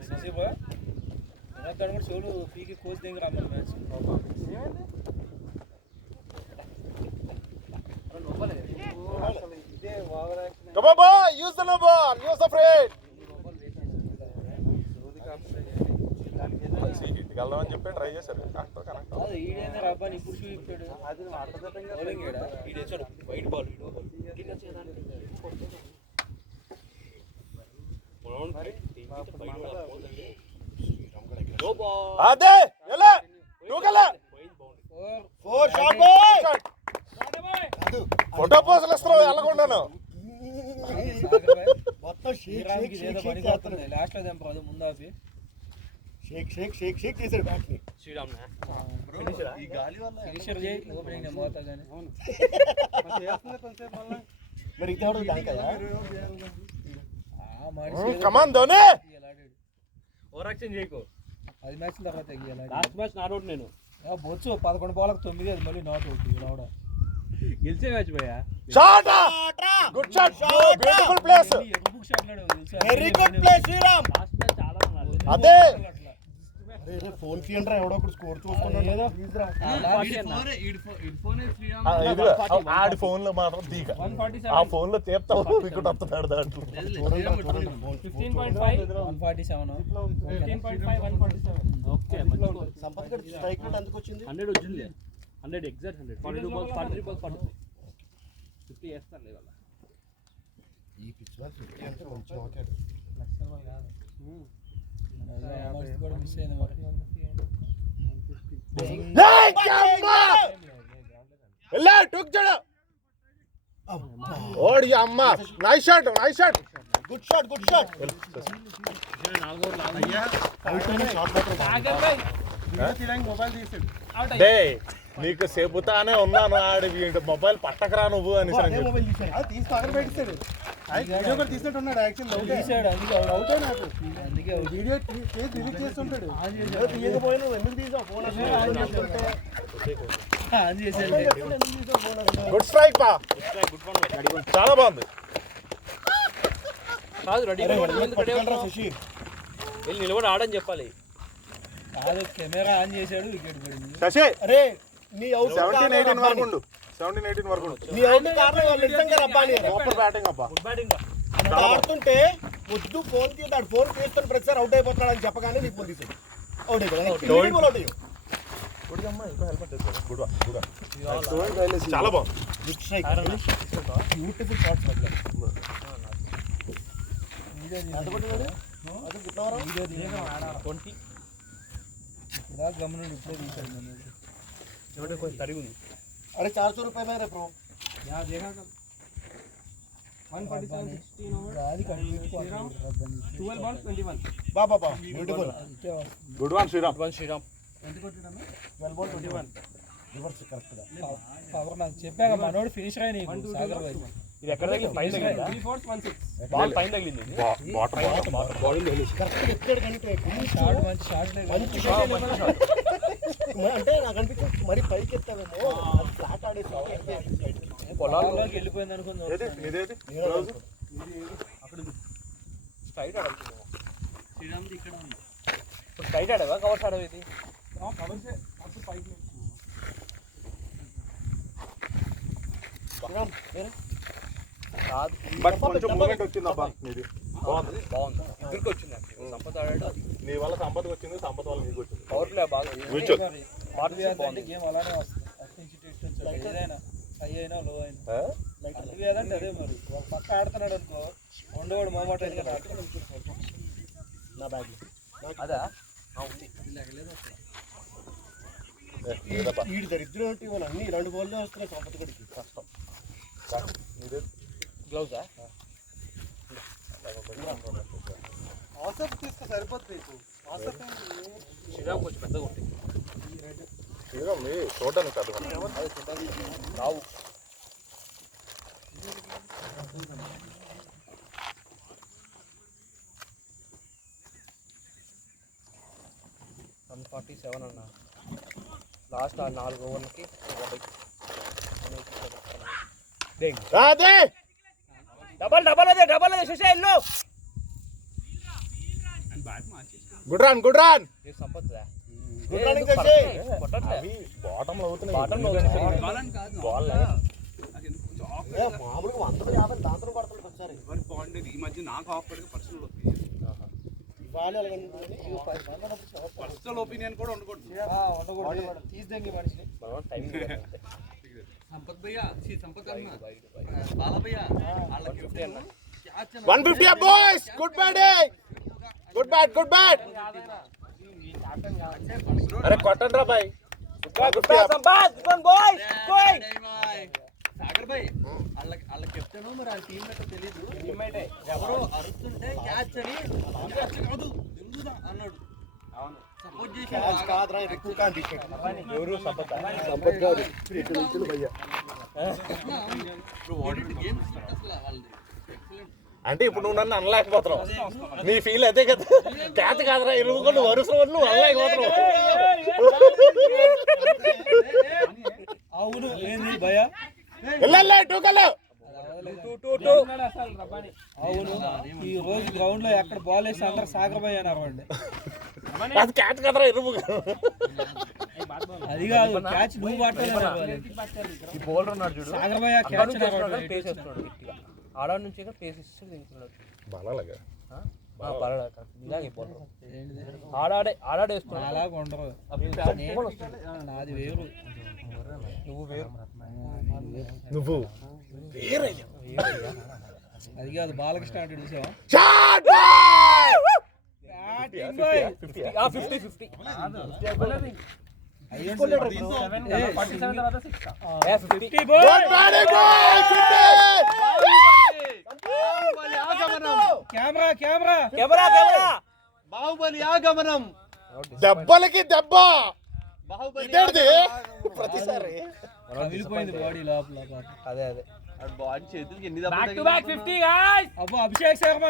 శశిబా వినోద్ కూడా చెవులు పీకి కోసి దగ్గర రమ్మని match Come on, boy! Use the number! Use the afraid! వెళ్దామని చెప్పి ట్రై చేశారు కనెక్ట్ అది ఈడేంది రబ్బాని ఇప్పుడు చూపించాడు బౌలింగ్ ఈడ ఈడేసాడు వైట్ బాల్ అదే ఎలా దూకలా 4 షాట్ బాయ్. ఫోటో పోజులు ఇస్తున్నావు వెళ్ళకుండాను మొత్తం షేక్ షేక్ షేక్ షేక్ చేస్తాడు. లాస్ట్ లో తెంపదు ముందు ఆపి షేక్ షేక్ షేక్ షేక్ చేశాడు బ్యాట్ ని. శ్రీరామ్ ఫినిషర్ చేయి ఓపెనింగ్ నేను పోతా కానీ మరి ఇది ఎవరు దానికదా? ఆ మనిషి కమాన్ ధోని ఓవర్ యాక్షన్ చేయకు 10 మ్యాచ్ల తర్వాత ఎగియాలి లాస్ట్ మ్యాచ్ నాట్ అవుట్ నేను బొచ్చు 11 బాల్కి 9 అది మళ్ళీ నాట్ అవుట్ ఇలా గెలిచే మ్యాచ్ పోయా shot good shot beautiful place ఎరుబుక్ షాట్ లాడు తెలుసా very good play Sriram. Last match చాలా ఉన్నారు అదే అరే రే ఫోన్ తీయండిరా, ఎవడో ఒకడు స్కోర్ చూసుకున్నాడు. ప్లీజ్ రా. ఆడి ఫోన్ లో మాత్రం దీక ఆ ఫోన్ లో చేస్తావు ఇక్కడ వస్తున్నాడు దాంట్లో 15.5 సంపత్ గడ్ స్ట్రైక్ రేట్ ఎందుకు వచ్చింది? 100 వచ్చింది 100 ఎగ్జాక్ట్ 100 42 బాల్స్ 43 బాల్స్ 50 వేస్తాను ఇవాళ ఈ పిచ్ లో 50 అంటే కొంచెం ఓకే. కూడా మిస్ అయింది మరి ఓడి అమ్మ nice shot nice shot good shot good shot. Day నీకు చెబుతానే ఉన్నాను ఆడి మొబైల్ పట్టకరా నువ్వు అని మొబైల్ తీసాడు తీసి పక్కన పెట్టిస్తాడు వీడియో కూడా తీసినట్టు ఉన్నాడు యాక్చువల్ తీసాడు అందుకే అవుతాడు నాకు అందుకే వీడియో డిలీట్ చేస్తుంటాడు తీయకపోయినా ఎందుకు తీసావు ఫోన్ ఆన్ చేసాడు గుడ్ స్ట్రైక్ పా చాలా బాగుంది కాదు రెడీ వెళ్ళి నిలబడి ఆడని చెప్పాలి. కాదు కెమెరా ఆన్ చేశాడు వికెట్ పడింది. శశి అరే నీ అవుట్ 17-18 వరకు ఉండు 17-18 వరకు ఉండు నీ అవుట్ కారణం వాళ్ళు నిజంగా రబ్బాని సూపర్ బ్యాటింగ్ అబ్బా అంత ఆడుతుంటే వద్దు ఫోన్ తీస్తాడు ఫోన్ తీస్తున్న ప్రతిసారి అవుట్ అయిపోతున్నాడు అని చెప్పగానే నీకు ఫోన్ తీసాడు అవుట్ అయిపోయాడు అవుట్ అయ్యావు. చాలా బాగుంది బ్యూటిఫుల్ షాట్స్ ఇప్పుడు గమనండి ఇప్పుడే తీశాడు अरे 400 रुपए में रे ब्रो यार देखा कब 147 16 over అది కంప్లీట్ 12 balls 21 बाबा ब्यूटीफुल గుడ్ వన్ శ్రీరామ్ ఎంత కొట్టినాము 12 ball 21 రివర్స్ కరెక్ట్ గా పవర్ నాకు చెప్పాక మనోడు ఫినిషర్ అయ్యి నీకు సాగర్ భాయ్ ఇది ఎక్కడ తగిలింది పైన తగిలిందా 3 4 1 6 బాల్ పైన తగిలింది బాటమ్ బాడీ కరెక్ట్ ఎక్కడ కంటే షాట్ మంచి షాట్ మంచి షాట్ అంటే నాకు అనిపించింది మరి పైకి ఎత్తావేమో అది ఫ్లాట్ ఆడేసావు పొలాల్లోకి వెళ్ళిపోయింది అనుకుందాం. ఇదేది అక్కడ స్ట్రైట్ ఆడాలి శ్రీరామ్ది ఇక్కడ ఉంది ఇప్పుడు స్ట్రైట్ ఆడావా కవర్స్ ఆడావు ఇది కవర్స్ అప్పుడు పైకి కాదు బట్ కొంచెం మూమెంట్ వచ్చింది అబ్బా నీది బాగుంది ఇద్దరికి వచ్చింది సంపత్ ఆడాడు నీ వల్ల సంపదకి వచ్చింది సంపద వల్ల నీకు వచ్చింది పవర్ ప్లే బాగా గేమ్ అలానే వస్తుంది అటు నుంచి ఇటు ఇటు వచ్చాడు. ఏదైనా హై అయినా లో అయినా అది ఏదంటే అదే మరి ఒక పక్క ఆడుతున్నాడు అనుకో ఉండేవాడు మొమాట నా బ్యాగ్ అదా ఈ దరిద్రం ఏంటి వాళ్ళు అన్ని 2 బాల్లో వస్తున్నాయి సంపత్ గడికి కష్టం గ్లౌజా ఆసఫ్ తీసుకో సరిపోతుంది శ్రీరామ్ కొంచెం పెద్దగా ఉంటుంది శ్రీరామ్ నీ చూడడానికి కాదు రావు 147 అన్న లాస్ట్ ఆ 4 ఓవర్లకి 50 రాదే డబల్ అదే శశి ఎల్లో గుడ్ రన్ ఏ సంపత్ గుడ్ రన్నింగ్ చేసి కొట్టట్లే అవి బాటమ్ లో అవుతున్నాయి బాటంలో బాల్ మామూలుగా 150 దాంతో కొడతాడు ఒకసారి ఈ మధ్య నాకు ఆఫ్ పడితే పర్సనల్ ఇవాళ అలాగని పర్సనల్ ఒపీనియన్ కూడా ఉండకూడదు ఉండకూడదు తీసిదంగి మనిషిని టైం సంపత్ భయ్యా సంపత్ అన్న బాల భయ్యా వాళ్ళకి 50 అన్న 150 బాయ్స్ గుడ్ బ్యాట్ అరే కొట్టండి రా బాయ్ సాగర్ భాయ్ వాళ్ళ కెప్టెన్ మరి ఆ టీం గట్ట తెలీదు ఎవరో అరుస్తుంటే క్యాచ్ అని క్యాచ్ కాదు ఎందుదా అన్నాడు సపోర్ట్ చేసి కాదురా ఎక్కువ కాదు ఎవరు సంపద సంపత్ కాదు ఇక్కడ నుంచి భయ్యా గేమ్ అసలు వాళ్ళది అంటే ఇప్పుడు నువ్వు నన్ను అనలేకపోతున్నావు నీ ఫీల్ అదే కదా క్యాచ్ కాదురా ఇరువుగా నువ్వు వరుస నువ్వు అనలేకపోతున్నావు అవును ఏంది భయ వెళ్ళలే టూకలు అవును ఈ రోజు గ్రౌండ్ లో ఎక్కడ బాల్ వేసి అందరు సాగర్ భయ అన్నారు అండి. అది క్యాచ్ కదరా ఇరువుగా అది కాదు క్యాచ్ నువ్వు పట్టలేదు ఈ బౌలర్ ఉన్నాడు చూడు సాగర్ భయ క్యాచ్ పేస్ వేస్తున్నాడు గట్టిగా ఆడ నుంచి పేస్ ఇస్తూ దిగుతున్నాడు బాలాగా ఆడాడేస్తున్నాడు అలాగ ఉండరు నాది వేరు నువ్వు వేరు నువ్వు అది కాదు బాలకృష్ణ అంటే చూసావా షాట్ బాయ్ 50 కెమెరా బాహుబలి ఆగమనం దెబ్బలకి దెబ్బ ఇదేంటిది? ప్రతిసారి వెళ్ళిపోయింది బాడీ లోపల పాపం. అదే అదే బాడీ చేతులకి ఎన్ని బ్యాక్ టు బ్యాక్ 50 గాయ్స్. అబ్బో అభిషేక్ శర్మ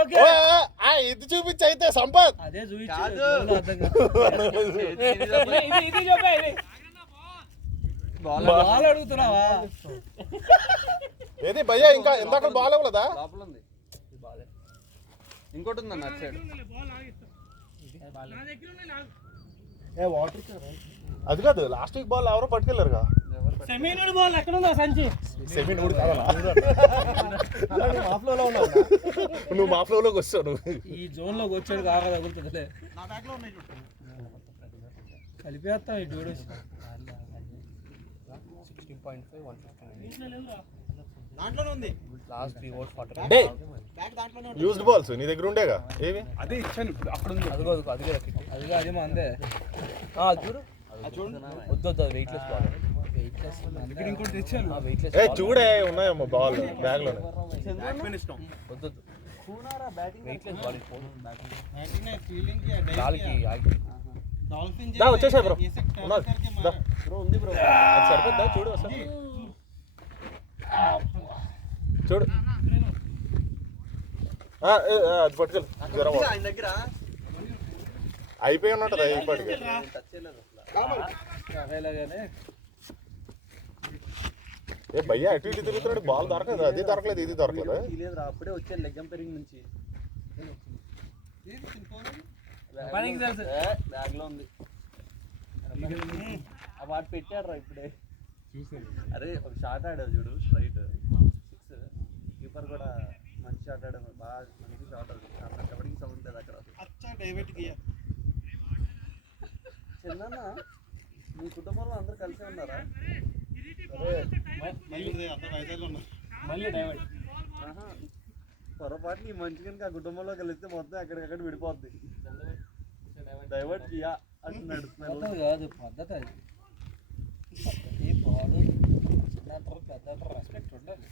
ఓకే ఓ, ఇది చూపించి అయితే సంపత్ అదే చూపించు కాదు. ఎవరో అర్థం కాదు. ఇది చెప్పే ఇది. బాల్ అడుగుతున్నావా? ఏది భయ్యా ఇంకా ఇందాక బాల్ ఇవ్వలేదా? లోపల ఉంది ఇంకోటి ఉందన్న అటు సైడ్ అది కాదు లాస్ట్ వీక్ బాల్ ఎవరో పట్టుకెళ్ళారుగా. సెమీనుడు బాల్ ఎక్కడ ఉందో సంచి? సెమీ నువ్వు కావాలా? నువ్వు మా ఫ్లోలోకి వస్తావు నువ్వు. ఈ జోన్ లోకి వచ్చాడు కాగా తగులుతుంది కలిపేస్తాం ఈ డూడేస్. 16.5 159 last 3 overs 40 day used balls నీ దగ్గర ఉండేగా ఏవి? అదే ఇచ్చాను ఇప్పుడు అక్కడ ఉంది అదిగో అదిగో అదిగే అదిగా అది మందే చూడు వద్దు వద్దు వెయిట్లెస్ బాల్ ఇక్కడ ఇంకోటి తెచ్చాను వెయిట్లెస్ ఏ చూడే ఉన్నాయమ్మా బాల్ బ్యాగ్ లోనే. వద్దు వెయిట్లెస్ బాల్ గాలికి ఆగి దా వచ్చేసా బ్రో ఉన్నది. దా. అది సరిపోద్దా చూడు అసలు చూడు అది పట్టుకెళ్ళి జ్వరం ఆయన దగ్గర అయిపోయి ఉన్నట్టు అయిపోయి. టచ్ చేయలేదు అసలు అలాగానే ఏ భయ్యా అటు ఇటు తిరుగుతున్నాడు బాల్ దొరకలేదు. అది దొరకలేదు ఇది దొరకలేదు. తీయలేదురా అప్పుడే వచ్చాను లెగ్ ఎంపైరింగ్ నుంచి పనికి తెలుసు. బ్యాగ్ లో ఉంది ఆ వాటి పెట్టాడు రా ఇప్పుడే అరే ఒక షాట్ ఆడావు చూడు స్ట్రైట్ 6 కీపర్ కూడా మంచి షాట్ ఆడావు బాగా మంచి షాట్ ఆడాడు కబడ్డీ సౌండ్ లేదు అక్కడ చందన్న మీ కుటుంబంలో అందరూ కలిసే ఉన్నారా? మళ్ళీ డైవర్ట్. ఆహా. పొరపాటు నీ మంచి కనుక ఆ కుటుంబంలో కలిస్తే మొత్తం ఎక్కడికక్కడ విడిపోద్ది. డైవర్ట్ కియా అంటున్నాడు పద్ధతి కాదు పద్ధతి అది పద్ధతి పాడు చిన్న పెద్ద రెస్పెక్ట్ ఉండాలి.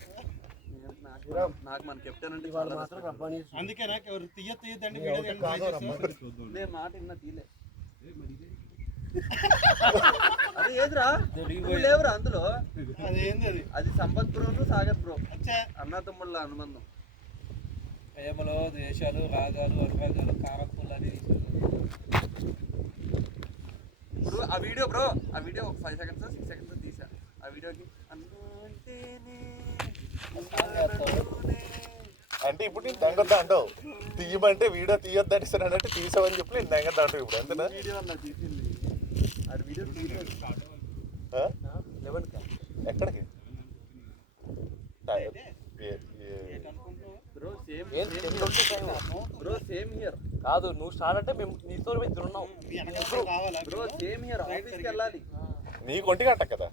నాకు మన కెప్టెన్ అంటే చాలా respect. అందుకేనా ఎవరు తీయద్దండి లే మాట ఇన్నా తీలే అదే ఏదిరా నువ్వు లేవురా అందులో అదేంది అది అది సంపత్ బ్రోను సాగర్ బ్రో అన్న తమ్ముళ్ళ అనుబంధం. ప్రేమలో దేశాలు రాగాలు అనురాగాలు కారకులు అని ఇప్పుడు ఆ వీడియో బ్రో ఆ వీడియో ఒక 5 seconds 6 seconds తీసా ఆ వీడియోకి అంటేనే అంటే ఇప్పుడు నేను దెంగొద్దా అంటావు. తీయమంటే వీడియో తీయొద్దా అంటే తీసావని చెప్పి నేను దెంగొద్దా అంటావు ఇప్పుడు అంతేనా? వీడియో అన్న తీసింది ఆ వీడియో తీయలేదు. ఎక్కడికి బ్రో సేమ్ హియర్ కాదు నువ్వు స్టార్ట్ అంటే మేము నీతో ఇద్దరు ఉన్నాం బ్రో సేమ్ హియర్ ఆఫీస్కి వెళ్ళాలి. నీకు ఒంటి గంట కదా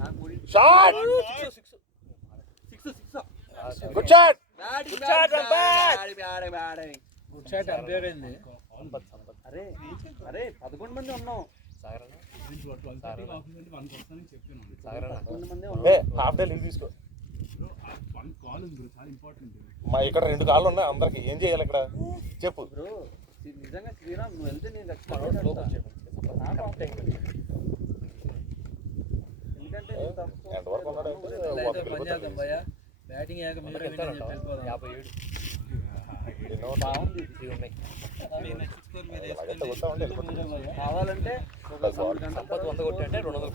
నాకు మూడి shot 6 good shot good shot umpire అయింది. అరే అరే 11 మంది ఉన్నాం. సాగరన్న 11 మంది ఏ హాఫ్ డే లీవ్ తీసుకో. మా ఇక్కడ 2 కాళ్ళు ఉన్నాయి అందరికి ఏం చేయాలి ఇక్కడ చెప్పు. బ్రో నిజంగా శ్రీరామ్ నువ్వు వెళ్తే నేను ఎందుకంటే ఎంతవరకు ఉన్నాడు అయితే పని చేద్దాం భయ్యా బ్యాటింగ్ అయ్యాక మీరు వెళ్ళిపోదాం. 57 బాగుంది. ఇవి ఉన్నాయి కావాలంటే ఒక 3 గంటల సంపత్ 100 కొట్టి అంటే 200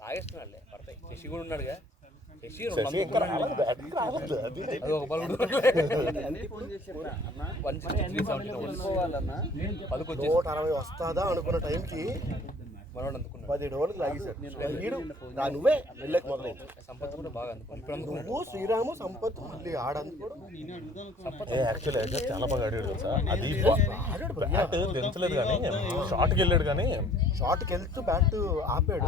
తాగేస్తున్నాడులే పడతాయి. శశి కూడా ఉన్నాడుగా శశి శశి ఇంకా రాలేదు బ్యాటింగ్ రాలేదు అది అది ఒక బల్ ఫోన్ చేసి చెప్పా అన్న 163 వెళ్ళిపోవాలన్నా పలుకు 160 వస్తుందా అనుకున్న టైంకి మనోడు అందుకున్నాడు. 17 ఓవర్లు లాగేశాడు. వీడు నువ్వే వెళ్ళక మొదలైంది. సంపత్ కూడా బాగా అందుకున్నాడు. ఇప్పుడు అందుకున్నాడు. నువ్వు శ్రీరాము సంపత్ మళ్ళీ ఆడందుకోవడం యాక్చువల్లీ చాలా బాగా ఆడాడు తెలుసా. అది బ్యాట్ దించలేదు కానీ షాట్కి వెళ్ళాడు కానీ షాట్కి వెళ్తూ బ్యాట్ ఆపాడు.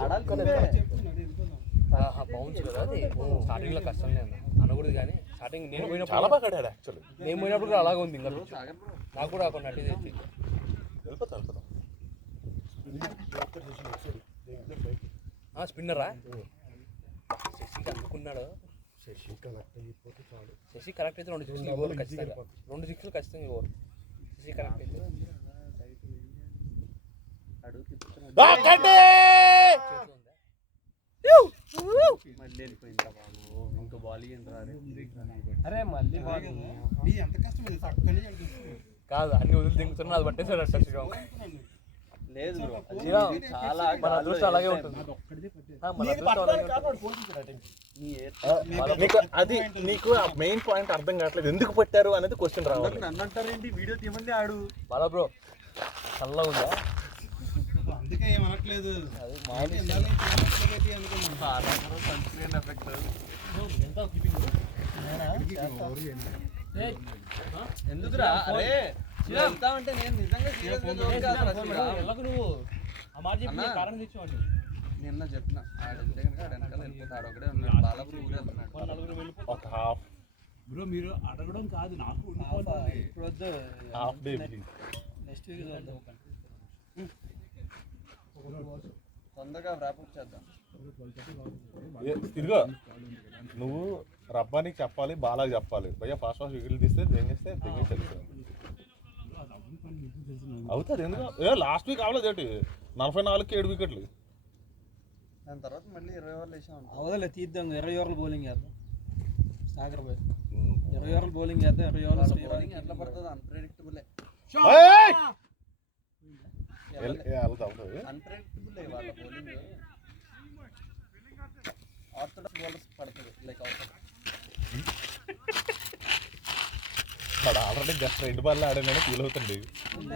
బౌన్స్ కదా అది స్టార్టింగ్ లో కష్టంగా అనకూడదు కానీ స్టార్టింగ్ నేను పోయినప్పుడు చాలా బాగా ఆడాడు యాక్చువల్లీ. నేను పోయినప్పుడు కూడా అలాగే ఉంది. ఇంకా నాకు కూడా కొన్ని అట్టి తెచ్చి వెళ్ళిపోతాం స్పిన్నరా శశి అందుకున్నాడు. శశి కరెక్ట్ అయితే 2 సిక్స్లు ఇవ్వాలి ఖచ్చితంగా. 2 సిక్స్లు ఖచ్చితంగా ఇవ్వాలి. మళ్ళీ వెళ్ళిపోయిందా బాబు, ఇంకో బాల్ ఏంట్రా అరే మళ్ళీ బాల్ ఎంత కష్టం ఇది అక్కడి నుంచి కాదు అన్ని వదిలి దింగుతున్నా అది పట్టేసాడు అంట శ్రీరామ్. లేదు బ్రో, శ్రీరామ్ చాలా మన అదృష్టం అలాగే ఉంటుంది. మన అదృష్టం అలాగే ఉంటుంది. నీకు అది నీకు మెయిన్ పాయింట్ అర్థం కావట్లేదు, ఎందుకు పట్టారు అనేది క్వశ్చన్ రావాలి. నన్ను అంటారేంటి, వీడియో తీయమంది ఆడు. బాలా బ్రో చల్లగా ఉందా? అందుకే ఏమనట్లేదు, అది మామూలు సన్స్క్రీన్ ఎఫెక్ట్. ఎందుకురా అరే వెళ్తామంటే నేను నిజంగా serious గా joke కాదురా శ్రీరామ్. నువ్వు ఆ మాట చెప్పి అన్నా. కారణం తెచ్చావు. నిన్న చెప్పిన ఆడు వెళ్తే కనుక ఆడు వెనకాల వెళ్ళిపోతాడు, ఒకడే ఉన్నాడు. బాలపురి ఊరు వెళ్తున్నాడు. ఒక హాఫ్ బ్రో మీరు అడగడం కాదు నాకు ఇప్పుడు వద్దు, half day please. Next week చూద్దాం. తొందరగా wrap-up చేద్దాం. ఇదిగో నువ్వు రబ్బానికి చెప్పాలి, బాలాకి చెప్పాలి, భయ్యా ఫాస్ట్ ఫాస్ట్ వికెట్లు తీస్తే దెంగేస్తే దెంగేసి అవుతుంది. ఎందుకు లాస్ట్ వీక్ అవ్వలేదు ఏంటి, 44కి 7 వికెట్లు. దాని తర్వాత మళ్ళీ 20 ఓవర్లు వేసాం. అవదలే తీద్దాం, 20 ఓవర్లు బౌలింగ్ చేద్దాం. సాగర్ బాయ్ 20 ఓవర్లు బౌలింగ్ చేద్దాం. 20 ఓవర్లు బౌలింగ్ శ్రీరామ్ ఎట్లా పడుతుంది అన్ప్రెడిక్టబుల్. అవుతుంది. అన్ప్రెడిక్టబుల్ వాళ్ళ బౌలింగ్. ఆర్థోడాక్స్ బౌలర్స్ పడుతుంది లైక్ వాడు ఆల్రెడీ జస్ట్ 2 బాల్ ఆడానని ఫీల్ అవుతుంది.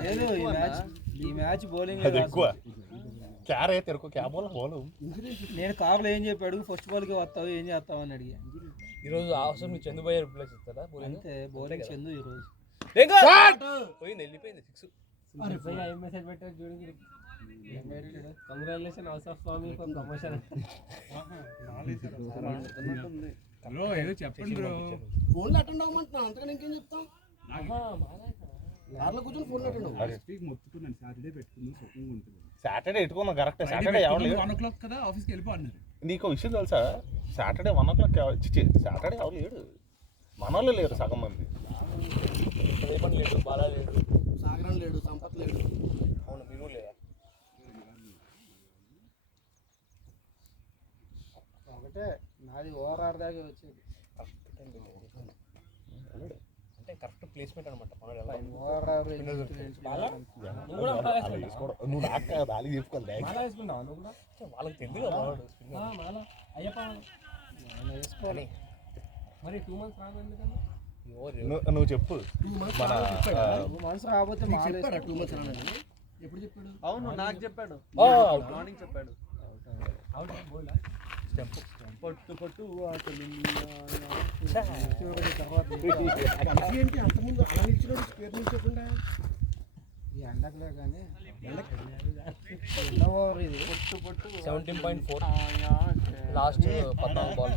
లేదు, ఈ మ్యాచ్ బౌలింగ్ అది ఎక్కువ క్యారే తెరుకో క్యా బోల్ బోలు. నేను కాపులో ఏం చెప్పాడు, ఫస్ట్ బాల్కి వస్తావు ఏం చేస్తావు అని అడిగా. ఈరోజు అవసరం మీకు చందు భయ్య రిప్లేస్ ఇస్తారా? అంతే బౌలింగ్ చందు ఈరోజు. పోయింది, వెళ్ళిపోయింది 6. ఏం మెసేజ్ పెట్టారు చూడండి. Congratulation house of Swamy for promotion. Bro ఏదో చెప్పండి బ్రో. ఫోన్లో అటెండ్ అవ్వమంటున్నా, అంతగా ఇంకేం చెప్తాం. కార్లో కూర్చొని ఫోన్లో అటెండ్ అవ్వు. నెక్స్ట్ వీక్ మొత్తుకున్నాను, సాటర్డే పెట్టుకుందాం సుఖంగా ఉంటుంది. Saturday ఎట్టుకున్నాం correct. సాటర్డే ఎవరు లేరు. 1 o'clock కదా ఆఫీస్కి వెళ్ళిపో అన్నారు. నీకు విషయం తెలుసా, సాటర్డే 1 o'clock సాటర్డే ఎవరు లేడు, మన వాళ్ళు లేరు సగం మంది. రేపటి లేడు, బాలా లేడు, సాగరం లేడు, సంపత్ లేడు. అవును మీరు లేదా? ఒకటే నాది ఓవర్ దాకా వచ్చేది. అంటే కరెక్ట్ ప్లేస్మెంట్ అనమాట. ఓవర్ నువ్వు నాకు కాదు వాళ్ళకి చెప్పుకోవాలి. మాలా వేసుకున్నావా నువ్వు కూడా? వాళ్ళకి తెలుగు వాడు. మాలా అయ్యప్ప వేసుకోవాలి. మరి 2 months రాదు ఎందుకన్నా? నువ్వు చెప్పు. మన మనసు రాకపోతే చెప్పాడా 2 months రానని? ఎప్పుడు చెప్పాడు? అవును నాకు చెప్పాడు, మార్నింగ్ చెప్పాడు. అవునా బోలా పట్టు పట్టు కలిసి ఏంటి అంతకుముందు అలా నిలిచినాడు, స్క్వేర్ నిలిచకుండా. ఈ ఎండకలే కానీ ఓవర్ ఇది 17.4 లాస్ట్ 14 బాల్.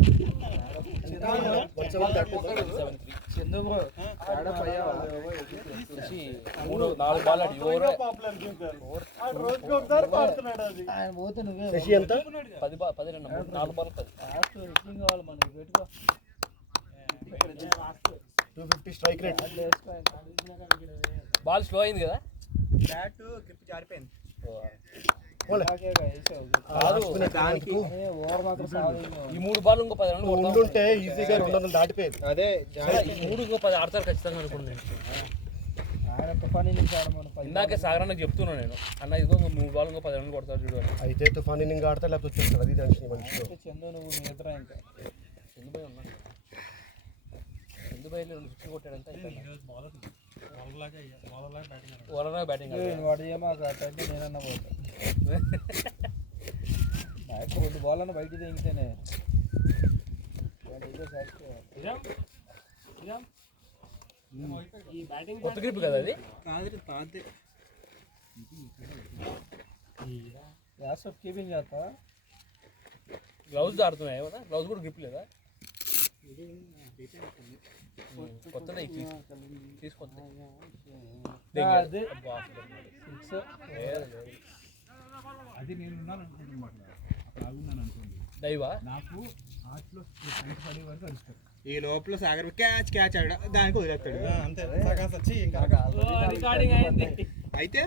చందు బ్రో ఆడ పయ్యా వచ్చి 3-4 బాల్ ఆడి ఓవర్ ఆయన పోతే నువ్వే శశి ఎంత? 10 రన్ 4 బాల్ 10. లాస్ట్ రిచ్చింగ్ కావాలి మనకి. పెట్టుకో 250 స్ట్రైక్ రేట్. బాల్ స్లో అయింది కదా. బ్యాట్ గ్రిప్ జారిపోయింది. కాదు ఓవర్ మాత్రం సాగు. ఈ 3 బాల్ ఇంకో 10 రన్లు కొడతాం. ఉండుంటే ఈజీగా 200 దాటిపోయేది. అదే ఈ 3 ఇంకో 10 ఆడతారు ఖచ్చితంగా అనుకున్నాను. ఆయన తుఫానీ నుంచి ఆడమని ఇందాకే సాగరానికి చెప్తున్నాను నేను, అన్న ఇదిగో 3 బాల్ ఇంకో 10 రన్లు కొడతారు చూడు అని. అయితే తుఫాన్ ఇన్నింగ్ ఆడతా లేకపోతే వచ్చేస్తారు. అది దాని మనిషిలో. చందు నువ్వు నిద్ర ఇంకా చందుబాయ్ ఉన్నాడు. చందుబాయ్ 2 సిక్స్ కొట్టాడంటే ఓవర్లాగా బ్యాటింగ్ వాడు ఏమో అంటే నేనన్నా పోతా. బ్యాక్ 2 బాల్ అన్న బయట దిగితేనే ఈ బ్యాటింగ్ కొత్త గ్రిప్ కదా అది. గ్యాస్ ఆఫ్ కీపింగ్ చేస్తా. గ్లౌజ్ ఆడుతున్నాయి ఏమన్నా, గ్లౌజ్ కూడా గ్రిప్ లేదా? కొత్తది తీసుకొద్ది అది నేను ఉన్నాను అనుకుంటున్నాను, అక్కడ ఆగున్నాను అనుకోండి. దైవా నాకు ఆర్ట్లో పడే వరకు అరుస్తారు. ఈ లోపల సాగర్ క్యాచ్ క్యాచ్ ఆడ దానికి వదిలేస్తాడు. అంతే సగం సచ్చి ఇంకా రికార్డింగ్ అయింది. అయితే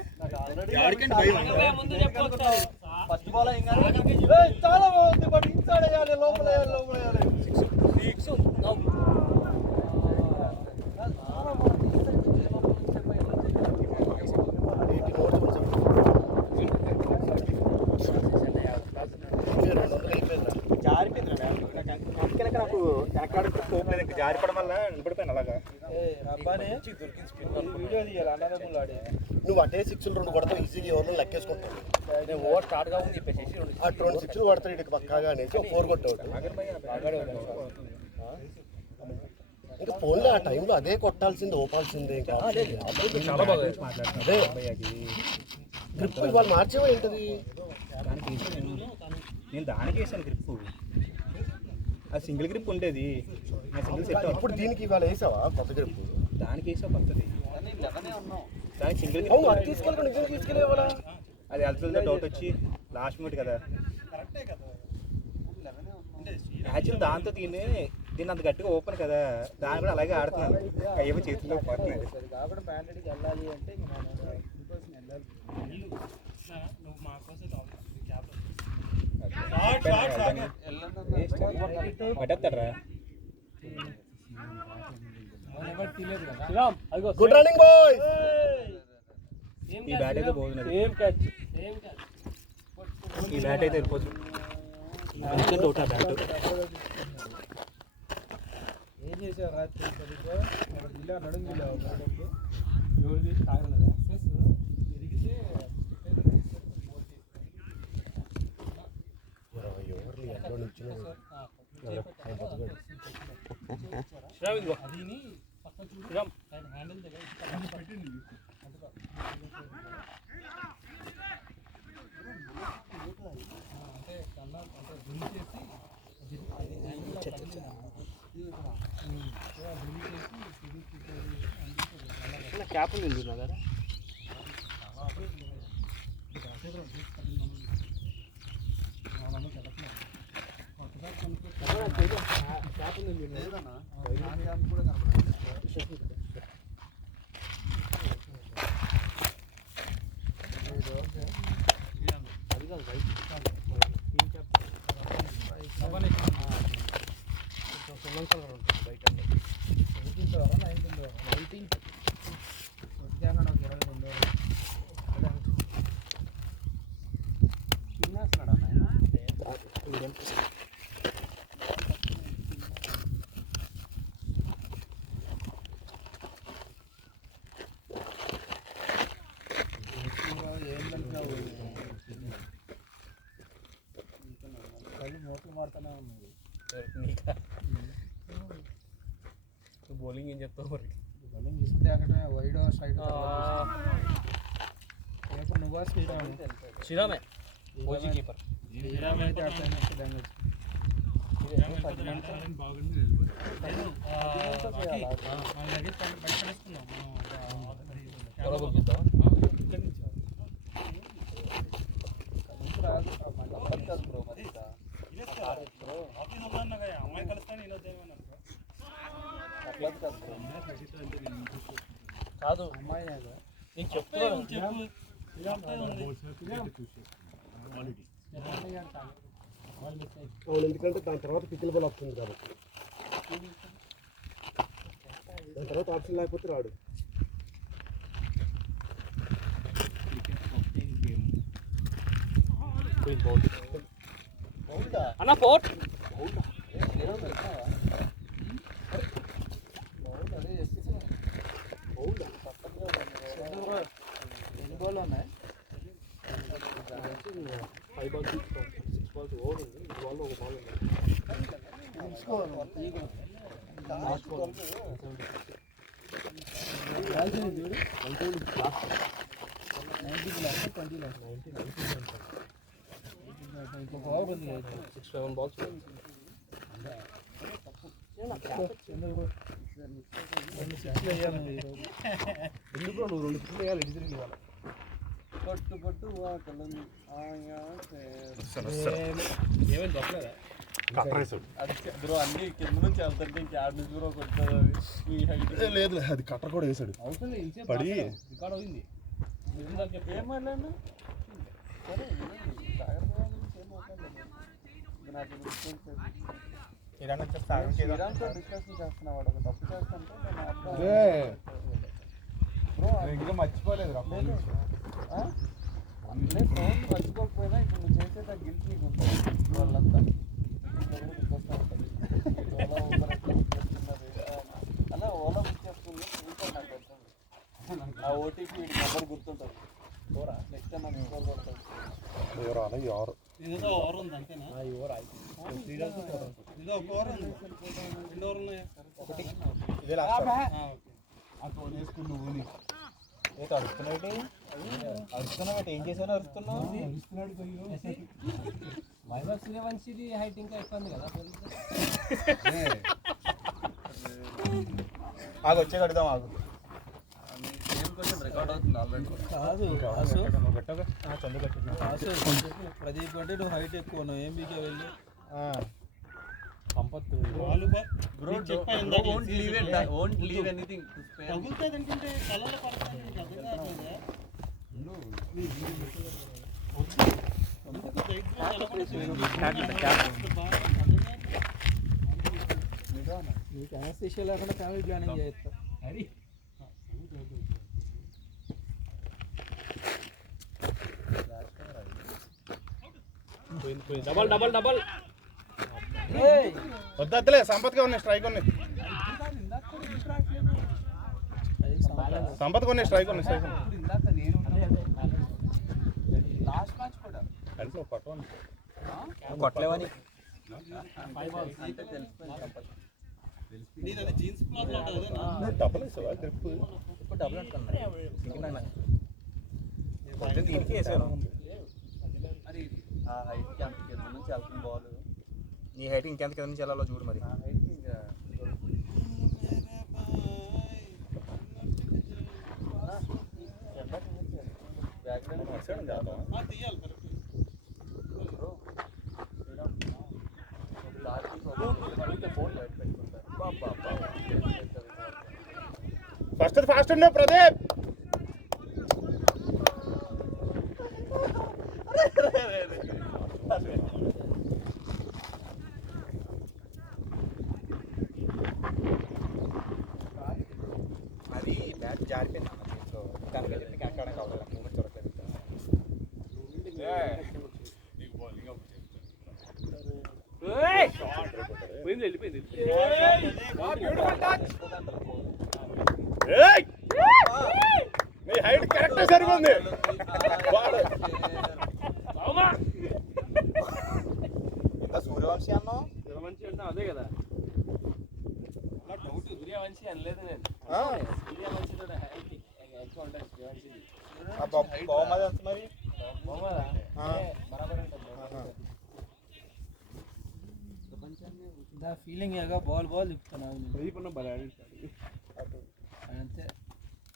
ఎవరికంటే భయం ముందు చెప్పొచ్చు. ఫస్ట్ బాల్ చాలా బాగుంది బట్ ఇన్సైడ్ వేయాలి, లోపల వేయాలి, లోపల వేయాలి. నాకు వెనకాడుకు స్కోప్ లేదు, ఇంకా జారిపడం వల్ల నిలబడిపోయాను అలాగా. రబ్బానే వీడియో తీయాలి అన్నదమ్ములు ఆడే. నువ్వు అటే 6లు 2 కొడతావు ఈజీగా, ఎవరిని లెక్కేసుకుంటావు. నేను ఓవర్ స్టార్ట్ గా ఉంది చెప్పేసి ఆ 2 6లు కొడతాడు ఇటు పక్కాగా అనేసి 4 కొట్టాడు. ఇంకా ఫోన్లో ఆ టైంలో అదే కొట్టాల్సిందే, ఓపాల్సిందే. ఇంకా చాలా బాగా అదే గ్రిప్ ఇవాళ మార్చేవా ఏంటది? నేను దానికి వేసాను గ్రిప్, అది సింగిల్ గ్రిప్ ఉండేది, నా సింగిల్ సెట్. ఇప్పుడు దీనికి ఇవాళ వేసావా కొత్త గ్రిప్? దానికి వేసా కొత్తది, దానికి సింగిల్ గ్రిప్. అవును, అది తీసుకెళ్ళి నిజంగా తీసుకెళ్ళేవాళ్ళ. అది అల్సల్తో డౌట్ వచ్చి లాస్ట్ మినిట్ కదా యాక్చువల్, దాంతో దీన్ని అంత గట్టిగా ఓపెన్ కదా, దాన్ని కూడా అలాగే ఆడుతున్నాను, ఏమో చేతుల్లో పోతున్నాయి. కాబట్టి బ్యాండెడ్కి వెళ్ళాలి అంటే పట్టేస్తాడరా. Good running boy. ఈ బ్యాట్ అయితే పోతున్నది, ఈ బ్యాట్ అయితే వెళ్ళిపోతుంది. డౌట్ ఆ బ్యాట్ ఏం చేసావు రాత్రి జిల్లా నడుము జిల్లా క్యాప్ ఉంది నా దగ్గర. బౌలింగ్ ఏం చెప్తావు మరి? బౌలింగ్ ఇస్తే అక్కడ వైడ్ సైడ్ పేపర్ నువ్వా శ్రీరామ్? శ్రీరామే ఓజీ కీపర్. శ్రీరామ్ అయితే అట్లా డ్యామేజ్ కాదు అమ్మాయి నేను చెప్తున్నాను. అవును, ఎందుకంటే దాని తర్వాత పికిల్ బాల్ వస్తుంది కాబట్టి. దాని తర్వాత ఆప్షన్ లేకపోతే రాడు. అన్న పోట్ ఎన్ని బాల్ ఉన్నాయి? 5 balls 6 balls ఓవర్ ఉంది. ఈ బాల్లో ఒక బాల్ ఉంది. ఇంకొక ఓవర్ ఉంది 6-7 balls. ఎందుకు నువ్వు 2 పిక్లు వేయాలి, ఎడి తిరిగి ఇవ్వాలి. ఏమైంది చెప్పలేదా? కట్టరేసాడు. బ్రో అన్ని కింద నుంచి వెళ్తుంటే ఇంకా ఆడ నుంచి బ్రో కొడుతుంది మీ హైట్ లేదు అది కట్టర్ కూడా వేసాడు అవసరం లేదు ఇంసేపు పడి. రికార్డ్ అయింది ఏం మాట్లాడినా సరే జాగ్రత్తగా ఏం మాట్లాడలేదు నాకు శ్రీరామ్తో డిస్కషన్ చేస్తున్నా వాడు ఒక తప్పు చేస్తుంటే నేను మర్చిపోలేదు అంటే ఫోన్ మర్చిపోకపోయినా ఇప్పుడు నువ్వు చేసేట గిల్ట్ నీకు ఉంటుంది వాళ్ళంతా అలా ఓలా బుక్ చేసుకుంది ఇంకా నాకు గుర్తుంది ఆ ఓటీపీ వీడి నెంబర్ గుర్తుంటుంది నెక్స్ట్ టైం నాకు కాల్ కొడతాడు ఎవరు ఇదో ఓవర్ ఉంది అంతేనా ఇదో ఒక ఓవర్ ఉంది 2 ఓవర్లు ఉన్నాయా ఒకటి ఇదే లాస్ట్ ఆ ఫోన్ వేసుకుని నువ్వు అరుస్తున్నావు ఏం చేశాను అరుస్తున్నావు వైభవ్ సూర్యవంశీది హైట్ ఇంకా ఎక్కువ ఉంది కదా ఆగు వచ్చే కడదాం ఆగు కొంచెం రికార్డ్ అవుతుంది ఆల్రెడీ కాదు ప్రదీప్ అంటే నువ్వు హైట్ ఎక్కువ నువ్వు ఏం బీకే వెళ్ళి Sampath won't leave anything to spare. తగులుతుంది అనుకుంటే కళ్ళలో పడతాను నీకు అర్థం కావట్లేదా నీకు అనస్థిషియా లేకుండా ఫ్యామిలీ ప్లానింగ్ చేస్తా డబల్ డబల్ డబల్ వద్దలే సంపత్గా ఉన్నాయి స్ట్రైక్ ఉన్నాయి సంపత్ కొన్ని స్ట్రైక్ ఉన్నాయి స్ట్రైక్ లాస్ట్ మ్యాచ్ కూడా అంటే పట్టవని కొట్టలేవని అంటే తెలిసిపోయింది సంపత్ నేను అది జీన్స్ ప్లాట్ లో ఉంటుంది డబ్బులు ఇస్తావా గ్రిప్ ఇప్పుడు డబ్బులు అంటున్నాను దీనికి వేసాను మరి ఆ హైట్కి అంత కింద నుంచి వెళ్తుంది బాల్ నీ హైట్ ఇంకెంత కింద నుంచి వెళ్ళాలో చూడు మరి ఆ హైట్కి ఇంకా తీయాలి కరెక్ట్ ఫస్ట్ ఫాస్ట్ ఉండే ప్రదీప్ అది బ్యాట్ జారిపోయింది దానికంటే నీకు ఎక్కడ కావాలి మూమెంట్ దొరకలేదు వెళ్ళిపోయింది నీ హైట్ కరెక్ట్ సరిపోయింది ఇంత సూర్యవంశీ అన్నావు సూర్యవంశీ అంటే అదే కదా డౌట్ సూర్యవంశీ అనలేదు నేను సూర్యవంశీ హైట్ ఎక్కువ ఉంటుంది సూర్యవంశీ బహుమతి ఎంత మరి బరాబర్ ఉంటుంది దా ఫీలింగ్ ఏగా బాల్ తిప్పుతున్నావు ప్రదీప్ బలా అంతే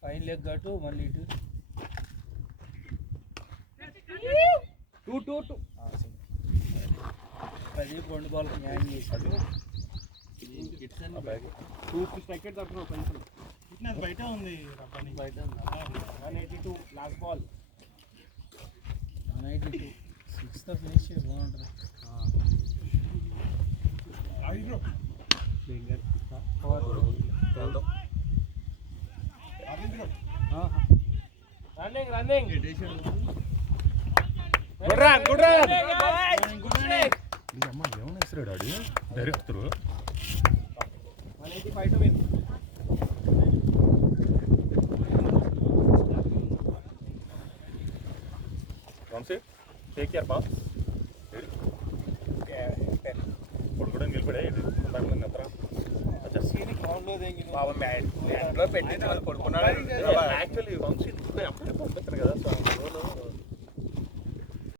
పైన లెగ్ అటు మళ్ళీ ఇటు టూ ప్రదీప్ 2 బాల్ న్యాయం చేశాడు టూ స్ట్రైకెట్ తక్కువ కొంచెం బయట ఉంది బయట 182 లాస్ట్ బాల్ 182 6th ఫినిష్ బాగుంటుంది రన్నింగ్ గుడ్ రన్ అమ్మ ఏమన్నా ఇస్తున్నాడు ఆడు director 185 to win Vamshi take care boss ఇప్పుడు కూడా నిలబడే నిద్ర బాబా బ్యాట్లో పెట్టి పడుకున్నాడు యాక్చువల్లీ వంశీ అప్పుడే పంపిస్తారు కదా సో